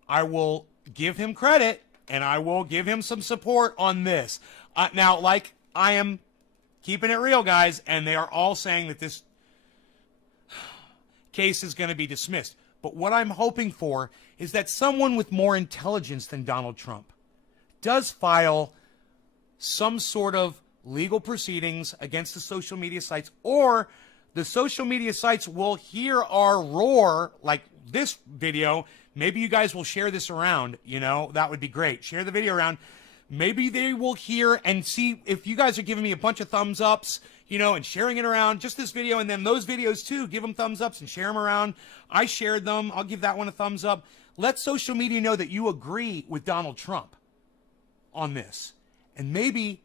I will give him credit and I will give him some support on this. Now, like, I am keeping it real, guys, and they are all saying that this case is going to be dismissed. But what I'm hoping for is that someone with more intelligence than Donald Trump does file some sort of legal proceedings against the social media sites, or the social media sites will hear our roar, like this video, Maybe you guys will share this around, you know, that would be great. Share the video around. Maybe they will hear and see if you guys are giving me a bunch of thumbs ups, you know, and sharing it around, just this video, and then those videos too, give them thumbs ups and share them around. I shared them. I'll give that one a thumbs up. Let social media know that you agree with Donald Trump on this. And maybe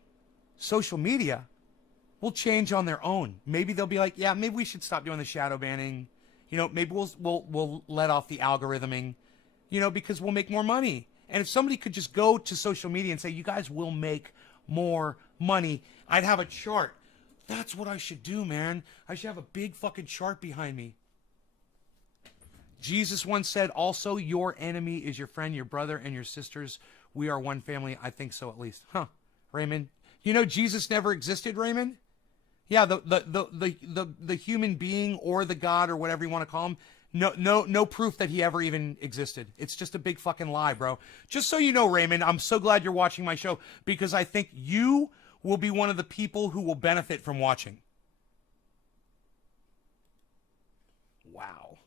social media will change on their own. Maybe they'll be like, yeah, maybe we should stop doing the shadow banning. You know, maybe we'll let off the algorithming, you know, because we'll make more money. And if somebody could just go to social media and say, you guys will make more money, I'd have a chart. That's what I should do, man. I should have a big fucking chart behind me. Jesus once said, also, your enemy is your friend, your brother, and your sisters. We are one family. I think so, at least. Huh, Raymond? You know Jesus never existed, Raymond? Yeah, the human being or the God or whatever you want to call him, no proof that he ever even existed. It's just a big fucking lie, bro. Just so you know, Raymond, I'm so glad you're watching my show because I think you will be one of the people who will benefit from watching. Wow.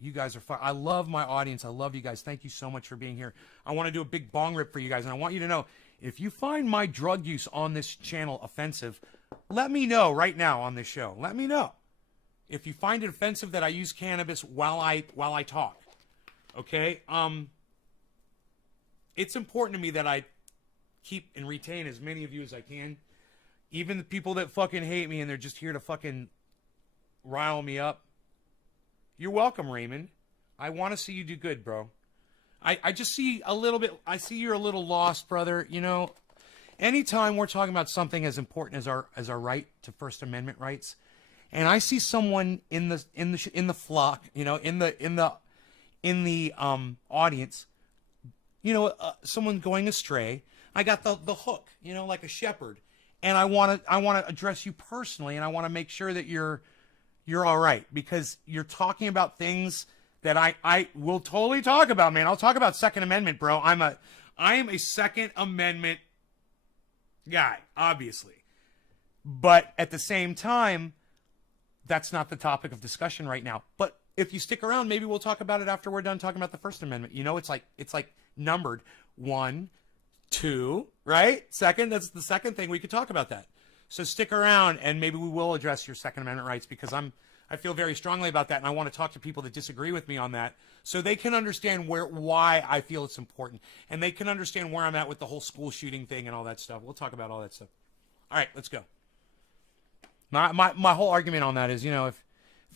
You guys are fun. I love my audience. I love you guys. Thank you so much for being here. I want to do a big bong rip for you guys, and I want you to know, if you find my drug use on this channel offensive, let me know right now on this show. Let me know. If you find it offensive that I use cannabis while I talk. Okay? It's important to me that I keep and retain as many of you as I can. Even the people that fucking hate me and they're just here to fucking rile me up. You're welcome, Raymond. I want to see you do good, bro. I just see a little bit, I see you're a little lost, brother. You know, anytime we're talking about something as important as our right to First Amendment rights, and I see someone in the flock, you know, in the audience, you know, someone going astray, I got the hook, you know, like a shepherd, and I want to address you personally, and I want to make sure that you're all right, because you're talking about things that I will totally talk about, man. I'll talk about Second Amendment, bro. I am a Second Amendment guy, obviously. But at the same time, that's not the topic of discussion right now. But if you stick around, maybe we'll talk about it after we're done talking about the First Amendment. You know, it's like numbered 1, 2, right? Second, that's the second thing. We could talk about that. So stick around, and maybe we will address your Second Amendment rights, because I feel very strongly about that, and I want to talk to people that disagree with me on that so they can understand why I feel it's important, and they can understand where I'm at with the whole school shooting thing and all that stuff. We'll talk about all that stuff. All right, let's go. My whole argument on that is, you know, if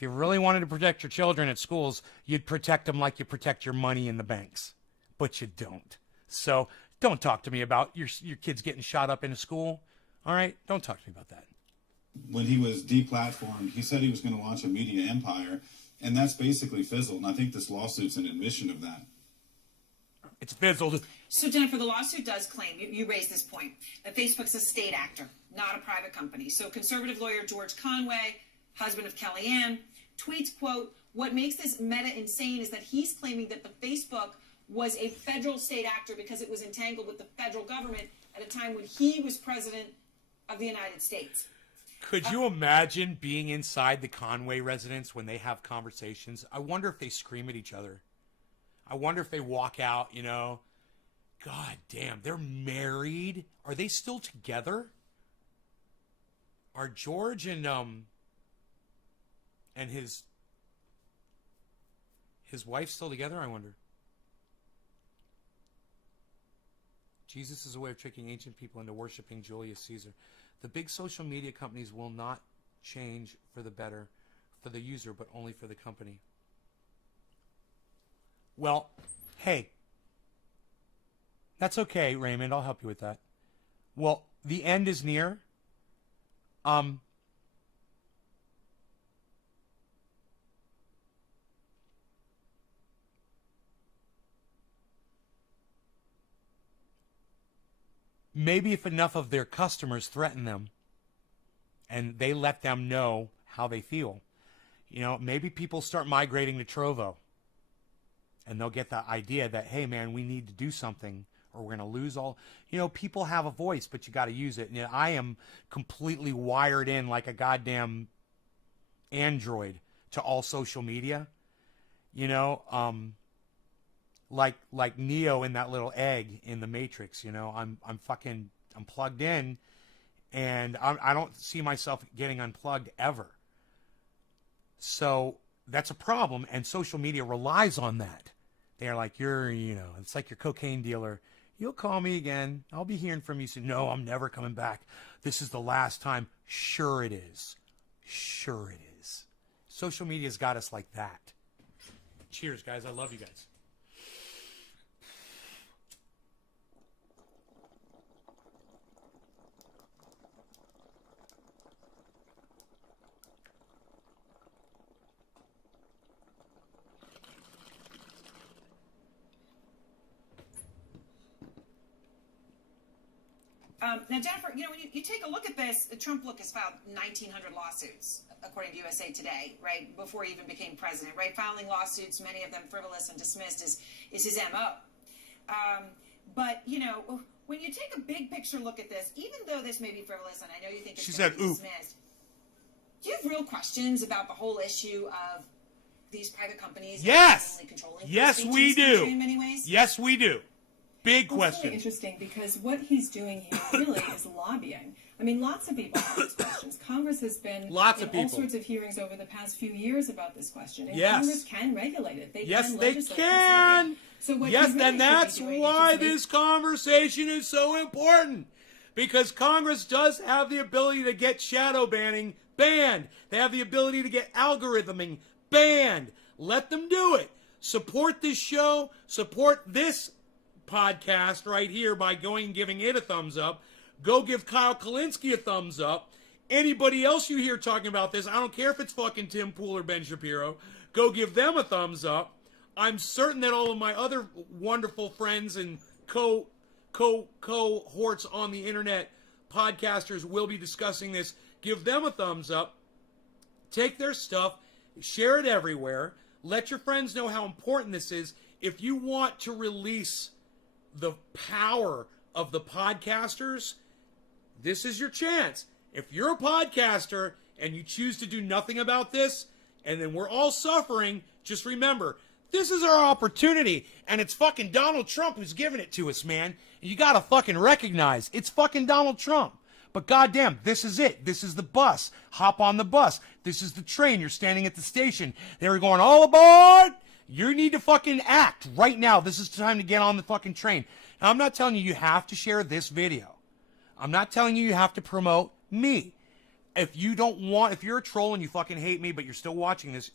you really wanted to protect your children at schools, you'd protect them like you protect your money in the banks, but you don't. So don't talk to me about your kids getting shot up in a school. All right? Don't talk to me about that. When he was deplatformed, he said he was going to launch a media empire, and that's basically fizzled. And I think this lawsuit's an admission of that. It's fizzled. So, Jennifer, the lawsuit does claim, you raised this point, that Facebook's a state actor, not a private company. So conservative lawyer George Conway, husband of Kellyanne, tweets, quote, what makes this meta insane is that he's claiming that the Facebook was a federal state actor because it was entangled with the federal government at a time when he was president of the United States. Could you imagine being inside the Conway residence when they have conversations? I wonder if they scream at each other. I wonder if they walk out, you know. God damn, they're married. Are they still together? Are George and his wife still together, I wonder? Jesus is a way of tricking ancient people into worshiping Julius Caesar. The big social media companies will not change for the better for the user, but only for the company. Well, hey, that's okay, Raymond. I'll help you with that. Well, the end is near. Maybe if enough of their customers threaten them and they let them know how they feel, you know, maybe people start migrating to Trovo and they'll get the idea that, hey, man, we need to do something or we're going to lose all. You know, people have a voice, but you got to use it. And I am completely wired in like a goddamn android to all social media, you know, like Neo in that little egg in the Matrix. I'm plugged in, and I don't see myself getting unplugged ever. So that's a problem, and social media relies on that. They're like, it's like your cocaine dealer. You'll call me again. I'll be hearing from you soon. No, I'm never coming back. This is the last time. Sure it is. Sure it is. Social media's got us like that. Cheers, guys. I love you guys. Now, Jennifer, when you take a look at this, Trump has filed 1,900 lawsuits, according to USA Today, right, before he even became president, right? Filing lawsuits, many of them frivolous and dismissed, is his MO. But, when you take a big picture look at this, even though this may be frivolous, and I know you think it's dismissed, do you have real questions about the whole issue of these private companies? Yes! Controlling Yes, we do. In many ways? Yes, we do. Big question. It's really interesting because what he's doing here really is lobbying. I mean, lots of people have these questions. Congress has been in all sorts of hearings over the past few years about this question, and Congress can regulate it. They can legislate this area. So what and that's why this conversation is so important, because Congress does have the ability to get shadow banning banned. They have the ability to get algorithming banned. Let them do it. Support this show. Support this podcast right here by going and giving it a thumbs up. Go give Kyle Kalinske a thumbs up. Anybody else you hear talking about this, I don't care if it's fucking Tim Pool or Ben Shapiro, go give them a thumbs up. I'm certain that all of my other wonderful friends and cohorts on the internet, podcasters, will be discussing this. Give them a thumbs up. Take their stuff, share it everywhere. Let your friends know how important this is. If you want to release the power of the podcasters, this is your chance. If you're a podcaster and you choose to do nothing about this, and then we're all suffering, just remember, this is our opportunity, and it's fucking Donald Trump who's giving it to us, man. And you gotta fucking recognize it's fucking Donald Trump. But goddamn, this is it. This is the bus. Hop on the bus. This is the train. You're standing at the station. They were going, all aboard! You need to fucking act right now. This is the time to get on the fucking train. Now, I'm not telling you have to share this video. I'm not telling you have to promote me. If you're a troll and you fucking hate me, but you're still watching this,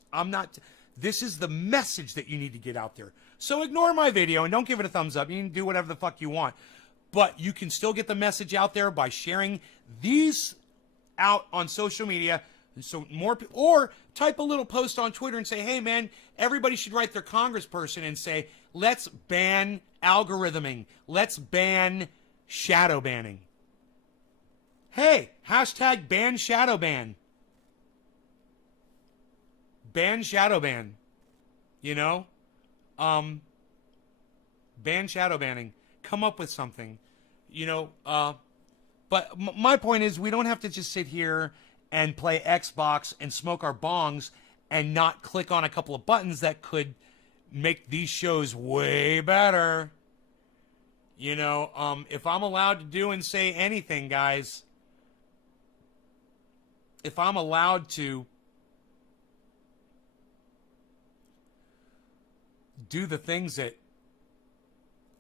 this is the message that you need to get out there. So ignore my video and don't give it a thumbs up. You can do whatever the fuck you want. But you can still get the message out there by sharing these out on social media. So or type a little post on Twitter and say, hey man, everybody should write their congressperson and say, let's ban algorithming. Let's ban shadow banning. Hey, hashtag ban shadow ban. Ban shadow ban. Ban shadow banning. Come up with something. But my point is, we don't have to just sit here and play Xbox and smoke our bongs and not click on a couple of buttons that could make these shows way better. If I'm allowed to do and say anything, guys, if I'm allowed to do the things that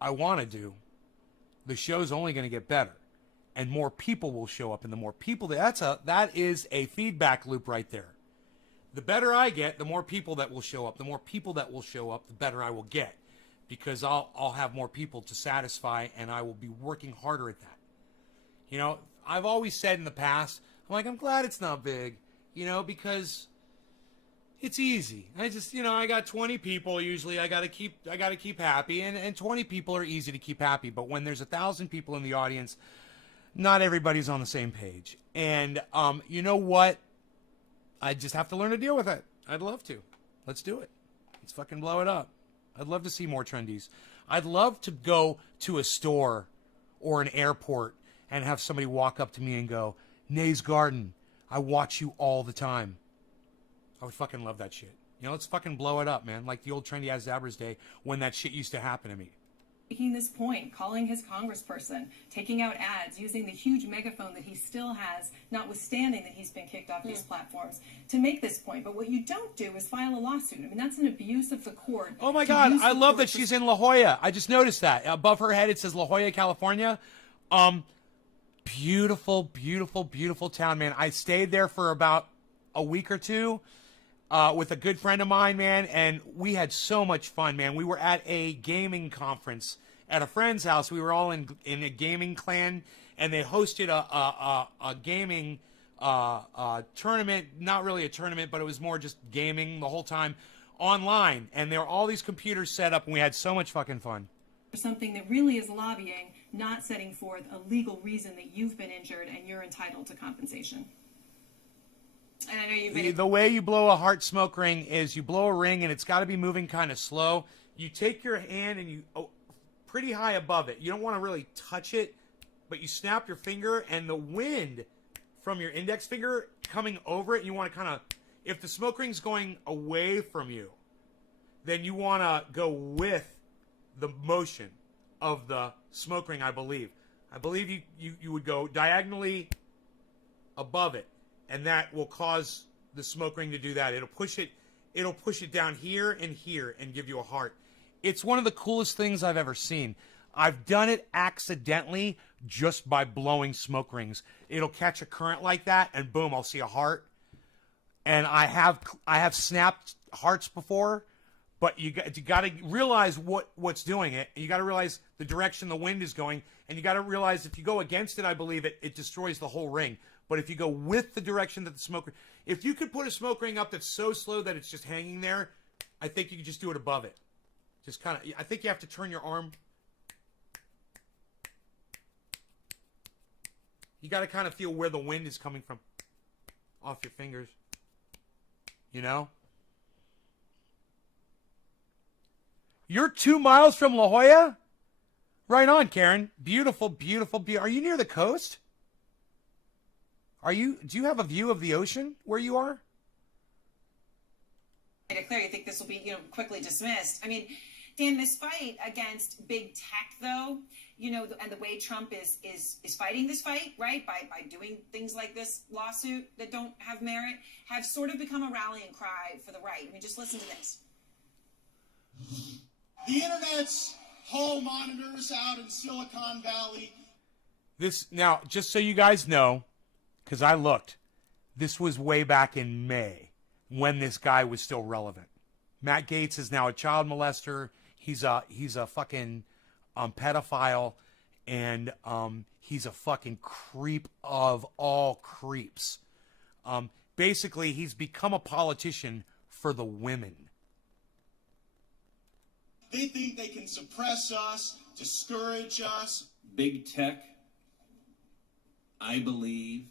I want to do, the show's only going to get better. And more people will show up, and the more people that is a feedback loop right there. The better I get, the more people that will show up. The more people that will show up, the better I will get, because I'll have more people to satisfy, and I will be working harder at that. I've always said in the past, I'm glad it's not big, because it's easy. I got 20 people usually. I gotta keep happy, and 20 people are easy to keep happy. But when there's 1,000 people in the audience, not everybody's on the same page. And you know what? I just have to learn to deal with it. I'd love to. Let's do it. Let's fucking blow it up. I'd love to see more trendies. I'd love to go to a store or an airport and have somebody walk up to me and go, Nays Garden, I watch you all the time. I would fucking love that shit. You know, let's fucking blow it up, man. Like the old Trendy As Zabbers day when that shit used to happen to me. Making this point, calling his congressperson, taking out ads, using the huge megaphone that he still has, notwithstanding that he's been kicked off these platforms, to make this point. But what you don't do is file a lawsuit. I mean, that's an abuse of the court. Oh my God, I love that she's in La Jolla. I just noticed that. Above her head, it says La Jolla, California. Beautiful, beautiful, beautiful town, man. I stayed there for about a week or two with a good friend of mine, man, and we had so much fun, man. We were at a gaming conference at a friend's house. We were all in a gaming clan, and they hosted a gaming tournament. Not really a tournament, but it was more just gaming the whole time online. And there were all these computers set up, and we had so much fucking fun. Something that really is lobbying, not setting forth a legal reason that you've been injured and you're entitled to compensation. And I know you've been... The way you blow a heart smoke ring is you blow a ring, and it's got to be moving kind of slow. You take your hand and you pretty high above it. You don't want to really touch it, but you snap your finger, and the wind from your index finger coming over it, you want to kind of, if the smoke ring's going away from you, then you want to go with the motion of the smoke ring, I believe. I believe you would go diagonally above it, and that will cause the smoke ring to do that. It'll push it down here and give you a heart. It's one of the coolest things I've ever seen. I've done it accidentally just by blowing smoke rings. It'll catch a current like that, and boom, I'll see a heart. And I have snapped hearts before, but you got to realize what's doing it. You got to realize the direction the wind is going, and you got to realize if you go against it, I believe it destroys the whole ring. But if you go with the direction that the smoke, if you could put a smoke ring up that's so slow that it's just hanging there, I think you could just do it above it. Just kind of, I think you have to turn your arm. You got to kind of feel where the wind is coming from off your fingers. You know? You're 2 miles from La Jolla? Right on, Karen. Beautiful, beautiful, beautiful. Are you near the coast? Do you have a view of the ocean where you are? To clear, you think this will be, quickly dismissed. I mean, Dan, this fight against big tech, though, and the way Trump is fighting this fight, right, by doing things like this lawsuit that don't have merit, have sort of become a rallying cry for the right. I mean, just listen to this. The internet's hall monitors out in Silicon Valley. Now, just so you guys know, because I looked, this was way back in May when this guy was still relevant. Matt Gaetz is now a child molester. He's a fucking pedophile, and he's a fucking creep of all creeps. Basically, he's become a politician for the women. They think they can suppress us, discourage us. Big tech, I believe,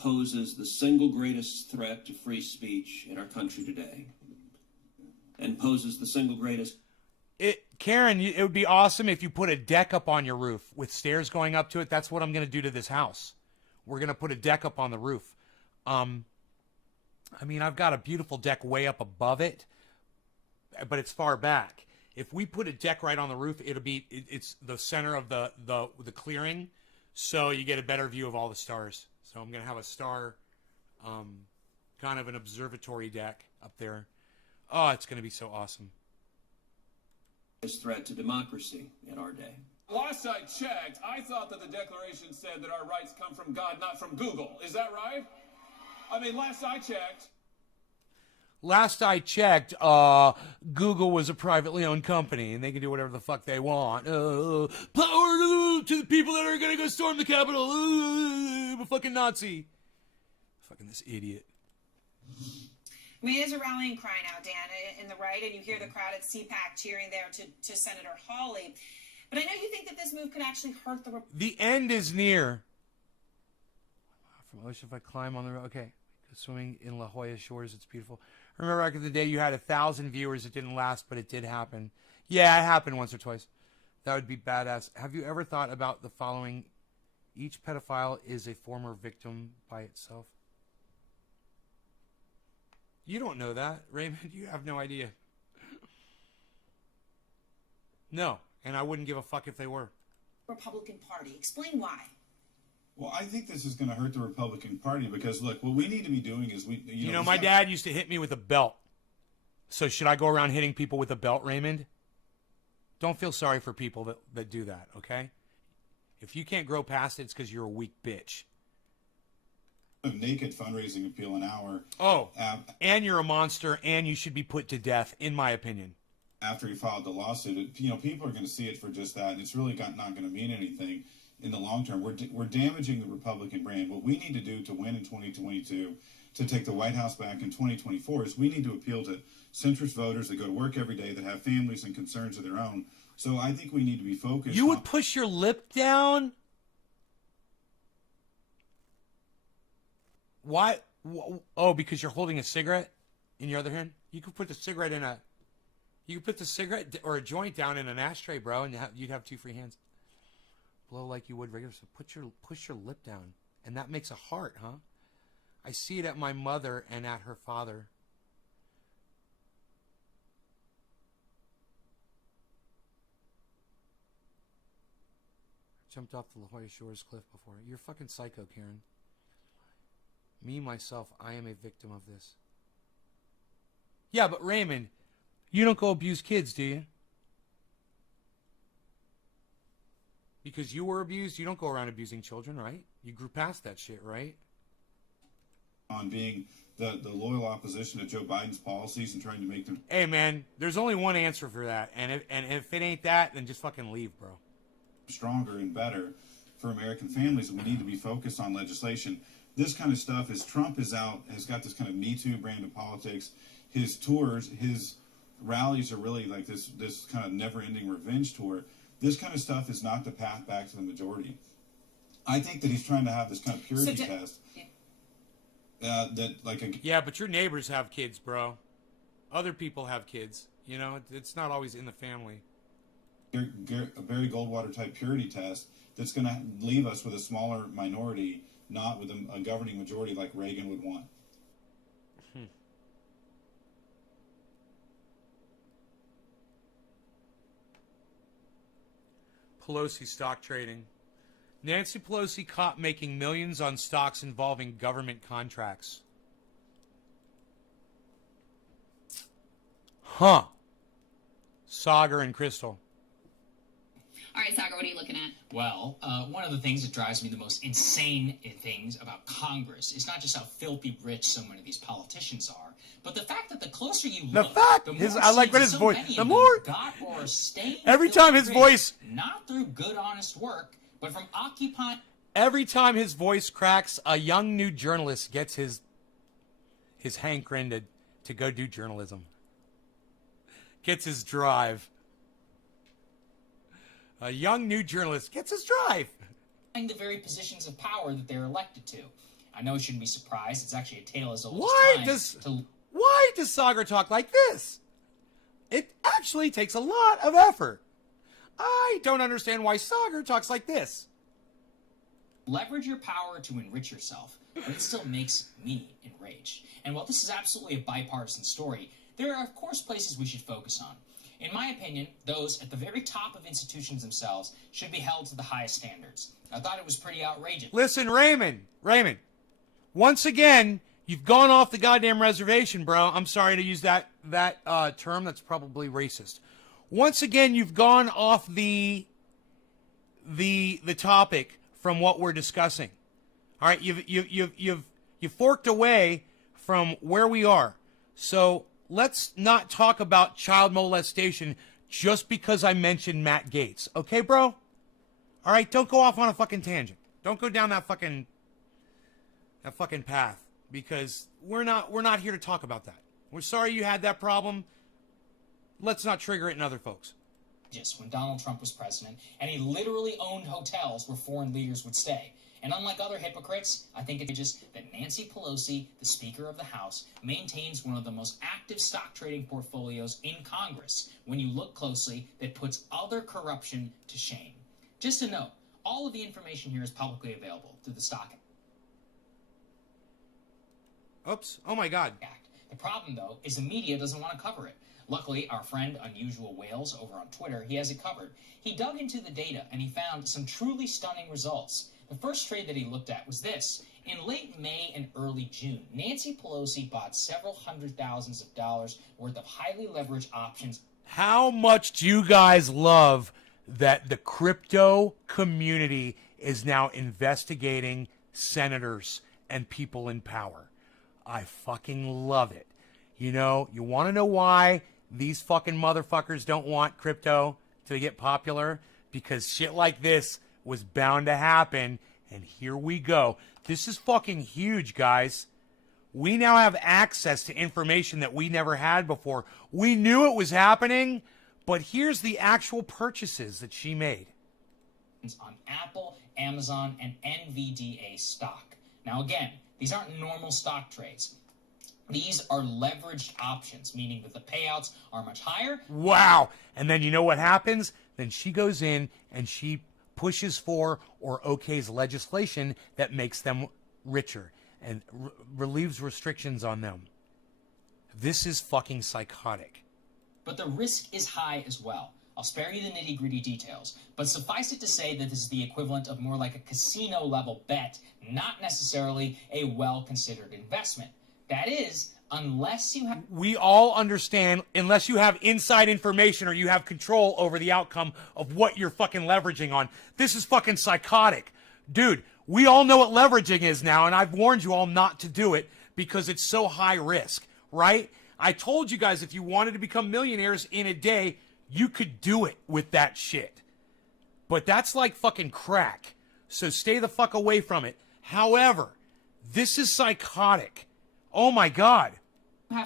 poses the single greatest threat to free speech in our country today, and poses the single greatest... Karen, it would be awesome if you put a deck up on your roof with stairs going up to it. That's what I'm going to do to this house. We're going to put a deck up on the roof. I mean, I've got a beautiful deck way up above it, but it's far back. If we put a deck right on the roof, it's the center of the clearing, so you get a better view of all the stars. So I'm going to have a star, kind of an observatory deck up there. Oh, it's going to be so awesome. Threat to democracy in our day. Last I checked, I thought that the Declaration said that our rights come from God, not from Google. Is that right? I mean, last I checked, Google was a privately owned company, and they can do whatever the fuck they want. Power to the people that are going to go storm the Capitol. I'm a fucking Nazi. Fucking this idiot. I mean, it is a rallying cry now, Dan, in the right, and you hear the crowd at CPAC cheering there to Senator Hawley. But I know you think that this move could actually hurt the... The end is near. From ocean, if I climb on the road. Okay. Swimming in La Jolla shores, it's beautiful. Remember back in the day, you had 1,000 viewers. It didn't last, but it did happen. Yeah, it happened once or twice. That would be badass. Have you ever thought about the following? Each pedophile is a former victim by itself. You don't know that, Raymond. You have no idea. No, and I wouldn't give a fuck if they were. Republican Party. Explain why. Well, I think this is going to hurt the Republican Party because, look, what we need to be doing is You know, my dad used to hit me with a belt. So should I go around hitting people with a belt, Raymond? Don't feel sorry for people that do that, okay? If you can't grow past it, it's because you're a weak bitch. A naked fundraising appeal an hour. Oh, and you're a monster, and you should be put to death, in my opinion. After he filed the lawsuit, people are going to see it for just that, and it's really not going to mean anything in the long term. We're damaging the Republican brand. What we need to do to win in 2022, to take the White House back in 2024, is we need to appeal to centrist voters that go to work every day, that have families and concerns of their own. So I think we need to be focused. You would push your lip down? Why? Oh, because you're holding a cigarette in your other hand? You could put the cigarette in a... You could put the cigarette or a joint down in an ashtray, bro, and you'd have two free hands. Blow like you would regular. So push your lip down. And that makes a heart, huh? I see it at my mother and at her father. Jumped off the La Jolla Shores cliff before. You're fucking psycho, Karen. Me, myself, I am a victim of this. Yeah, but Raymond, you don't go abuse kids, do you? Because you were abused, you don't go around abusing children, right? You grew past that shit, right? On being the loyal opposition to Joe Biden's policies and trying to make them... Hey, man, there's only one answer for that. And if it ain't that, then just fucking leave, bro. Stronger and better for American families, and we need to be focused on legislation. This kind of stuff is Trump is out, has got this kind of Me Too brand of politics. His tours, his rallies are really like this kind of never-ending revenge tour. This kind of stuff is not the path back to the majority. I think that he's trying to have this kind of purity test. Yeah, but your neighbors have kids, bro. Other people have kids. You know, it's not always in the family. A Barry Goldwater type purity test that's going to leave us with a smaller minority, not with a governing majority like Reagan would want. Pelosi stock trading. Nancy Pelosi caught making millions on stocks involving government contracts. Huh. Sagar and Crystal. All right, Sagar, what are you looking at? Well, one of the things that drives me the most insane things about Congress is not just how filthy rich so many of these politicians are, but the fact that the closer you look, the more I like what his voice. The more got or stayed every time his voice, not through good, honest work, but from occupying. Every time his voice cracks, a young new journalist gets his hankering to go do journalism. Gets his drive. A young new journalist gets his drive. The very positions of power that they're elected to. I know you shouldn't be surprised. It's actually a tale as old as time. Why does Sagar talk like this? It actually takes a lot of effort. I don't understand why Sagar talks like this. Leverage your power to enrich yourself, but it still makes me enraged. And while this is absolutely a bipartisan story, there are, of course, places we should focus on. In my opinion, those at the very top of institutions themselves should be held to the highest standards. I thought it was pretty outrageous. Listen, Raymond, once again, you've gone off the goddamn reservation, bro. I'm sorry to use that term. That's probably racist. Once again, you've gone off the topic from what we're discussing. All right, you've forked away from where we are. So let's not talk about child molestation just because I mentioned Matt Gaetz. Okay, bro? All right, don't go off on a fucking tangent. Don't go down that fucking path because we're not here to talk about that. We're sorry you had that problem. Let's not trigger it in other folks. Just when Donald Trump was president, and he literally owned hotels where foreign leaders would stay. And unlike other hypocrites, I think it's just that Nancy Pelosi, the Speaker of the House, maintains one of the most active stock trading portfolios in Congress. When you look closely, that puts other corruption to shame. Just to note, all of the information here is publicly available through the Stock Oops. Oh my God. Act. The problem, though, is the media doesn't want to cover it. Luckily, our friend Unusual Whales over on Twitter, he has it covered. He dug into the data and he found some truly stunning results. The first trade that he looked at was this. In late May and early June, Nancy Pelosi bought several hundred thousands of dollars worth of highly leveraged options. How much do you guys love that the crypto community is now investigating senators and people in power? I fucking love it. You know, you want to know why these fucking motherfuckers don't want crypto to get popular? Because shit like this was bound to happen, and here we go. This is fucking huge, guys. We now have access to information that we never had before. We knew it was happening, but here's the actual purchases that she made. On Apple, Amazon, and NVDA stock. Now again, these aren't normal stock trades. These are leveraged options, meaning that the payouts are much higher. Wow. And then you know what happens? Then she goes in and she pushes for or okays legislation that makes them richer and relieves restrictions on them. This is fucking psychotic. But the risk is high as well. I'll spare you the nitty-gritty details, but suffice it to say that this is the equivalent of more like a casino-level bet, not necessarily a well-considered investment. That is, unless you have... We all understand, unless you have inside information or you have control over the outcome of what you're fucking leveraging on. This is fucking psychotic. Dude, we all know what leveraging is now, and I've warned you all not to do it because it's so high risk, right? I told you guys if you wanted to become millionaires in a day, you could do it with that shit. But that's like fucking crack. So stay the fuck away from it. However, this is psychotic. Oh my God.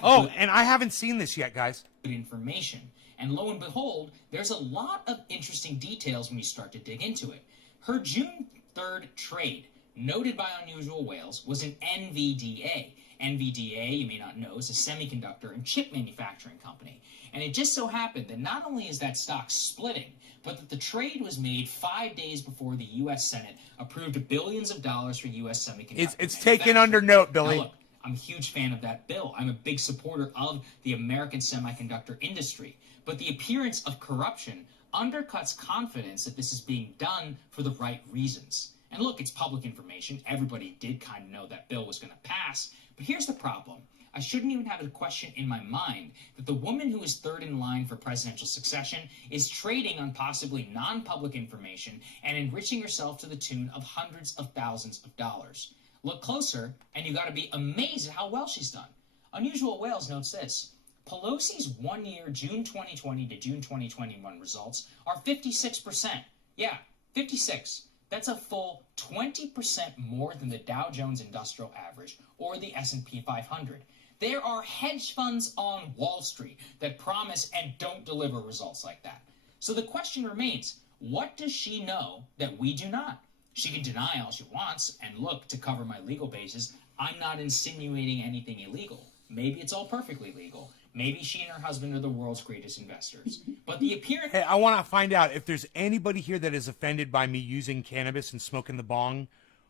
Oh, and I haven't seen this yet, guys. Information. And lo and behold, there's a lot of interesting details when you start to dig into it. Her June 3rd trade, noted by Unusual Whales, was an NVDA. NVDA, you may not know, is a semiconductor and chip manufacturing company. And it just so happened that not only is that stock splitting, but that the trade was made 5 days before the U.S. Senate approved billions of dollars for U.S. semiconductor It's taken under note, Billy. Now look, I'm a huge fan of that bill. I'm a big supporter of the American semiconductor industry. But the appearance of corruption undercuts confidence that this is being done for the right reasons. And look, it's public information. Everybody did kind of know that bill was going to pass. But here's the problem. I shouldn't even have a question in my mind that the woman who is third in line for presidential succession is trading on possibly non-public information and enriching herself to the tune of hundreds of thousands of dollars. Look closer, and you got to be amazed at how well she's done. Unusual Whales notes this. Pelosi's one-year June 2020 to June 2021 results are 56%. Yeah, 56. That's a full 20% more than the Dow Jones Industrial Average or the S&P 500. There are hedge funds on Wall Street that promise and don't deliver results like that. So the question remains, what does she know that we do not? She can deny all she wants, and look, to cover my legal basis, I'm not insinuating anything illegal. Maybe it's all perfectly legal. Maybe she and her husband are the world's greatest investors. But the appearance... Hey, I want to find out if there's anybody here that is offended by me using cannabis and smoking the bong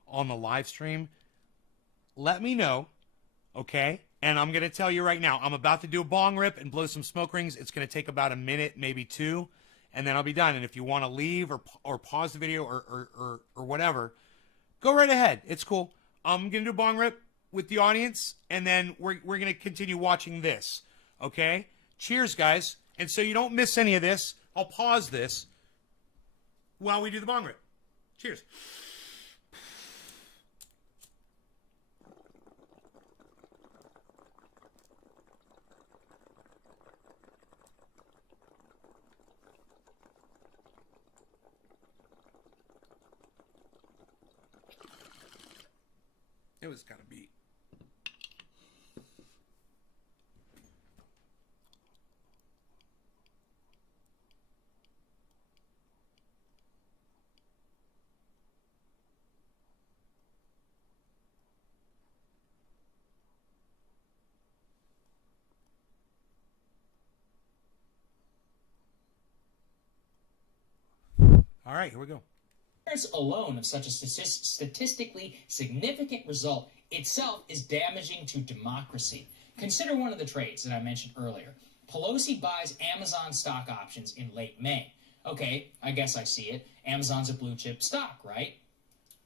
on the live stream. Let me know, okay? And I'm going to tell you right now, I'm about to do a bong rip and blow some smoke rings. It's going to take about a minute, maybe two, and then I'll be done. And if you want to leave or pause the video or whatever, go right ahead. It's cool. I'm going to do a bong rip with the audience, and then we're going to continue watching this, okay? Cheers, guys. And so you don't miss any of this, I'll pause this while we do the bong rip. Cheers. It was kind of beat. All right, here we go. Alone of such a statistically significant result itself is damaging to democracy. Consider one of the trades that I mentioned earlier. Pelosi buys Amazon stock options in late May. Okay, I guess I see it. Amazon's a blue chip stock, right?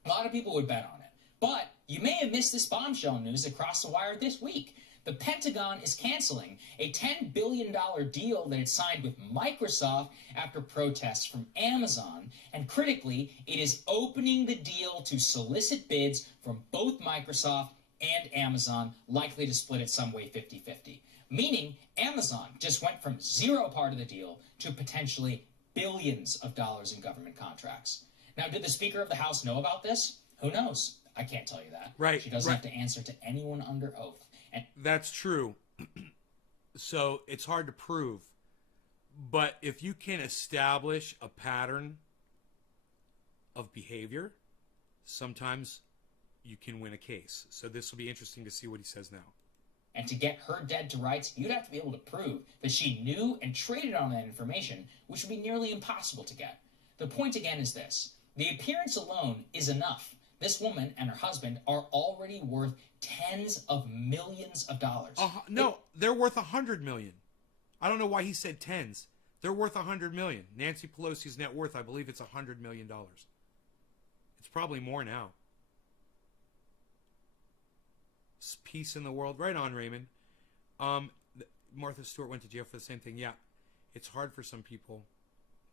A lot of people would bet on it. But you may have missed this bombshell news that crossed the wire this week. The Pentagon is canceling a $10 billion deal that it signed with Microsoft after protests from Amazon. And critically, it is opening the deal to solicit bids from both Microsoft and Amazon, likely to split it some way 50-50. Meaning, Amazon just went from zero part of the deal to potentially billions of dollars in government contracts. Now, did the Speaker of the House know about this? Who knows? I can't tell you that. Right. She doesn't have to answer to anyone under oath. And that's true. So it's hard to prove. But if you can establish a pattern of behavior, sometimes you can win a case. So this will be interesting to see what he says now. And to get her dead to rights, you'd have to be able to prove that she knew and traded on that information, which would be nearly impossible to get. The point again is this. The appearance alone is enough. This woman and her husband are already worth tens of millions of dollars. No, they're worth $100 million. I don't know why he said tens. They're worth $100 million. Nancy Pelosi's net worth, I believe it's $100 million. It's probably more now. Peace in the world. Right on, Raymond. Martha Stewart went to jail for the same thing. Yeah, it's hard for some people.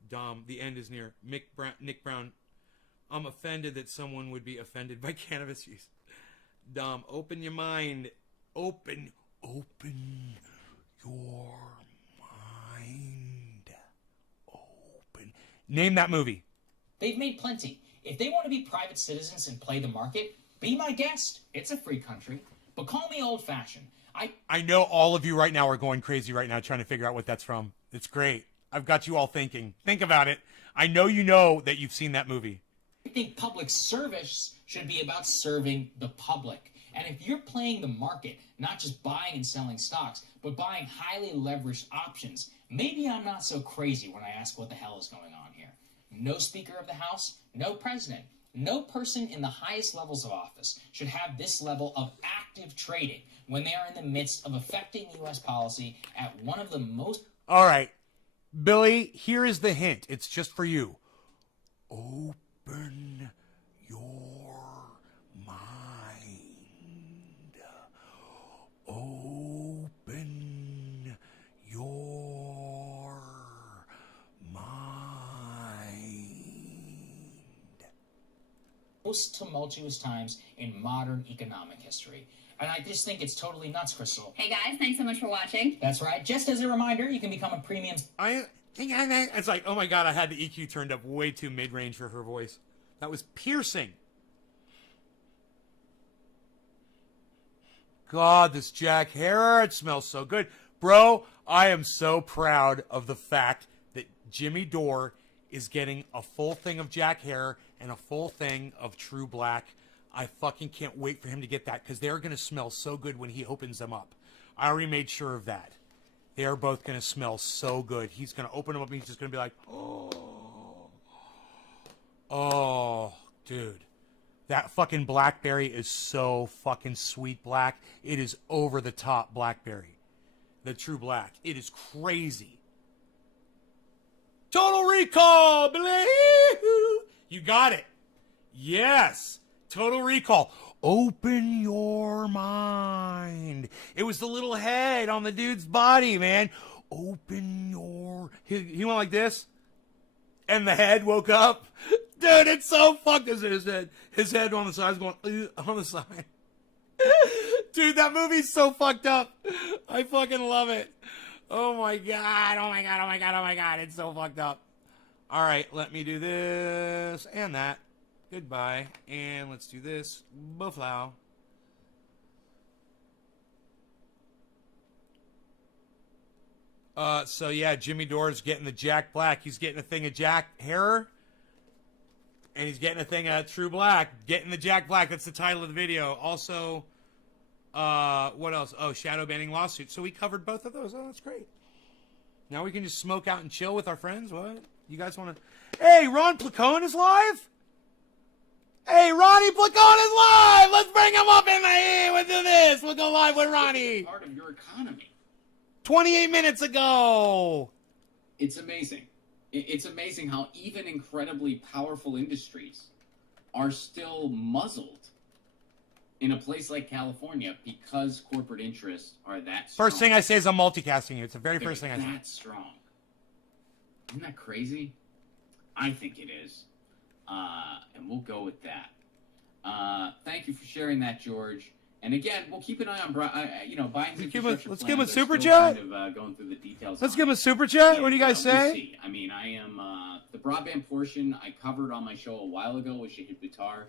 Dom, the end is near. Nick Brown, I'm offended that someone would be offended by cannabis use. Dom, open your mind. Open your mind. Open. Name that movie. They've made plenty. If they want to be private citizens and play the market, be my guest. It's a free country. But call me old-fashioned. I know all of you right now are going crazy right now trying to figure out what that's from. It's great. I've got you all thinking. Think about it. I know that you've seen that movie. I think public service should be about serving the public. And if you're playing the market, not just buying and selling stocks, but buying highly leveraged options, maybe I'm not so crazy when I ask what the hell is going on here. No Speaker of the House, no President. No person in the highest levels of office should have this level of active trading when they are in the midst of affecting U.S. policy at one of the most... All right. Billy, here is the hint. It's just for you. Open your mind. Open your most tumultuous times in modern economic history. And I just think it's totally nuts, Crystal. Hey guys, thanks so much for watching. That's right. Just as a reminder, you can become a premium... It's like, oh my God, I had the EQ turned up way too mid-range for her voice. That was piercing. God, this Jack Herer, it smells so good. Bro, I am so proud of the fact that Jimmy Dore is getting a full thing of Jack Herer and a full thing of True Black. I fucking can't wait for him to get that because they're going to smell so good when he opens them up. I already made sure of that. They are both going to smell so good. He's going to open them up and he's just going to be like, oh, dude. That fucking blackberry is so fucking sweet black. It is over the top blackberry. The True Black. It is crazy. Total Recall, believe. You got it. Yes. Total Recall. Open your mind. It was the little head on the dude's body, man. Open your... He went like this. And the head woke up. Dude, it's so fucked. His head on the side is going on the side. Dude, that movie's so fucked up. I fucking love it. Oh my God. Oh my God. Oh my God. Oh my God. It's so fucked up. All right, let me do this and that. Goodbye. And let's do this. Buffalo. So yeah, Jimmy Dore's getting the Jack Black. He's getting a thing of Jack Herer. And he's getting a thing of True Black. Getting the Jack Black. That's the title of the video. Also, what else? Oh, shadow banning lawsuit. So we covered both of those. Oh, that's great. Now we can just smoke out and chill with our friends. What? You guys want to... Hey, Ron Placone is live? Hey, Ronnie Placone is live! Let's bring him up in the air. We'll do this. We'll go live with Ronnie. Part of your economy. 28 minutes ago. It's amazing. It's amazing how even incredibly powerful industries are still muzzled in a place like California because corporate interests are that strong. First thing I say is I'm multicasting you. It's the very first thing I say. That strong. Isn't that crazy? I think it is. And we'll go with that. Thank you for sharing that, George. And again, we'll keep an eye on Biden's infrastructure Let's plan. give him a They're super still chat. Kind of, going through the details. Let's give him a super chat. What do you guys We'll say? see. I mean, I am the broadband portion I covered on my show a while ago with Shahid Buttar,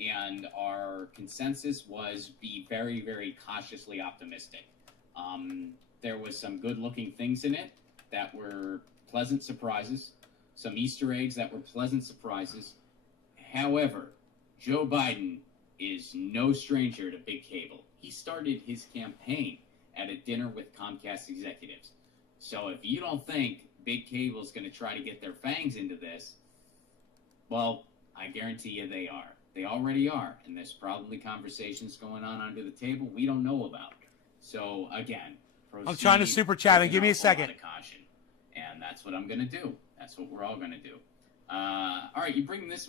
and our consensus was be very, very cautiously optimistic. There was some good-looking things in it that were pleasant surprises, some Easter eggs that were pleasant surprises. However, Joe Biden is no stranger to big cable. He started his campaign at a dinner with Comcast executives. So if you don't think big cable is going to try to get their fangs into this, well, I guarantee you they are. They already are. And there's probably conversations going on under the table we don't know about. So again, I'm trying to super chat and give me a second. Caution. And that's what I'm going to do. That's what we're all going to do. All right, you bring this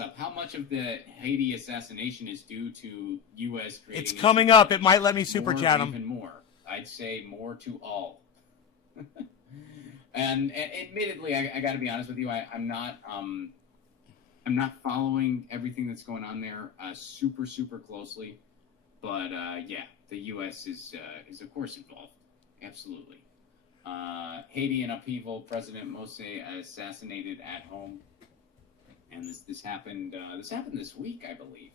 up. How much of the Haiti assassination is due to U.S. creating? It's coming up. It might let me super chat him. Even more. I'd say more to all. and admittedly, I got to be honest with you. I'm not following everything that's going on there super closely. But yeah, the U.S. is of course involved. Absolutely. Haiti in upheaval. President Morsi assassinated at home, and this happened. This happened this week, I believe.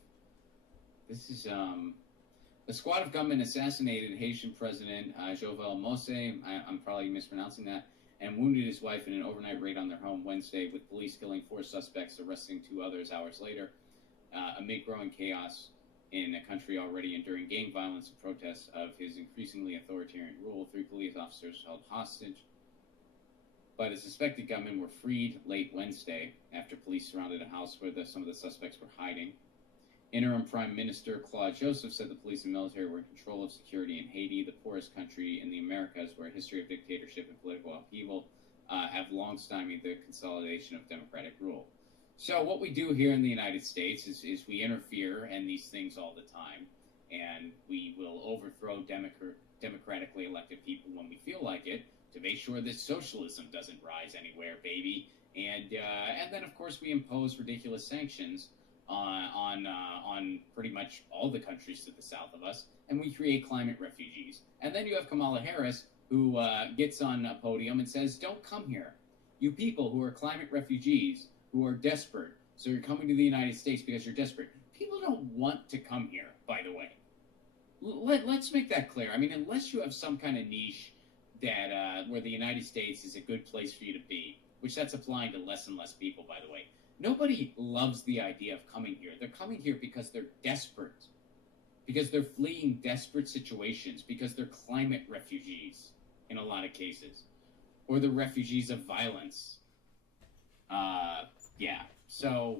This is a squad of gunmen assassinated Haitian President Jovenel Moise. I'm probably mispronouncing that, and wounded his wife in an overnight raid on their home Wednesday, with police killing 4 suspects, arresting 2 others hours later, amid growing chaos in a country already enduring gang violence and protests of his increasingly authoritarian rule. 3 police officers held hostage by the suspected gunmen were freed late Wednesday after police surrounded a house where some of the suspects were hiding. Interim Prime Minister Claude Joseph said the police and military were in control of security in Haiti, the poorest country in the Americas, where a history of dictatorship and political upheaval have long stymied the consolidation of democratic rule. So what we do here in the United States is we interfere in these things all the time, and we will overthrow democratically elected people when we feel like it to make sure that socialism doesn't rise anywhere, baby. And then of course we impose ridiculous sanctions on pretty much all the countries to the south of us, and we create climate refugees. And then you have Kamala Harris, who gets on a podium and says, "Don't come here, you people who are climate refugees." Who are desperate. So you're coming to the United States because you're desperate. People don't want to come here, by the way. Let's make that clear. I mean, unless you have some kind of niche that where the United States is a good place for you to be, which that's applying to less and less people, by the way. Nobody loves the idea of coming here. They're coming here because they're desperate. Because they're fleeing desperate situations. Because they're climate refugees in a lot of cases. Or they're refugees of violence. Yeah, so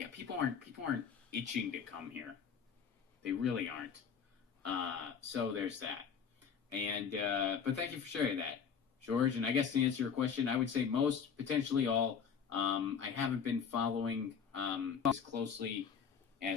yeah, people aren't itching to come here. They really aren't. So there's that. And but thank you for sharing that, George. And I guess to answer your question, I would say most, potentially all. I haven't been following as closely